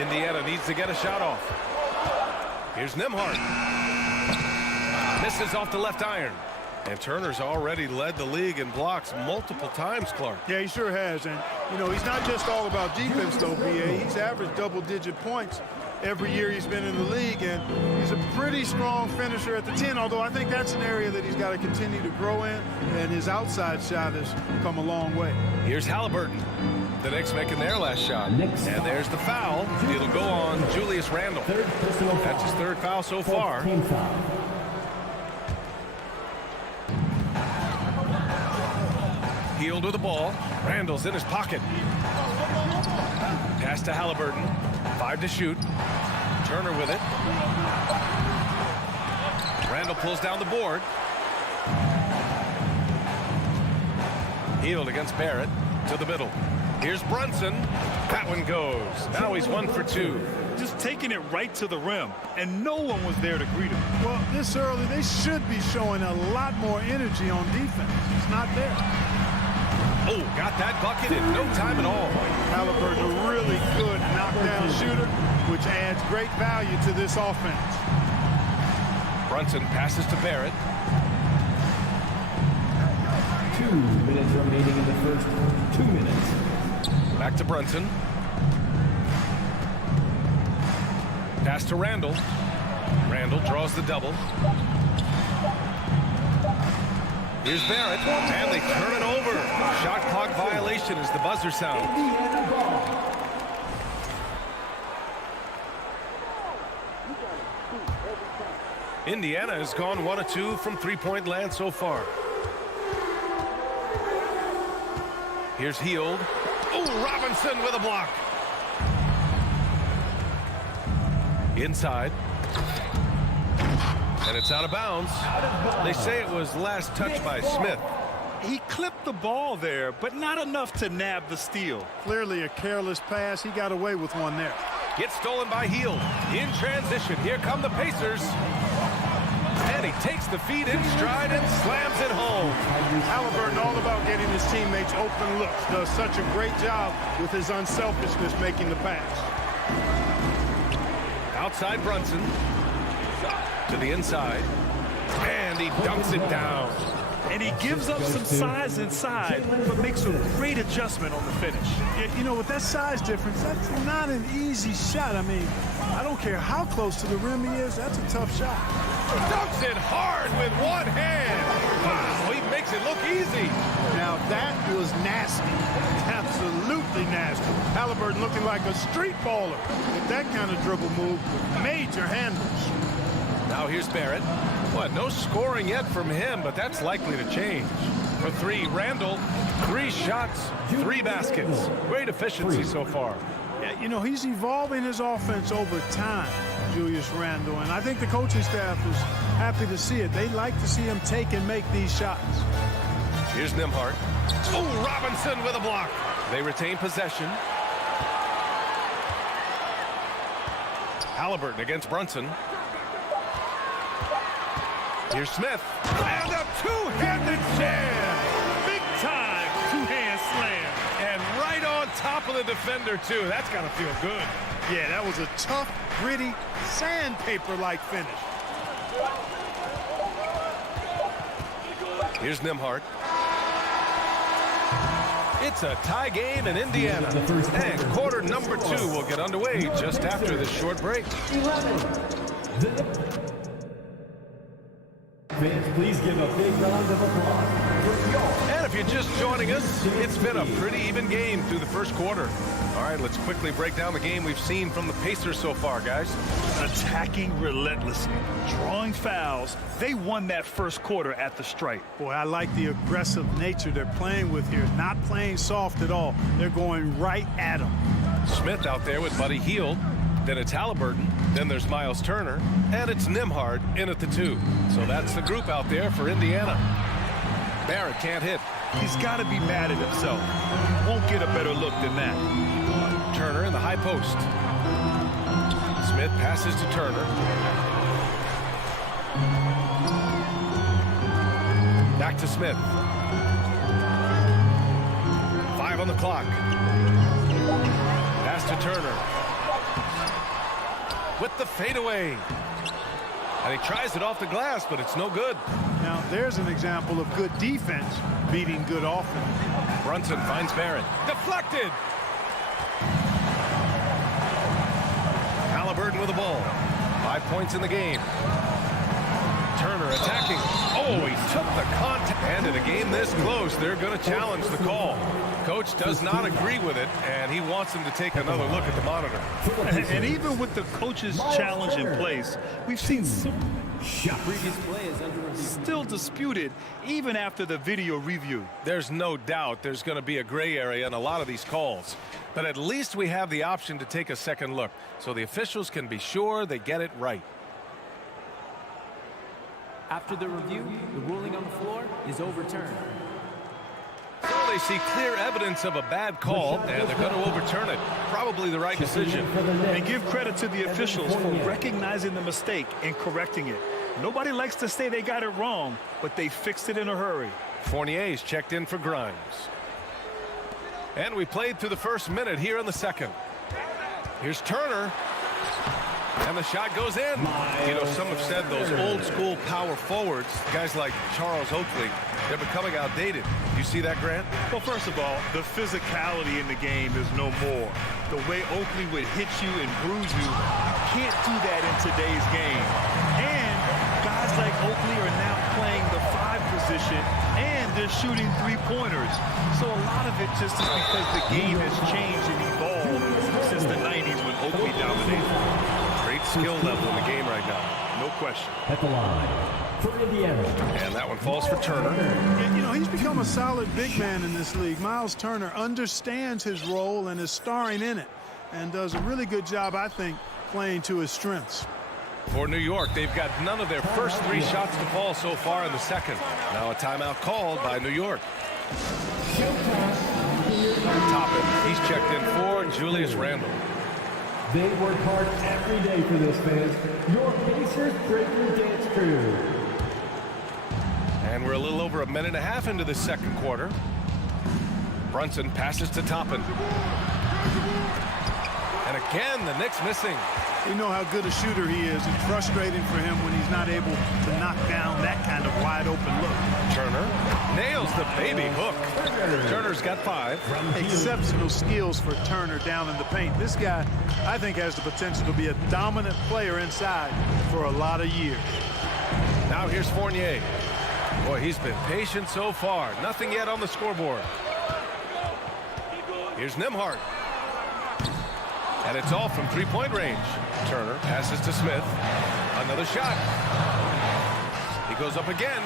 Indiana needs to get a shot off. Here's Nembhard. Misses off the left iron. And Turner's already led the league in blocks multiple times, Clark. Yeah, he sure has. And, you know, he's not just all about defense, though, B.A. He's averaged double-digit points every year he's been in the league. And he's a pretty strong finisher at the 10, although I think that's an area that he's got to continue to grow in. And his outside shot has come a long way. Here's Halliburton. The Knicks making their last shot. And there's the foul. It'll go on Julius Randall. That's his 3rd foul so far. Hield with the ball. Randall's in his pocket. Pass to Halliburton. 5 to shoot. Turner with it. Randall pulls down the board. Hield against Barrett to the middle. Here's Brunson. That one goes. Now he's 1 for 2. Just taking it right to the rim, and no one was there to greet him. Well, this early, they should be showing a lot more energy on defense. It's not there. Oh, got that bucket in no time at all. Halliburton, a really good knockdown shooter, which adds great value to this offense. Brunson passes to Barrett. 2 minutes remaining in the first 2 minutes. Back to Brunson. Pass to Randall. Randall draws the double. Here's Barrett, and they turn it over. Shot clock violation as the buzzer sounds. Indiana has gone 1 of 2 from three-point land so far. Here's Hield. Oh, Robinson with a block. Inside. And it's out of bounds. They say it was last touched by Smith. He clipped the ball there, but not enough to nab the steal. Clearly a careless pass. He got away with one there. Gets stolen by Hield. In transition, here come the Pacers. And he takes the feed in stride and slams it home. Halliburton all about getting his teammates open looks. Does such a great job with his unselfishness making the pass. Outside Brunson. To the inside. And he dunks it down. And he gives up some size inside, but makes a great adjustment on the finish. Yeah, you know, with that size difference, that's not an easy shot. I mean, I don't care how close to the rim he is, that's a tough shot. Dunks it hard with one hand. Wow, he makes it look easy. Now that was nasty. Absolutely nasty. Halliburton looking like a street baller with that kind of dribble move. Major handles. Now here's Barrett. What, no scoring yet from him, but that's likely to change. For 3, Randall, 3 shots, 3 baskets. Great efficiency so far. Yeah, you know, he's evolving his offense over time. Julius Randle. And I think the coaching staff is happy to see it. They like to see him take and make these shots. Here's Nembhard. Oh, Robinson with a block. They retain possession. Halliburton against Brunson. Here's Smith. And a two-handed jam. Big time two-hand slam. And right on top of the defender, too. That's got to feel good. Yeah, that was a tough, gritty, sandpaper-like finish. Here's Nembhard. It's a tie game in Indiana. And quarter number 2 will get underway just after this short break. Fans, please give a big round of applause. And if you're just joining us, it's been a pretty even game through the first quarter. All right, let's quickly break down the game we've seen from the Pacers so far, guys. Attacking relentlessly, drawing fouls. They won that first quarter at the stripe. Boy, I like the aggressive nature they're playing with here. Not playing soft at all. They're going right at them. Smith out there with Buddy Hield. Then it's Halliburton. Then there's Miles Turner. And it's Nembhard in at the 2. So that's the group out there for Indiana. Barrett can't hit. He's got to be mad at himself. He won't get a better look than that. Turner in the high post. Smith passes to Turner. Back to Smith. 5 on the clock. Pass to Turner. With the fadeaway. And he tries it off the glass, but it's no good. Now, there's an example of good defense beating good offense. Brunson finds Barrett. Deflected. Halliburton with the ball. 5 points in the game. Turner attacking. Oh, he took the contact. And in a game this close, they're going to challenge the call. Coach does not agree with it, and he wants him to take another look at the monitor. And even with the coach's challenge in place, we've seen some previous plays still disputed even after the video review. There's no doubt there's going to be a gray area in a lot of these calls. But at least we have the option to take a second look, so the officials can be sure they get it right. After the review, the ruling on the floor is overturned. So they see clear evidence of a bad call, and they're going to overturn it. Probably the right decision. And give credit to the officials for recognizing the mistake and correcting it. Nobody likes to say they got it wrong, but they fixed it in a hurry. Fournier's checked in for Grimes. And we played through the first minute here in the second. Here's Turner. And the shot goes in. You know, some have said those old school power forwards, guys like Charles Oakley, they're becoming outdated. You see that, Grant? Well, first of all, the physicality in the game is no more. The way Oakley would hit you and bruise you, you can't do that in today's game. And guys like Oakley are now playing the 5 position, and they're shooting 3-pointers. So a lot of it just is because the game has changed and evolved since the 90s when Oakley dominated. Great skill level in the game right now. No question. At the line for Indiana. And that one falls for Turner. You know, he's become a solid big man in this league. Miles Turner understands his role and is starring in it and does a really good job, I think, playing to his strengths. For New York, they've got none of their first 3 shots to fall so far in the second. Now a timeout called by New York. Toppin, he's checked in for Julius Randle. They work hard every day for this, fans. Your Pacers Breaker Dance Crew. And we're a little over a minute and a half into the second quarter. Brunson passes to Toppin. And again, the Knicks missing. We know how good a shooter he is. It's frustrating for him when he's not able to knock down that kind of wide open look. Turner nails the baby hook. Turner's got 5. Exceptional skills for Turner down in the paint. This guy, I think, has the potential to be a dominant player inside for a lot of years. Now here's Fournier. Boy, he's been patient so far. Nothing yet on the scoreboard. Here's Nembhard. And it's all from 3-point range. Turner passes to Smith. Another shot. He goes up again.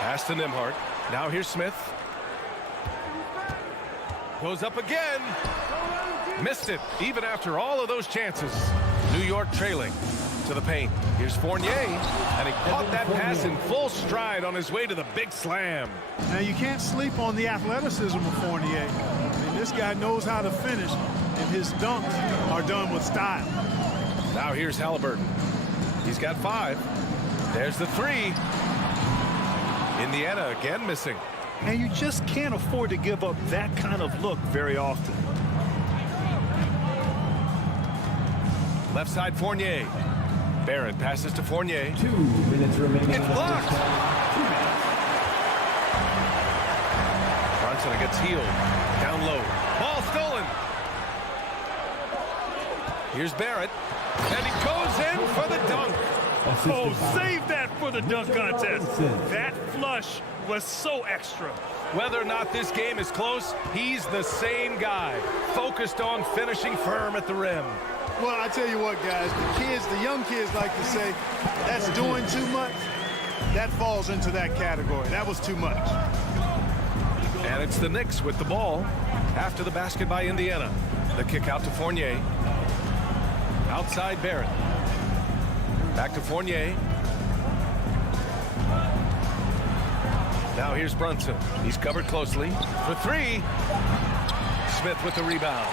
Pass to Nembhard. Now here's Smith. Goes up again. Missed it, even after all of those chances. New York trailing to the paint. Here's Fournier, and he caught that pass in full stride on his way to the big slam. Now, you can't sleep on the athleticism of Fournier. I mean, this guy knows how to finish, and his dunks are done with style. Now here's Halliburton. He's got 5. There's the 3. Indiana again missing. And you just can't afford to give up that kind of look very often. Left side Fournier. Barrett passes to Fournier. 2 minutes remaining. It's blocked. Brunson gets healed. Down low. Ball stolen. Here's Barrett. And he goes in for the dunk. Oh, save that for the dunk contest. That flush was so extra. Whether or not this game is close, he's the same guy. Focused on finishing firm at the rim. Well, I tell you what, guys, the young kids like to say, that's doing too much. That falls into that category. That was too much. And it's the Knicks with the ball after the basket by Indiana. The kick out to Fournier. Outside Barrett. Back to Fournier. Now here's Brunson. He's covered closely for 3. Smith with the rebound.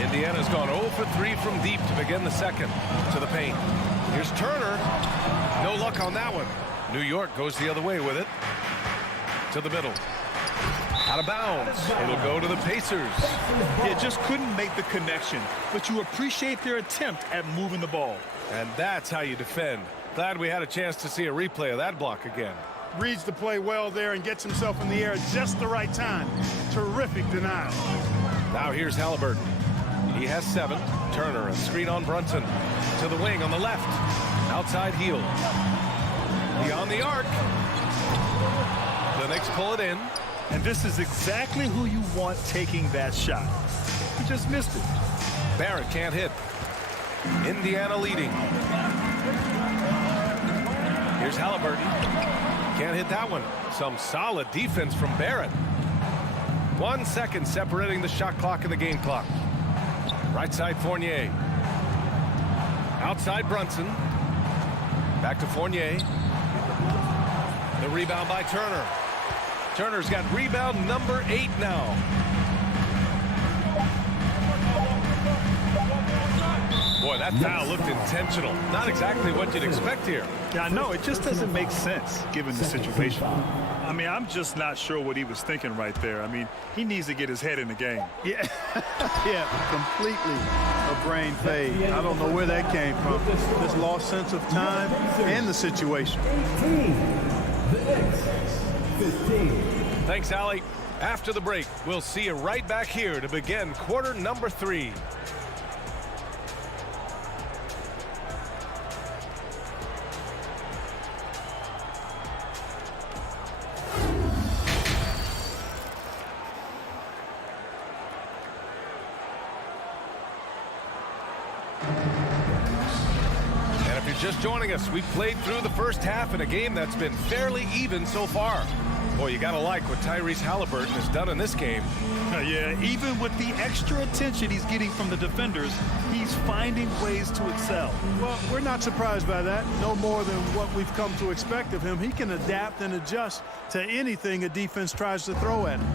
Indiana's gone 0 for 3 from deep to begin the second. To the paint. Here's Turner. No luck on that one. New York goes the other way with it. To the middle. Out of bounds. It'll go to the Pacers. Yeah, just couldn't make the connection. But you appreciate their attempt at moving the ball. And that's how you defend. Glad we had a chance to see a replay of that block again. Reads the play well there and gets himself in the air at just the right time. Terrific denial. Now here's Halliburton. He has 7. Turner, a screen on Brunson. To the wing on the left. Outside heel. Beyond the arc. The Knicks pull it in. And this is exactly who you want taking that shot. He just missed it. Barrett can't hit. Indiana leading. Here's Halliburton. Can't hit that one. Some solid defense from Barrett. 1 second separating the shot clock and the game clock. Right side Fournier. Outside Brunson. Back to Fournier. The rebound by Turner. Turner's got rebound number 8 now. Boy, that foul looked intentional. Not exactly what you'd expect here. Yeah, I know. It just doesn't make sense given the situation. I mean, I'm just not sure what he was thinking right there. I mean, he needs to get his head in the game. Yeah, yeah, completely a brain fade. I don't know where that came from. This lost sense of time and the situation. 18. The Knicks. 15. Thanks, Allie. After the break, we'll see you right back here to begin quarter number 3. Just joining us, we've played through the first half in a game that's been fairly even so far. Boy, you gotta like what Tyrese Halliburton has done in this game. Yeah, even with the extra attention he's getting from the defenders, he's finding ways to excel. Well, we're not surprised by that. No more than what we've come to expect of him. He can adapt and adjust to anything a defense tries to throw at him.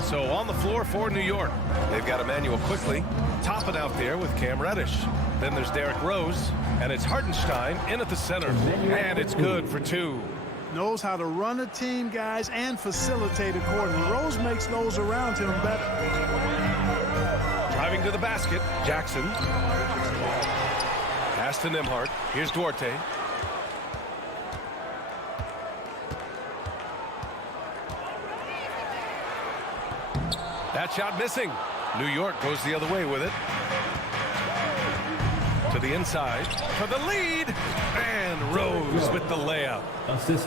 So on the floor for New York, they've got Emmanuel Quickly topping out there with Cam Reddish. Then there's Derrick Rose, and it's Hartenstein in at the center, and it's good for 2. Knows how to run a team, guys, and facilitate accordingly. Rose makes those around him better. Driving to the basket, Jackson. Pass to Nembhard. Here's Duarte. That shot missing. New York goes the other way with it. To the inside for the lead, and Rose with the layup.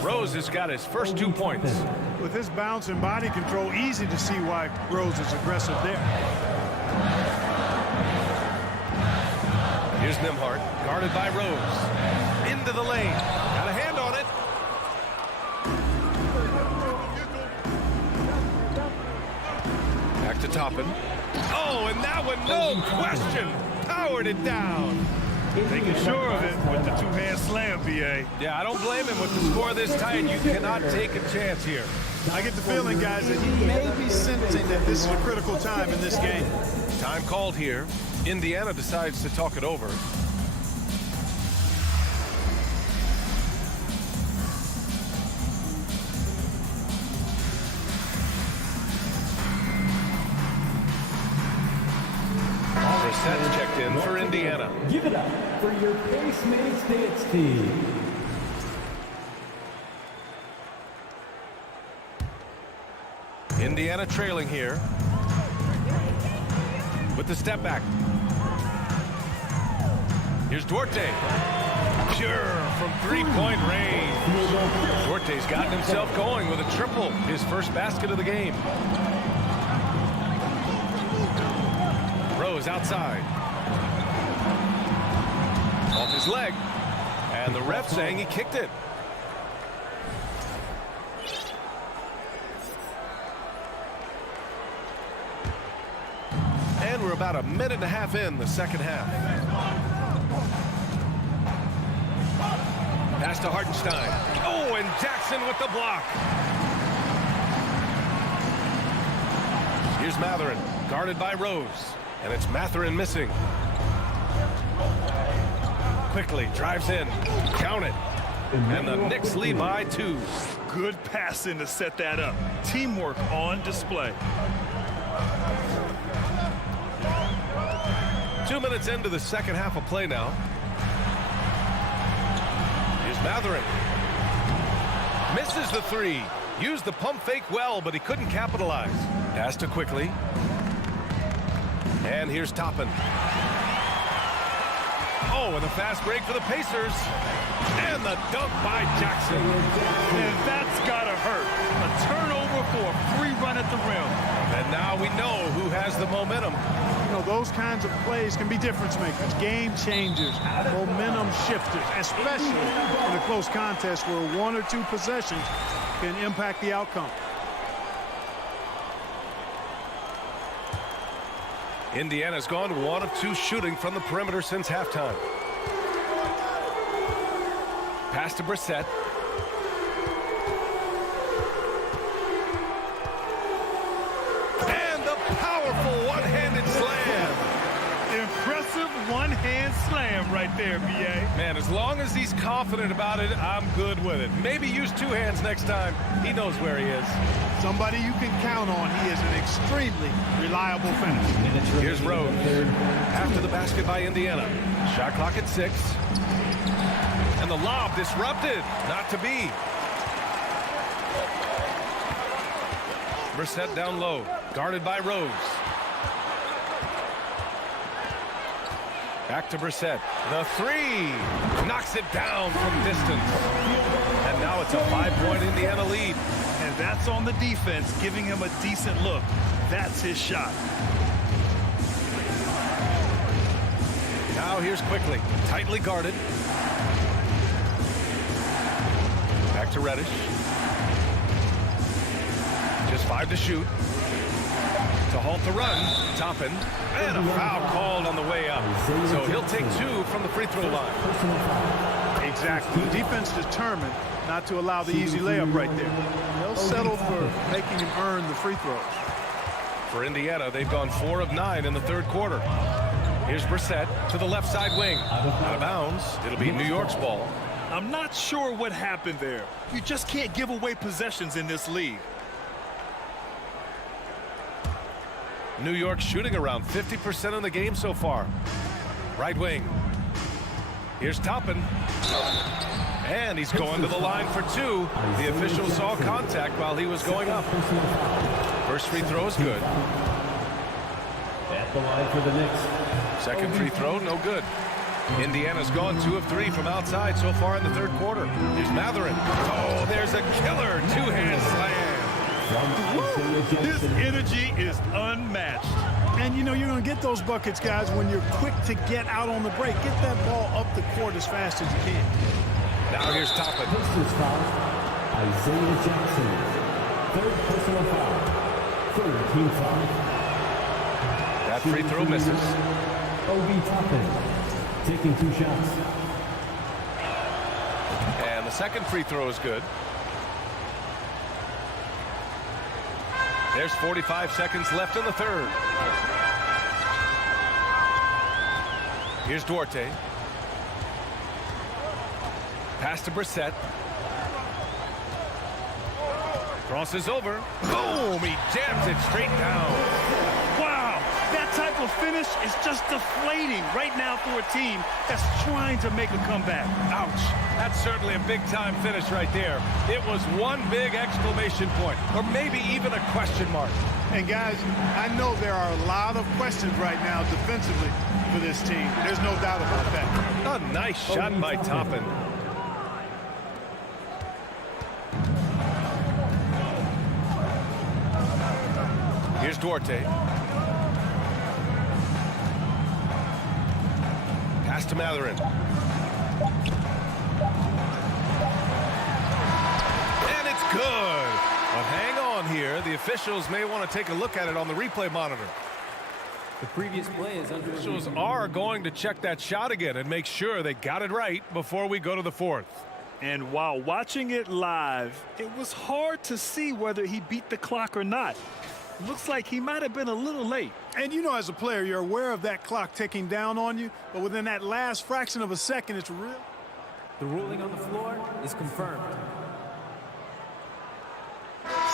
Rose has got his first 2 points. With his bounce and body control, easy to see why Rose is aggressive there. Here's Nembhard, guarded by Rose. Into the lane, got a hand on it. Back to Toppin. Oh, and that one, no question. powered it down. Making sure of it with the two-hand slam, BA. Yeah, I don't blame him. With the score this tight, you cannot take a chance here. I get the feeling, guys, that he may be sensing that this is a critical time in this game. Time called here. Indiana decides to talk it over. Brissett checked in for Indiana. Give it up for your Postmates dance team. Indiana trailing here with the step back. Here's Duarte. Pure from three-point range. Duarte's gotten himself going with a triple, his first basket of the game. Rose outside. Off his leg. And the ref saying he kicked it. And we're about a minute and a half in the second half. Pass to Hartenstein. Oh, and Jackson with the block. Here's Mathurin, guarded by Rose. And it's Mathurin missing. Quickly drives in. Count it. And the Knicks lead by 2. Good passing to set that up. Teamwork on display. 2 minutes into the second half of play now. Here's Mathurin. Misses the three. Used the pump fake well, but he couldn't capitalize. Pass to Quickly. And here's Toppin. Oh, and a fast break for the Pacers. And the dunk by Jackson. And that's gotta hurt. A turnover for a free run at the rim. And now we know who has the momentum. You know, those kinds of plays can be difference makers, game changers, momentum shifters, especially in a close contest where 1 or 2 possessions can impact the outcome. Indiana's gone 1 of 2 shooting from the perimeter since halftime. Pass to Brissett. And the powerful one-handed slam. Impressive one-hand slam right there, B.A. Man, as long as he's confident about it, I'm good with it. Maybe use 2 hands next time. He knows where he is. Somebody you can count on. He is an extremely reliable finisher. Here's Rose. After the basket by Indiana. Shot clock at 6. And the lob disrupted. Not to be. Brissett down low. Guarded by Rose. Back to Brissett. The 3. Knocks it down from distance. And now it's a 5-point Indiana lead. And that's on the defense, giving him a decent look. That's his shot. Now here's Quickly. Tightly guarded. Back to Reddish. Just 5 to shoot. To halt the run. Toppin. And a foul called on the way up. So he'll take 2 from the free throw line. Exactly. The defense determined not to allow the easy layup right there. They'll settle for making him earn the free throws. For Indiana, they've gone 4 of 9 in the third quarter. Here's Brissett to the left side wing. Out of bounds. It'll be New York's ball. I'm not sure what happened there. You just can't give away possessions in this league. New York shooting around 50% in the game so far. Right wing. Here's Toppin. And he's going to the line for 2. The official saw contact while he was going up. First free throw is good. At the line for the Knicks. Second free throw, no good. Indiana's gone 2 of 3 from outside so far in the third quarter. Here's Mathurin. Oh, there's a killer 2-hand slam. This energy is unmatched. And, you know, you're going to get those buckets, guys, when you're quick to get out on the break. Get that ball up the court as fast as you can. Now here's Toppin. First foul, Isaiah Jackson. Third personal foul. Third team foul. That free throw misses. Obi Toppin, taking 2 shots. And the second free throw is good. There's 45 seconds left in the third. Here's Duarte. Pass to Brissett. Crosses over. Boom! He jams it straight down. Wow, that type of finish is just deflating right now for a team that's trying to make a comeback. Ouch. That's certainly a big-time finish right there. It was one big exclamation point, or maybe even a question mark. And guys, I know there are a lot of questions right now defensively for this team. There's no doubt about that. A nice shot by Toppin. Here's Duarte. Pass to Matherin. And it's good. But hang on here. The officials may want to take a look at it on the replay monitor. The previous play is under review. Officials are going to check that shot again and make sure they got it right before we go to the fourth. And while watching it live, it was hard to see whether he beat the clock or not. Looks like he might have been a little late. And you know, as a player, you're aware of that clock ticking down on you, but within that last fraction of a second, it's real. The ruling on the floor is confirmed.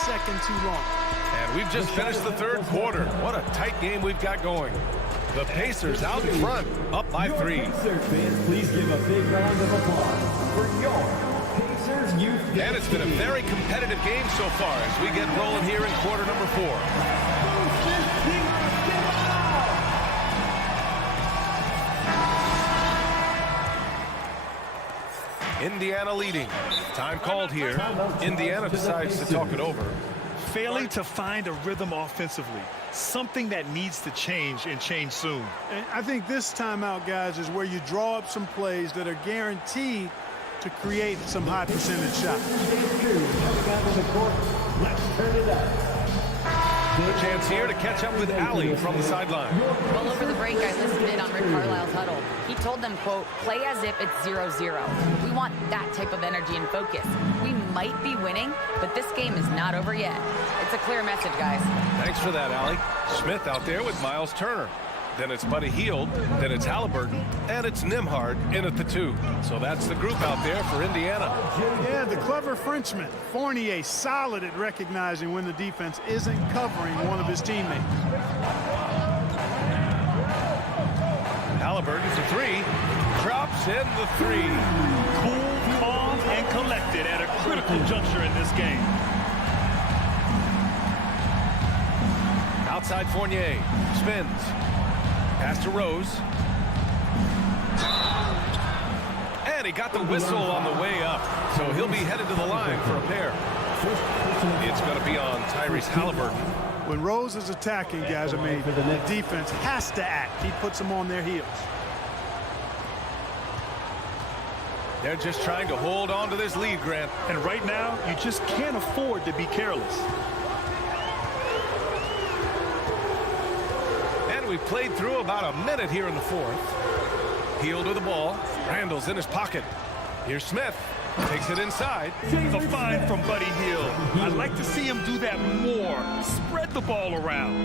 Second too long. And we've just finished the third quarter. What a tight game we've got going. The Pacers out in front, up by 3. Pacers fans, please give a big round of applause for your Pacers youth. And it's been a very competitive game so far as we get rolling here in quarter number 4. Indiana leading. Time called here. Indiana decides to talk it over. Failing to find a rhythm offensively. Something that needs to change and change soon. And I think this timeout, guys, is where you draw up some plays that are guaranteed to create some high percentage shots. Let's turn it up. A chance here to catch up with Allie from the sideline. Well, over the break, I listened in on Rick Carlisle's huddle. He told them, quote, play as if it's 0-0. We want that type of energy and focus. We might be winning, but this game is not over yet. It's a clear message, guys. Thanks for that, Allie. Smith out there with Miles Turner. Then it's Buddy Hield, then it's Halliburton, and it's Nembhard in at the 2. So that's the group out there for Indiana. Yeah, the clever Frenchman. Fournier solid at recognizing when the defense isn't covering one of his teammates. Halliburton for 3. Drops in the 3. Cool, calm, and collected at a critical juncture in this game. Outside Fournier. Spins. Pass to Rose. And he got the whistle on the way up. So he'll be headed to the line for a pair. It's going to be on Tyrese Halliburton. When Rose is attacking, guys, I mean, the defense has to act. He puts them on their heels. They're just trying to hold on to this lead, Grant. And right now, you just can't afford to be careless. We've played through about a minute here in the fourth. Hield with the ball. Randall's in his pocket. Here's Smith. Takes it inside. A find from Buddy Hield. I'd like to see him do that more. Spread the ball around.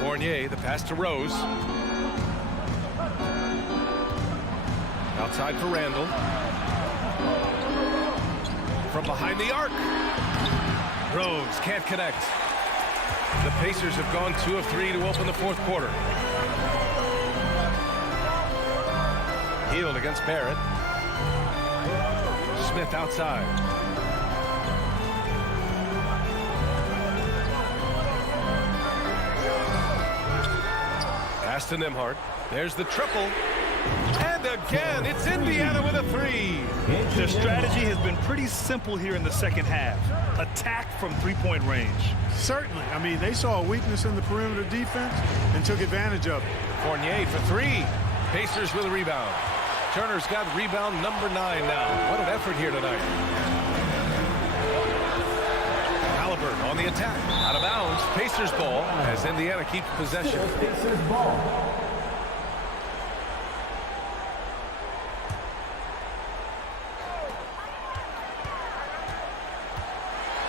Fournier, the pass to Rose. Outside for Randall. From behind the arc. Rose can't connect. The Pacers have gone 2 of 3 to open the fourth quarter. Hield against Barrett. Smith outside. Pass to Nembhard. There's the triple. And again, it's Indiana with a 3. Their strategy has been pretty simple here in the second half. Attack from three-point range. Certainly. I mean, they saw a weakness in the perimeter defense and took advantage of it. Fournier for 3. Pacers with a rebound. Turner's got rebound number 9 now. What an effort here tonight. Halliburton on the attack. Out of bounds. Pacers ball as Indiana keeps possession. Pacers ball.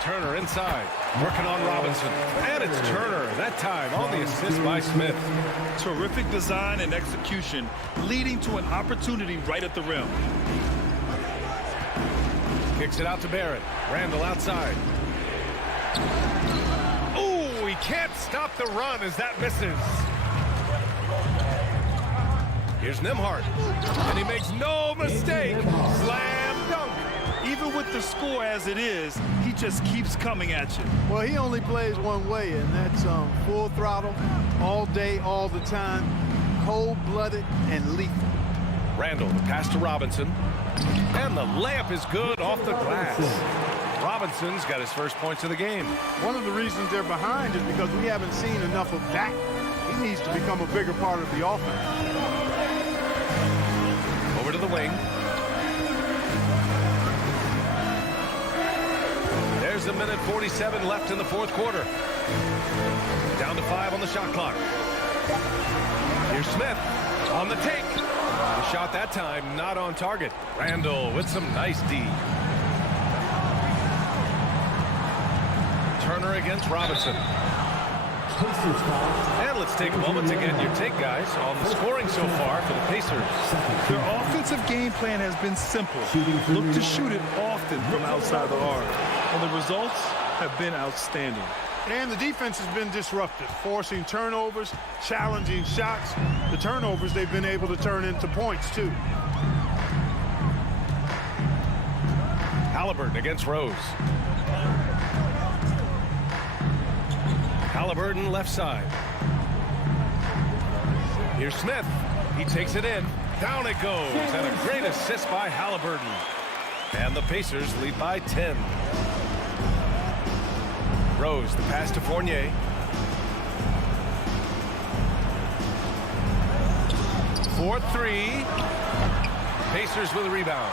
Turner inside, working on Robinson. And it's Turner, that time on the assist by Smith. Terrific design and execution, leading to an opportunity right at the rim. Kicks it out to Barrett. Randall outside. Oh, he can't stop the run as that misses. Here's Nembhard, and he makes no mistake. Slam dunk. Even with the score as it is, he just keeps coming at you. Well, he only plays one way, and that's full throttle, all day, all the time, cold-blooded and lethal. Randall, the pass to Robinson, and the layup is good off the glass. Robinson's got his first points of the game. One of the reasons they're behind is because we haven't seen enough of that. He needs to become a bigger part of the offense. Over to the wing. There's a minute 47 left in the fourth quarter. Down to 5 on the shot clock. Here's Smith on the take. The shot that time not on target. Randall with some nice D. Turner against Robinson. And let's take a moment to get your take, guys, on the scoring so far for the Pacers. Their offensive game plan has been simple. Look to shoot it often from outside the arc. And the results have been outstanding. And the defense has been disruptive, forcing turnovers, challenging shots. The turnovers they've been able to turn into points, too. Halliburton against Rose. Halliburton left side. Here's Smith. He takes it in. Down it goes. And a great assist by Halliburton. And the Pacers lead by 10. Rose, the pass to Fournier. For 3. Pacers with a rebound.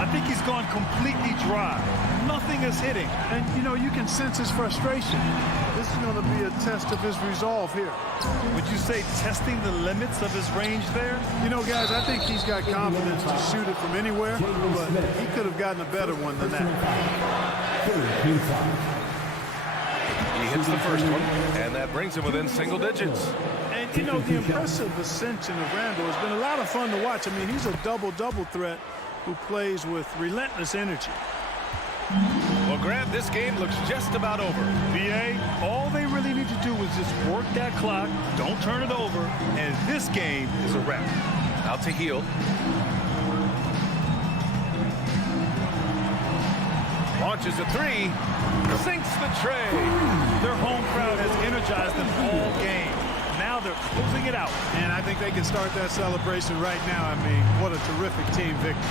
I think he's gone completely dry. Nothing is hitting. And, you know, you can sense his frustration. This is going to be a test of his resolve here. Would you say testing the limits of his range there? You know, guys, I think he's got confidence to shoot it from anywhere, but he could have gotten a better one than that. He hits the first one, and that brings him within single digits. And, you know, the impressive ascension of Randall has been a lot of fun to watch. I mean, he's a double-double threat who plays with relentless energy. Well, Grant, this game looks just about over. VA, all they really need to do is just work that clock, don't turn it over, and this game is a wrap. Out to Heel. Launches a 3. Sinks the tray. Their home crowd has energized them all game. Now they're closing it out. And I think they can start that celebration right now. I mean, what a terrific team victory.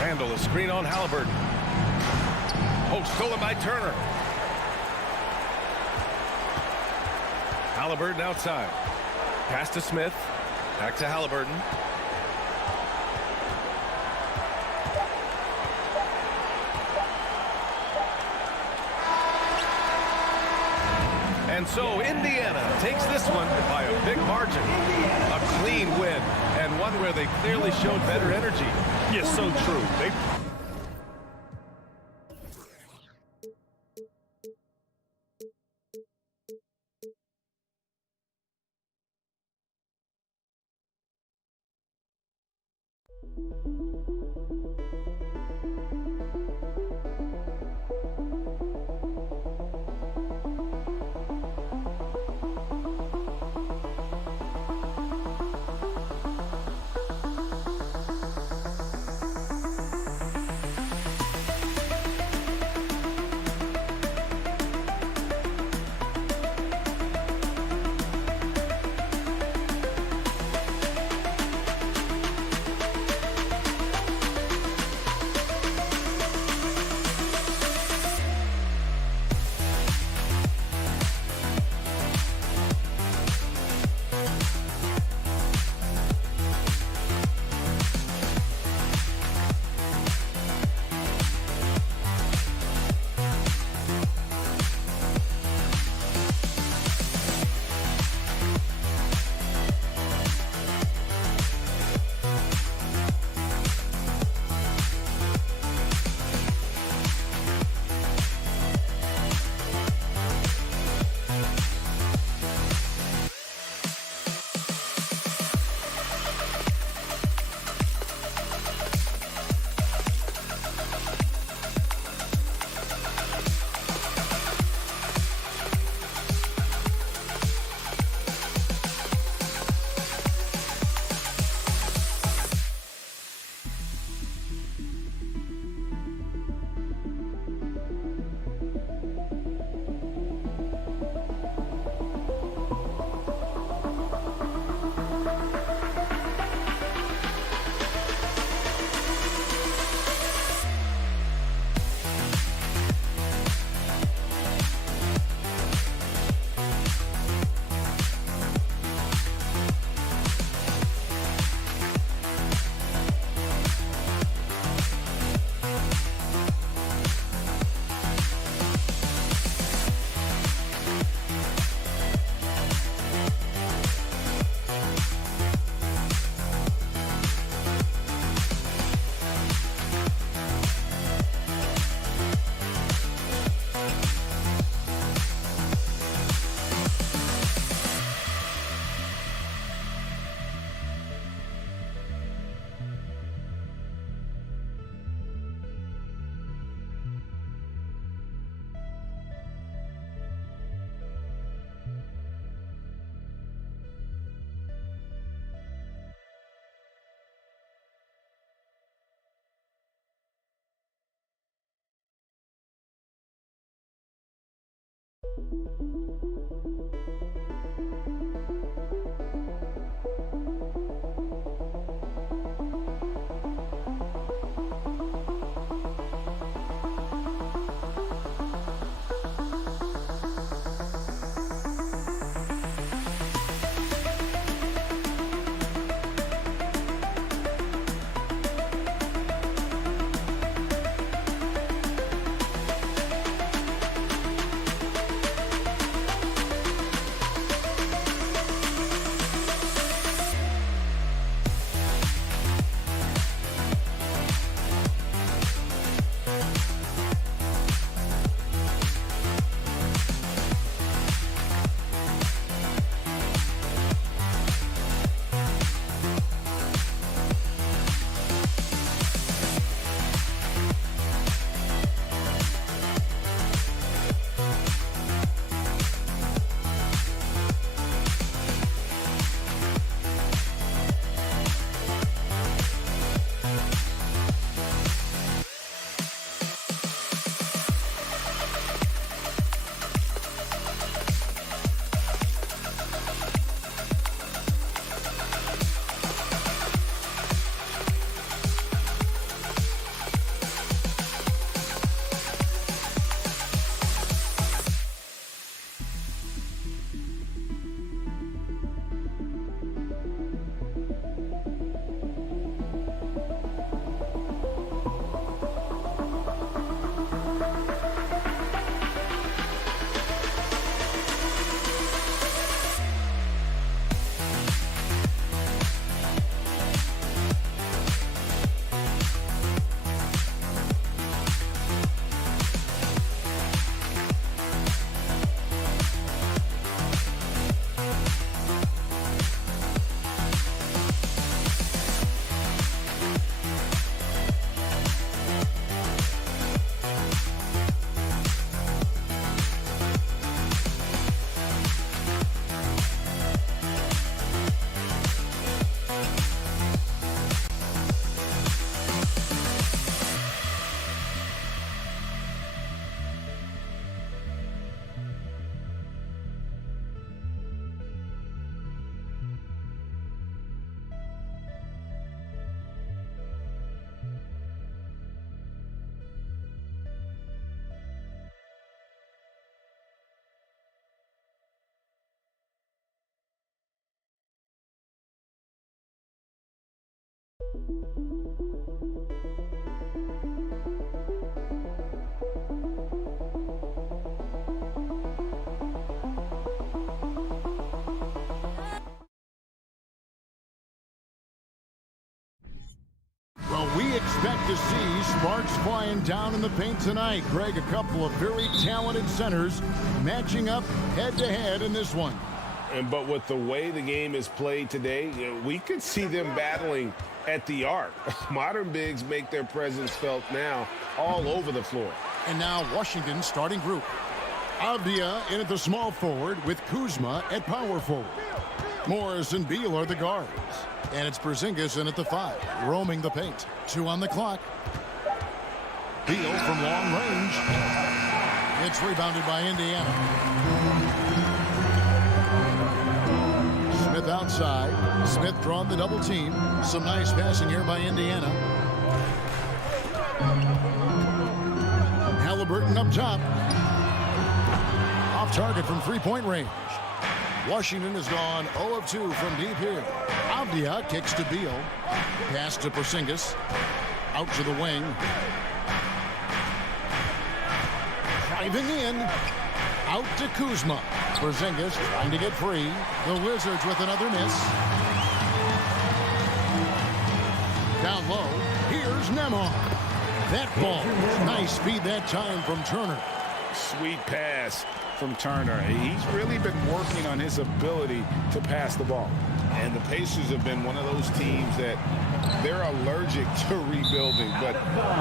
Randall, a screen on Halliburton. Oh, stolen by Turner. Halliburton outside. Pass to Smith. Back to Halliburton. And so Indiana takes this one by a big margin. A clean win, and one where they clearly showed better energy. Yes, so true. Well, we expect to see sparks flying down in the paint tonight. Greg, a couple of very talented centers matching up head-to-head in this one. But with the way the game is played today, we could see them battling at the arc. Modern bigs make their presence felt now all over the floor. And now Washington's starting group. Avdia in at the small forward with Kuzma at power forward. Morris and Beal are the guards. And it's Porzingis in at the 5, roaming the paint. 2 on the clock. Beal from long range. It's rebounded by Indiana. Smith outside. Smith drawn the double team. Some nice passing here by Indiana. Halliburton up top. Off target from three-point range. Washington has gone 0 of 2 from deep here. Avdia kicks to Beal. Pass to Porzingis. Out to the wing. Driving in. Out to Kuzma. Porzingis trying to get free. The Wizards with another miss. Down low. Here's Nembhard. That ball. Nice speed that time from Turner. Sweet pass from Turner. He's really been working on his ability to pass the ball. And the Pacers have been one of those teams that they're allergic to rebuilding, but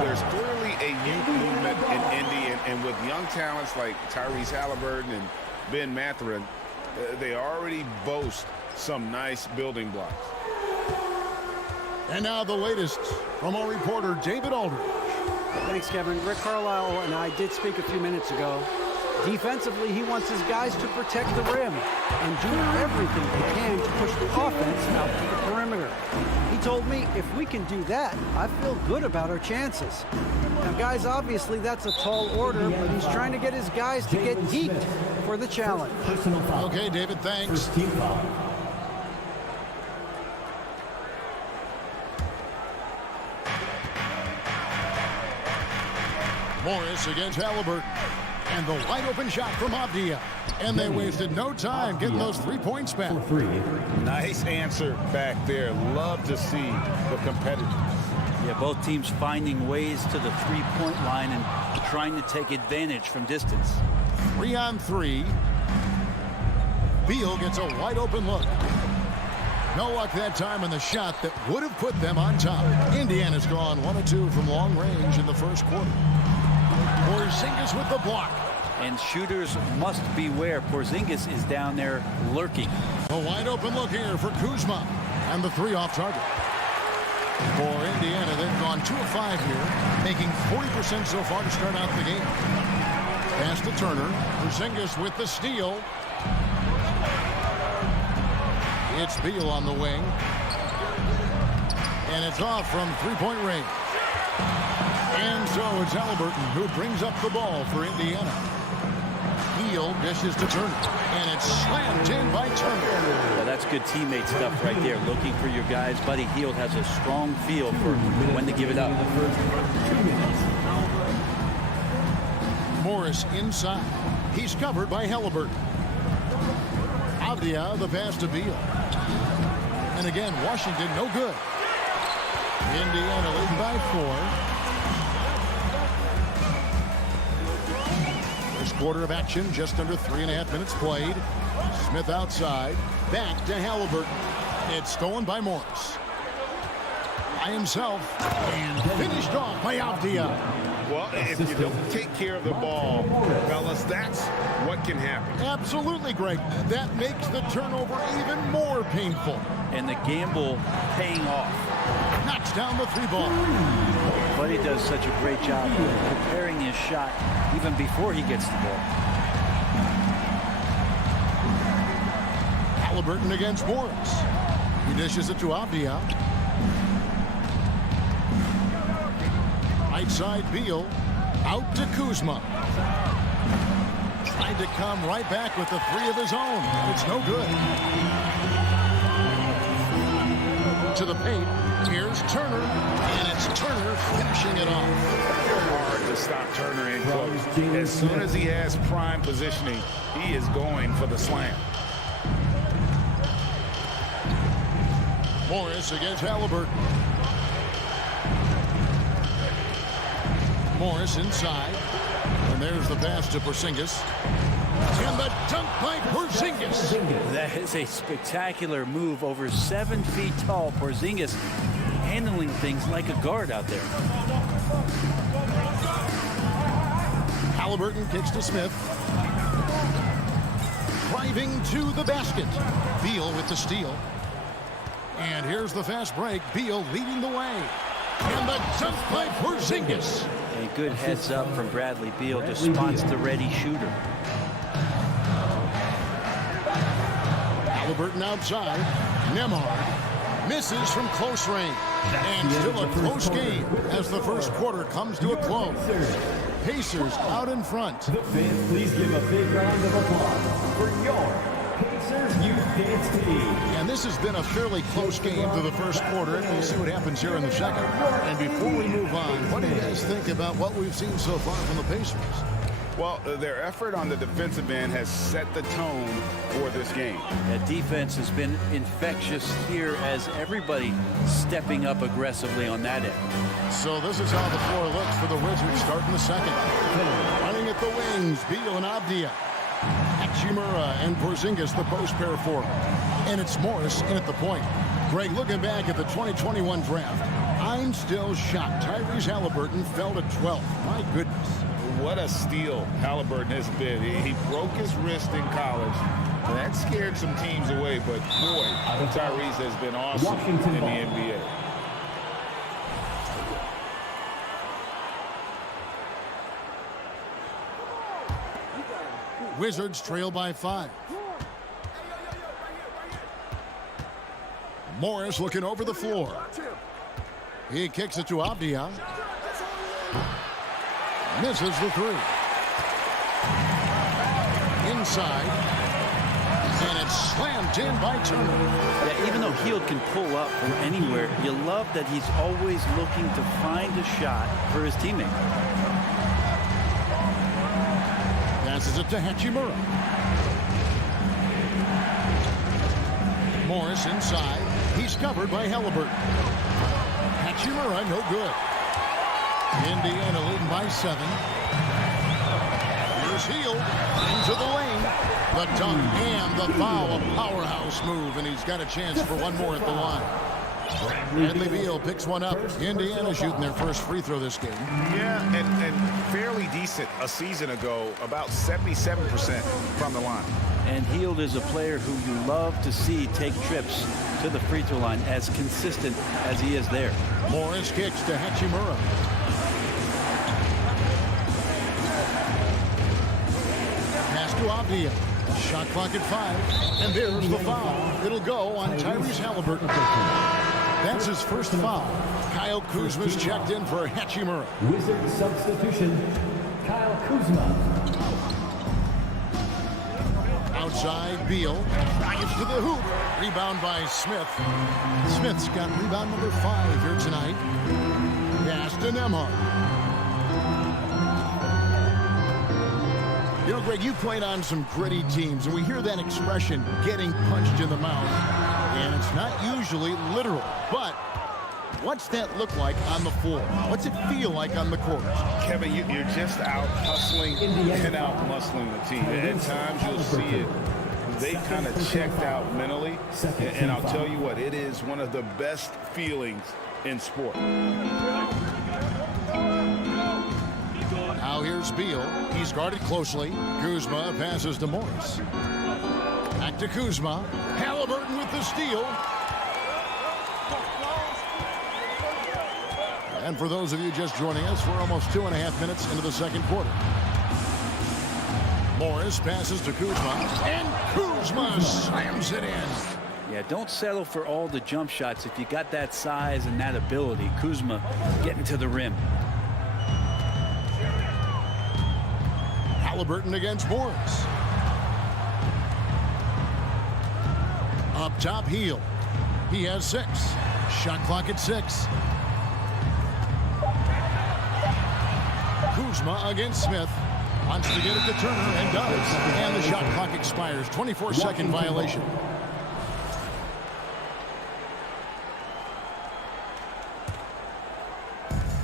there's clearly a youth movement in Indy, and with young talents like Tyrese Halliburton and Ben Mathurin, they already boast some nice building blocks. And now the latest from our reporter, David Aldridge. Thanks, Kevin. Rick Carlisle and I did speak a few minutes ago. Defensively, he wants his guys to protect the rim and do everything they can to push the offense out to the perimeter. He told me if we can do that, I feel good about our chances. Now, guys, obviously that's a tall order, but he's trying to get his guys to get geeked for the challenge. Okay, David, thanks. Morris against Halliburton. And the wide open shot from Avdia. And they wasted no time getting those 3 points back. Nice answer back there. Love to see the competitiveness. Yeah, both teams finding ways to the three-point line and trying to take advantage from distance. 3-on-3. Beal gets a wide open look. No luck that time in the shot that would have put them on top. Indiana's gone 1 of 2 from long range in the first quarter. Porzingis with the block. And shooters must beware. Porzingis is down there lurking. A wide open look here for Kuzma. And the 3 off target. For Indiana, they've gone 2 of 5 here, making 40% so far to start out the game. Pass to Turner. Porzingis with the steal. It's Beal on the wing. And it's off from three-point range. And so it's Halliburton who brings up the ball for Indiana. Beal dishes to Turner. And it's slammed in by Turner. Well, that's good teammate stuff right there. Looking for your guys. Buddy Hield has a strong feel for when to give it up. Morris inside. He's covered by Halliburton. Avdia, the pass to Beal. And again, Washington no good. Indiana leading by 4. First quarter of action, just under 3.5 minutes played. Smith outside, back to Halliburton. It's stolen by Morris. By himself, and finished off by Avdia. Well, if you don't take care of the ball, fellas, that's what can happen. Absolutely, Greg. That makes the turnover even more painful. And the gamble paying off. Knocks down the 3-ball. Buddy does such a great job preparing his shot even before he gets the ball. Halliburton against Morris. He dishes it to Avdia. Right side Beal. Out to Kuzma. Tried to come right back with the 3 of his own. It's no good. To the paint. Here's Turner. And it's Turner finishing it off. Hard to stop Turner in close. As soon as he has prime positioning, he is going for the slam. Morris against Halliburton. Morris inside. And there's the pass to Porzingis. And the dunk by Porzingis. That is a spectacular move. Over 7 feet tall. Porzingis handling things like a guard out there. Halliburton kicks to Smith. Driving to the basket. Beal with the steal. And here's the fast break. Beal leading the way. And the dunk by Porzingis. A good heads up from Bradley Beal. Just spots the ready shooter. Halliburton outside. Nembhard misses from close range. And still a close game as the first quarter comes to a close. Pacers out in front. The fans, please give a big round of applause for your Pacers Youth Dance Team. And this has been a fairly close game through the first quarter. We'll see what happens here in the second. And before we move on, what do you guys think about what we've seen so far from the Pacers? Well, their effort on the defensive end has set the tone for this game. That defense has been infectious here as everybody stepping up aggressively on that end. So this is how the floor looks for the Wizards starting the second. Running at the wings, Beal and Avdia. Hachimura and Porzingis, the post pair forward. And it's Morris in at the point. Greg, looking back at the 2021 draft, I'm still shocked. Tyrese Halliburton fell to 12th. My goodness. What a steal Halliburton has been. He broke his wrist in college. That scared some teams away, but boy, Tyrese has been awesome in the NBA. Wizards trail by 5. Morris looking over the floor. He kicks it to Avdia. Misses the 3. Inside. And it's slammed in by Turner. Yeah, even though Hield can pull up from anywhere, you love that he's always looking to find a shot for his teammate. Passes it to Hachimura. Morris inside. He's covered by Halliburton. Hachimura, no good. Indiana leading by 7. Here's Hield into the lane. The dunk and the foul. A powerhouse move, and he's got a chance for one more at the line. Bradley Beal picks one up. Indiana shooting their first free throw this game. Yeah, and fairly decent a season ago, about 77% from the line. And Hield is a player who you love to see take trips to the free throw line, as consistent as he is there. Morris kicks to Hachimura. Pass to Avdia. Shot clock at 5. And there's the foul. It'll go on Tyrese Halliburton. That's his first foul. Kyle Kuzma's checked in for Hachimura. Wizard substitution, Kyle Kuzma. Outside, Beal. Gets to the hoop. Rebound by Smith. Smith's got rebound number 5 here tonight. Pass to Nembhard. You know, Greg, you played on some gritty teams, and we hear that expression, getting punched in the mouth. And it's not usually literal, but what's that look like on the floor? What's it feel like on the court? Kevin, you're just out hustling and out muscling the team. At times you'll see it. They kind of checked out mentally. And I'll tell you what, it is one of the best feelings in sport. Now here's Beal. He's guarded closely. Kuzma passes to Morris. Back to Kuzma. Halliburton with the steal. And for those of you just joining us, we're almost 2.5 minutes into the second quarter. Morris passes to Kuzma, and Kuzma slams it in. Yeah, don't settle for all the jump shots if you got that size and that ability. Kuzma getting to the rim. Halliburton against Morris. Up top, Hield. He has 6. Shot clock at 6. Kuzma against Smith. Wants to get it to Turner and does. And the shot clock expires. 24-second violation.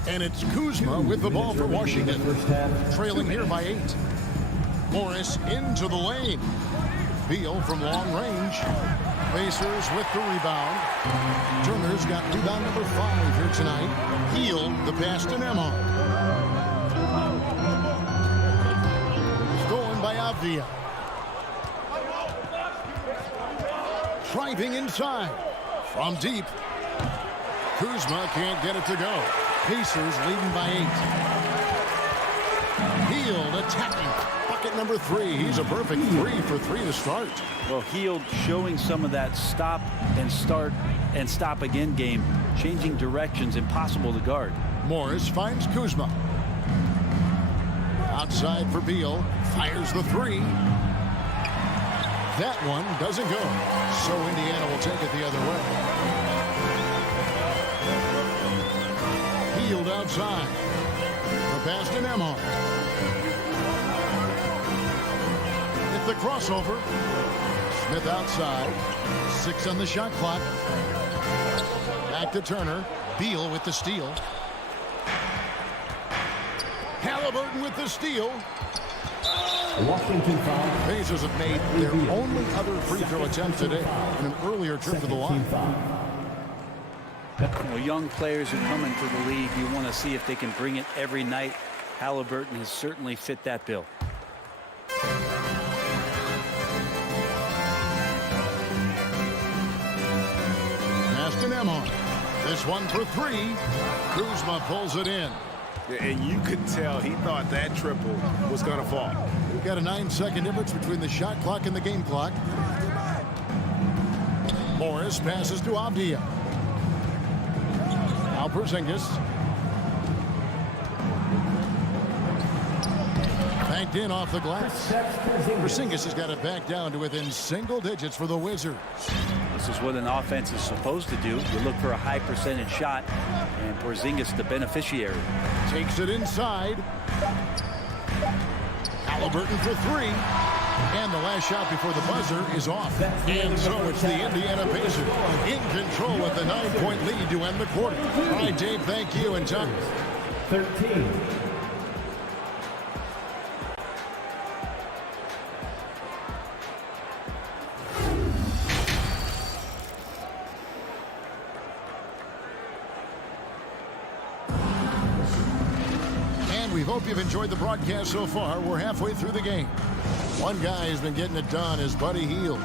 And it's Kuzma with the ball for Washington. Trailing here by 8. Morris into the lane. Beal from long range. Pacers with the rebound. Turner's got rebound number 5 here tonight. Hield the pass to Nembhard. Stolen by Avdia. Driving inside. From deep. Kuzma can't get it to go. Pacers leading by 8. Hield attacking. Bucket number 3. He's a perfect 3 for 3 to start. Well, Hield showing some of that stop and start and stop again game. Changing directions, impossible to guard. Morris finds Kuzma. Outside for Beal. Fires the 3. That one doesn't go. So Indiana will take it the other way. Hield outside. The pass to Nembhard. It's the crossover. Smith outside. 6 on the shot clock. Back to Turner. Beal with the steal. Halliburton with the steal. Washington foul. Pacers have made their only other free throw attempt today in an earlier trip to the line. Well, young players who come into the league, you want to see if they can bring it every night. Halliburton has certainly fit that bill. Pass to Nembhard. This one for 3. Kuzma pulls it in. And you could tell he thought that triple was going to fall. We've got a 9-second difference between the shot clock and the game clock. Morris passes to Avdia. Now Porzingis. Banked in off the glass. Porzingis has got it back down to within single digits for the Wizards. This is what an offense is supposed to do. You look for a high percentage shot, and Porzingis the beneficiary. Takes it inside. Halliburton for three. And the last shot before the buzzer is off. And so it's the Indiana Pacers in control with the 9-point lead to end the quarter. All right, Dave, thank you. And Chuck. 13. We hope you've enjoyed the broadcast so far. We're halfway through the game. One guy has been getting it done is Buddy Hield.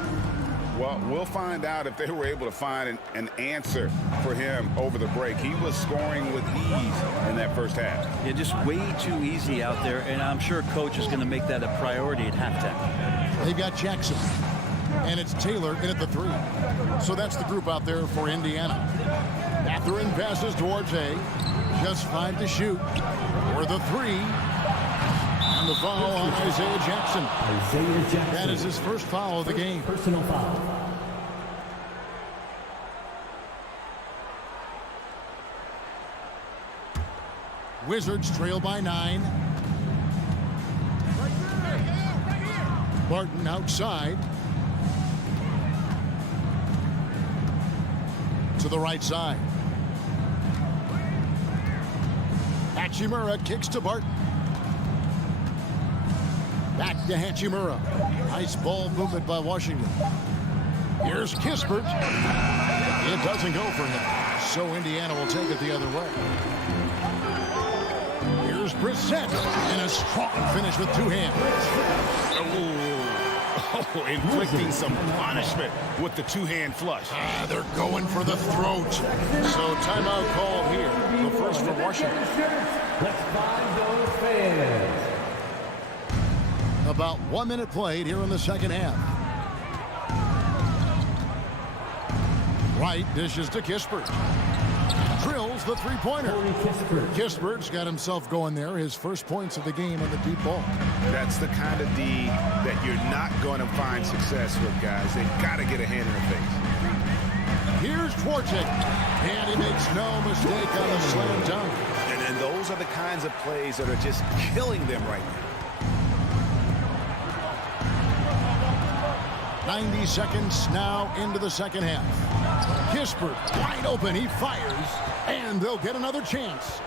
Well, we'll find out if they were able to find an answer for him over the break. He was scoring with ease in that first half. Yeah, just way too easy out there, and I'm sure Coach is going to make that a priority at halftime. They've got Jackson, and it's Taylor in at the three. So that's the group out there for Indiana. Mathurin passes towards A. Just 5 to shoot. For the three. And the foul on Isaiah Jackson. That is his first foul of the game. Personal foul. Wizards trail by 9. Barton outside. To the right side. Hachimura kicks to Barton. Back to Hachimura. Nice ball movement by Washington. Here's Kispert. It doesn't go for him. So Indiana will take it the other way. Here's Brissett. And a strong finish with two hands. Oh, inflicting some punishment with the two-hand flush. They're going for the throat. So timeout call here. The first for Washington. Let's find those fans. About 1 minute played here in the second half. Wright dishes to Kispert. Drills the three-pointer. Kispert's got himself going there. His first points of the game on the deep ball. That's the kind of D that you're not going to find success with, guys. They've got to get a hand in the face. Here's Twarczyk. And he makes no mistake on the slam dunk. And those are the kinds of plays that are just killing them right now. 90 seconds now into the second half. Kispert wide open. He fires. And they'll get another chance.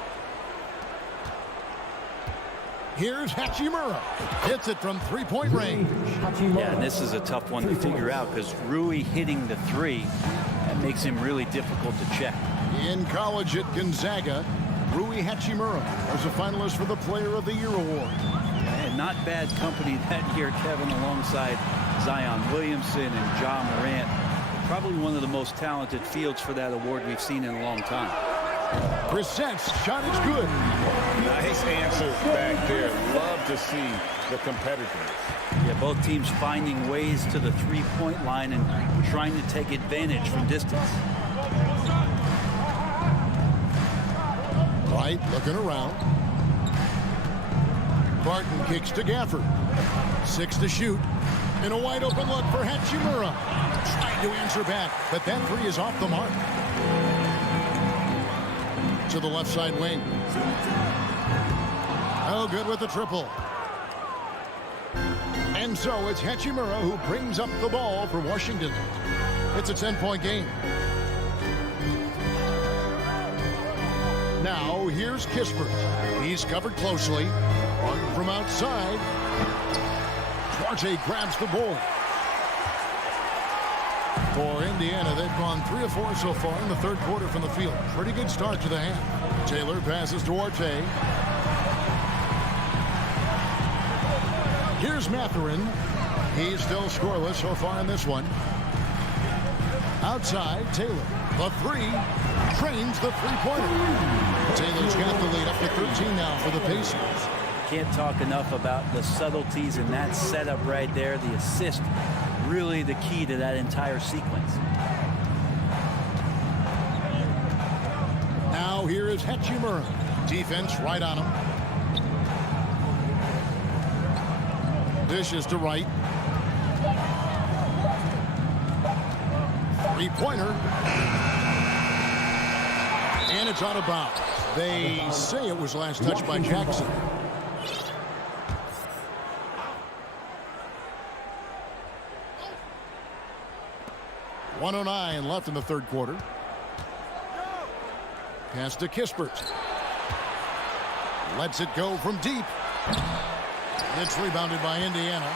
Here's Hachimura. Hits it from three-point range. Yeah, and this is a tough one to figure out because Rui hitting the three, that makes him really difficult to check. In college at Gonzaga, Rui Hachimura was a finalist for the Player of the Year award. And not bad company that year, Kevin, alongside Zion Williamson and Ja Morant. Probably one of the most talented fields for that award we've seen in a long time. Brissett's shot is good. Nice answer back there. Love to see the competitors. Yeah, both teams finding ways to the three-point line and trying to take advantage from distance. Wright looking around. Barton kicks to Gafford. 6 to shoot. And a wide open look for Hachimura. Trying to answer back, but that three is off the mark. To the left side wing. Oh, good with the triple. And so it's Hachimura who brings up the ball for Washington. It's a 10-point game. Now here's Kispert. He's covered closely. Barton from outside. Duarte grabs the board. For Indiana, they've gone 3 of 4 so far in the third quarter from the field. Pretty good start to the half. Taylor passes Duarte. Here's Mathurin. He's still scoreless so far in this one. Outside, Taylor. The three. Trains the three-pointer. Taylor's got the lead up to 13 now for the Pacers. Can't talk enough about the subtleties in that setup right there. The assist, really the key to that entire sequence. Now here is Hachimura. Defense right on him. Dishes to Wright. Three-pointer. And it's out of bounds. They say it was last touched by Jackson. .109 left in the third quarter. Pass to Kispert. Lets it go from deep. It's rebounded by Indiana.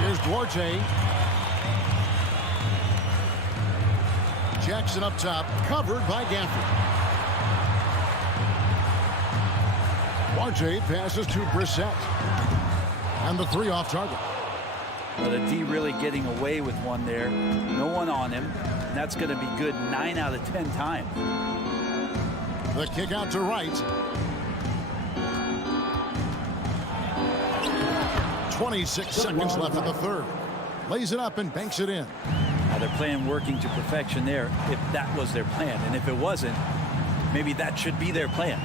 Here's Duarte. Jackson up top, covered by Gafford. Duarte passes to Brissett. And the three off target. Well, the D really getting away with one there. No one on him. And that's going to be good 9 out of 10 times. The kick out to Wright. 26 seconds left in the third. Lays it up and banks it in. Now they're playing working to perfection there if that was their plan. And if it wasn't, maybe that should be their plan.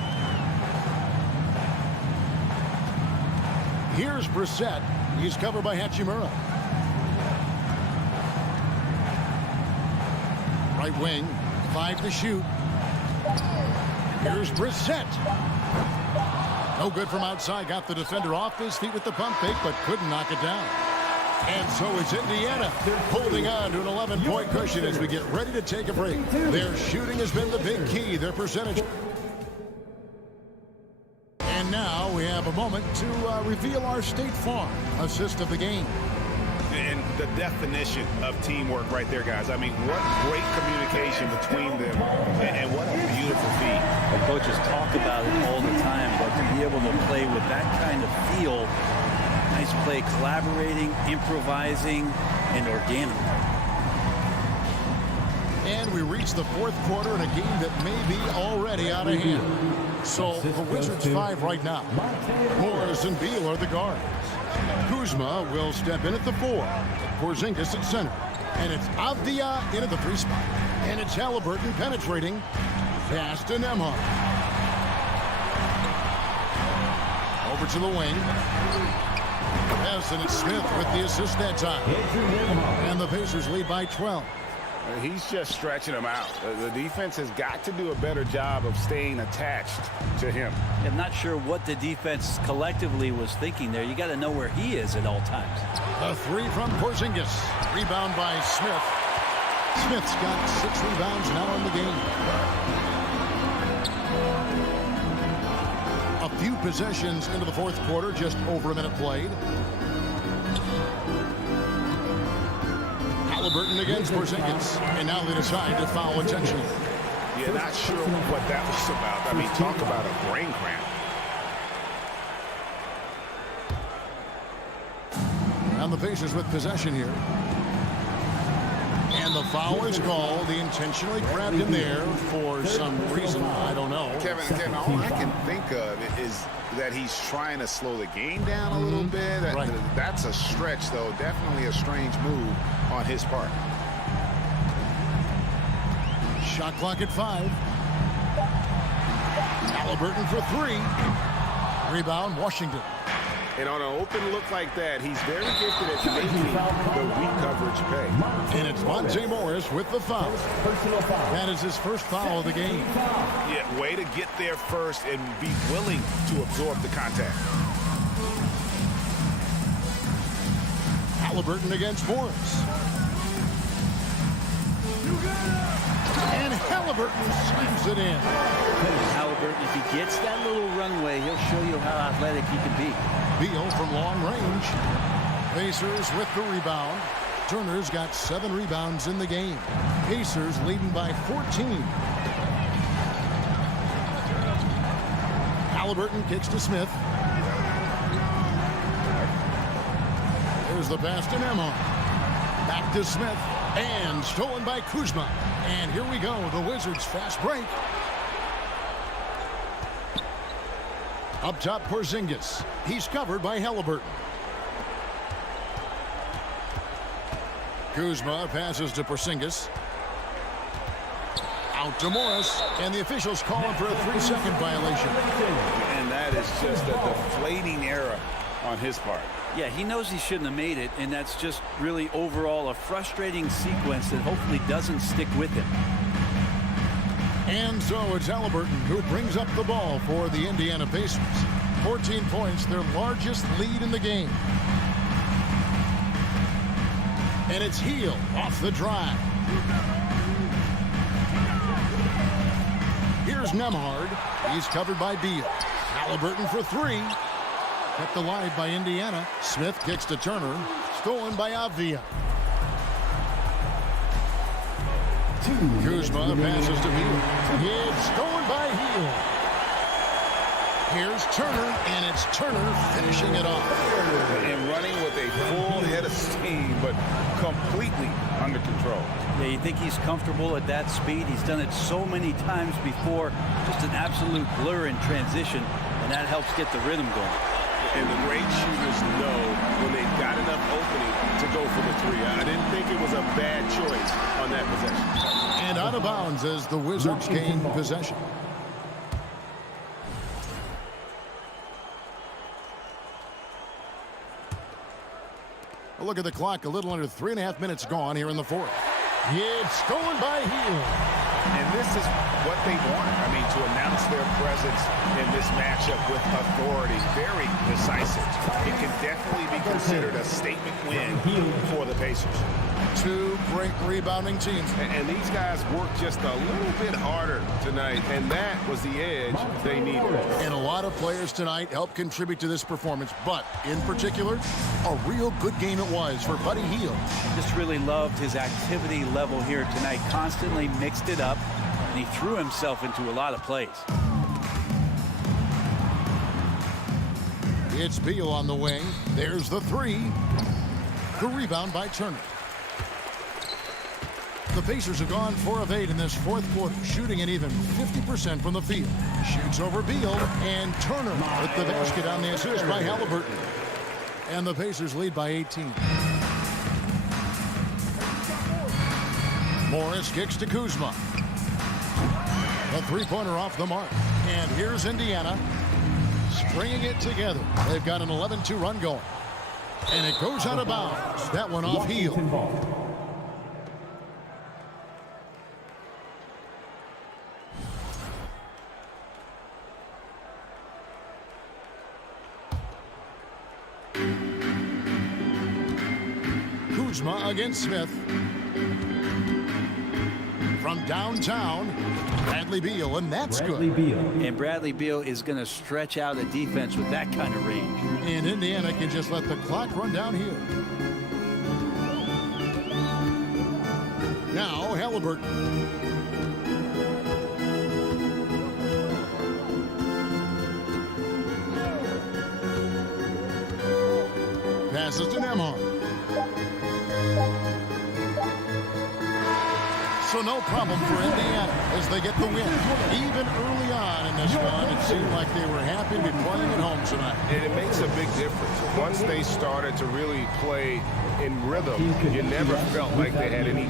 Here's Brissett. He's covered by Hachimura. Right wing. 5 to shoot. Here's Brissett. No good from outside. Got the defender off his feet with the pump fake, but couldn't knock it down. And so it's Indiana holding on to an 11-point cushion as we get ready to take a break. Their shooting has been the big key. Their percentage. And now we have a moment to reveal our State Farm assist of the game. And the definition of teamwork right there, guys. I mean, what great communication between them, and what a beautiful feat. The coaches talk about it all the time, but to be able to play with that kind of feel, nice play, collaborating, improvising, and organic. And we reach the fourth quarter in a game that may be already out of hand. So the Wizards 5 right now. Morris and Beal are the guards. Kuzma will step in at the 4. Porzingis at center. And it's Avdia into the 3 spot. And it's Halliburton penetrating. Pass to Nembhard. Over to the wing. Yes, and it's Smith with the assist that time. And the Pacers lead by 12. He's just stretching him out. The defense has got to do a better job of staying attached to him. I'm not sure what the defense collectively was thinking there. You got to know where he is at all times. A 3 from Porzingis. Rebound by Smith. Smith's got 6 rebounds now in the game. A few possessions into the fourth quarter, just over a minute played. Halliburton against Porzingis, and now they decide to foul intentionally. Yeah, not sure what that was about. I mean, talk about a brain cramp. And the Pacers with possession here. And the foul is called. He intentionally grabbed him there for some reason. I don't know. Kevin, all I can think of is that he's trying to slow the game down a little bit. Right. That's a stretch, though. Definitely a strange move on his part. Shot clock at 5. Halliburton for 3. Rebound, Washington. And on an open look like that, he's very gifted at making the weak coverage pay. And it's Monte Morris with the foul. That is his first foul of the game. Yeah, way to get there first and be willing to absorb the contact. Halliburton against Morris. And Halliburton slams it in. Halliburton, if he gets that little runway, he'll show you how athletic he can be. Beal from long range. Pacers with the rebound. Turner's got 7 rebounds in the game. Pacers leading by 14. Halliburton kicks to Smith. There's the pass to Nembhard. Back to Smith. And stolen by Kuzma. And here we go. The Wizards fast break. Up top, Porzingis. He's covered by Halliburton. Kuzma passes to Porzingis. Out to Morris. And the officials call him for a 3-second violation. And that is just a deflating error on his part. Yeah, he knows he shouldn't have made it, and that's just really overall a frustrating sequence that hopefully doesn't stick with him. And so it's Halliburton who brings up the ball for the Indiana Pacers. 14 points, their largest lead in the game. And it's Hield off the drive. Here's Nembhard. He's covered by Beal. Halliburton for 3. Kept alive by Indiana. Smith kicks to Turner. Stolen by Avdia. Kuzma passes to Hield. It's stolen by Hield. Here's Turner, and it's Turner finishing it off. And running with a full head of steam, but completely under control. Yeah, you think he's comfortable at that speed. He's done it so many times before. Just an absolute blur in transition, and that helps get the rhythm going. And the great shooters know when they've got enough opening to go for the 3. I didn't think it was a bad choice on that possession. And out of bounds as the Wizards gain possession. A look at the clock, a little under 3.5 minutes gone here in the 4th. It's stolen by Hield. And this is what they want. I mean, to announce their presence in this matchup with authority, very decisive. It can definitely be considered a statement win for the Pacers. 2 great rebounding teams. And these guys worked just a little bit harder tonight, and that was the edge they needed. And a lot of players tonight helped contribute to this performance, but in particular, a real good game it was for Buddy Hield. Just really loved his activity level here tonight. Constantly mixed it up, and he threw himself into a lot of plays. It's Beal on the wing. There's the 3. The rebound by Turner. The Pacers have gone 4 of 8 in this 4th quarter, shooting an even 50% from the field. Shoots over Beal, and Turner with the basket on the assist by Halliburton. And the Pacers lead by 18. Morris kicks to Kuzma. A 3-pointer off the mark. And here's Indiana stringing it together. They've got an 11-2 run going. And it goes out of bounds. That one off Hield. Kuzma against Smith. From downtown, Bradley Beal, and that's good. And Bradley Beal is going to stretch out a defense with that kind of range. And Indiana can just let the clock run down here. Now Halliburton. Passes to Nembhard. So no problem for Indiana as they get the win. Even early on in this one, it seemed like they were happy to be playing at home tonight. And it makes a big difference. Once they started to really play in rhythm, you never felt like they had any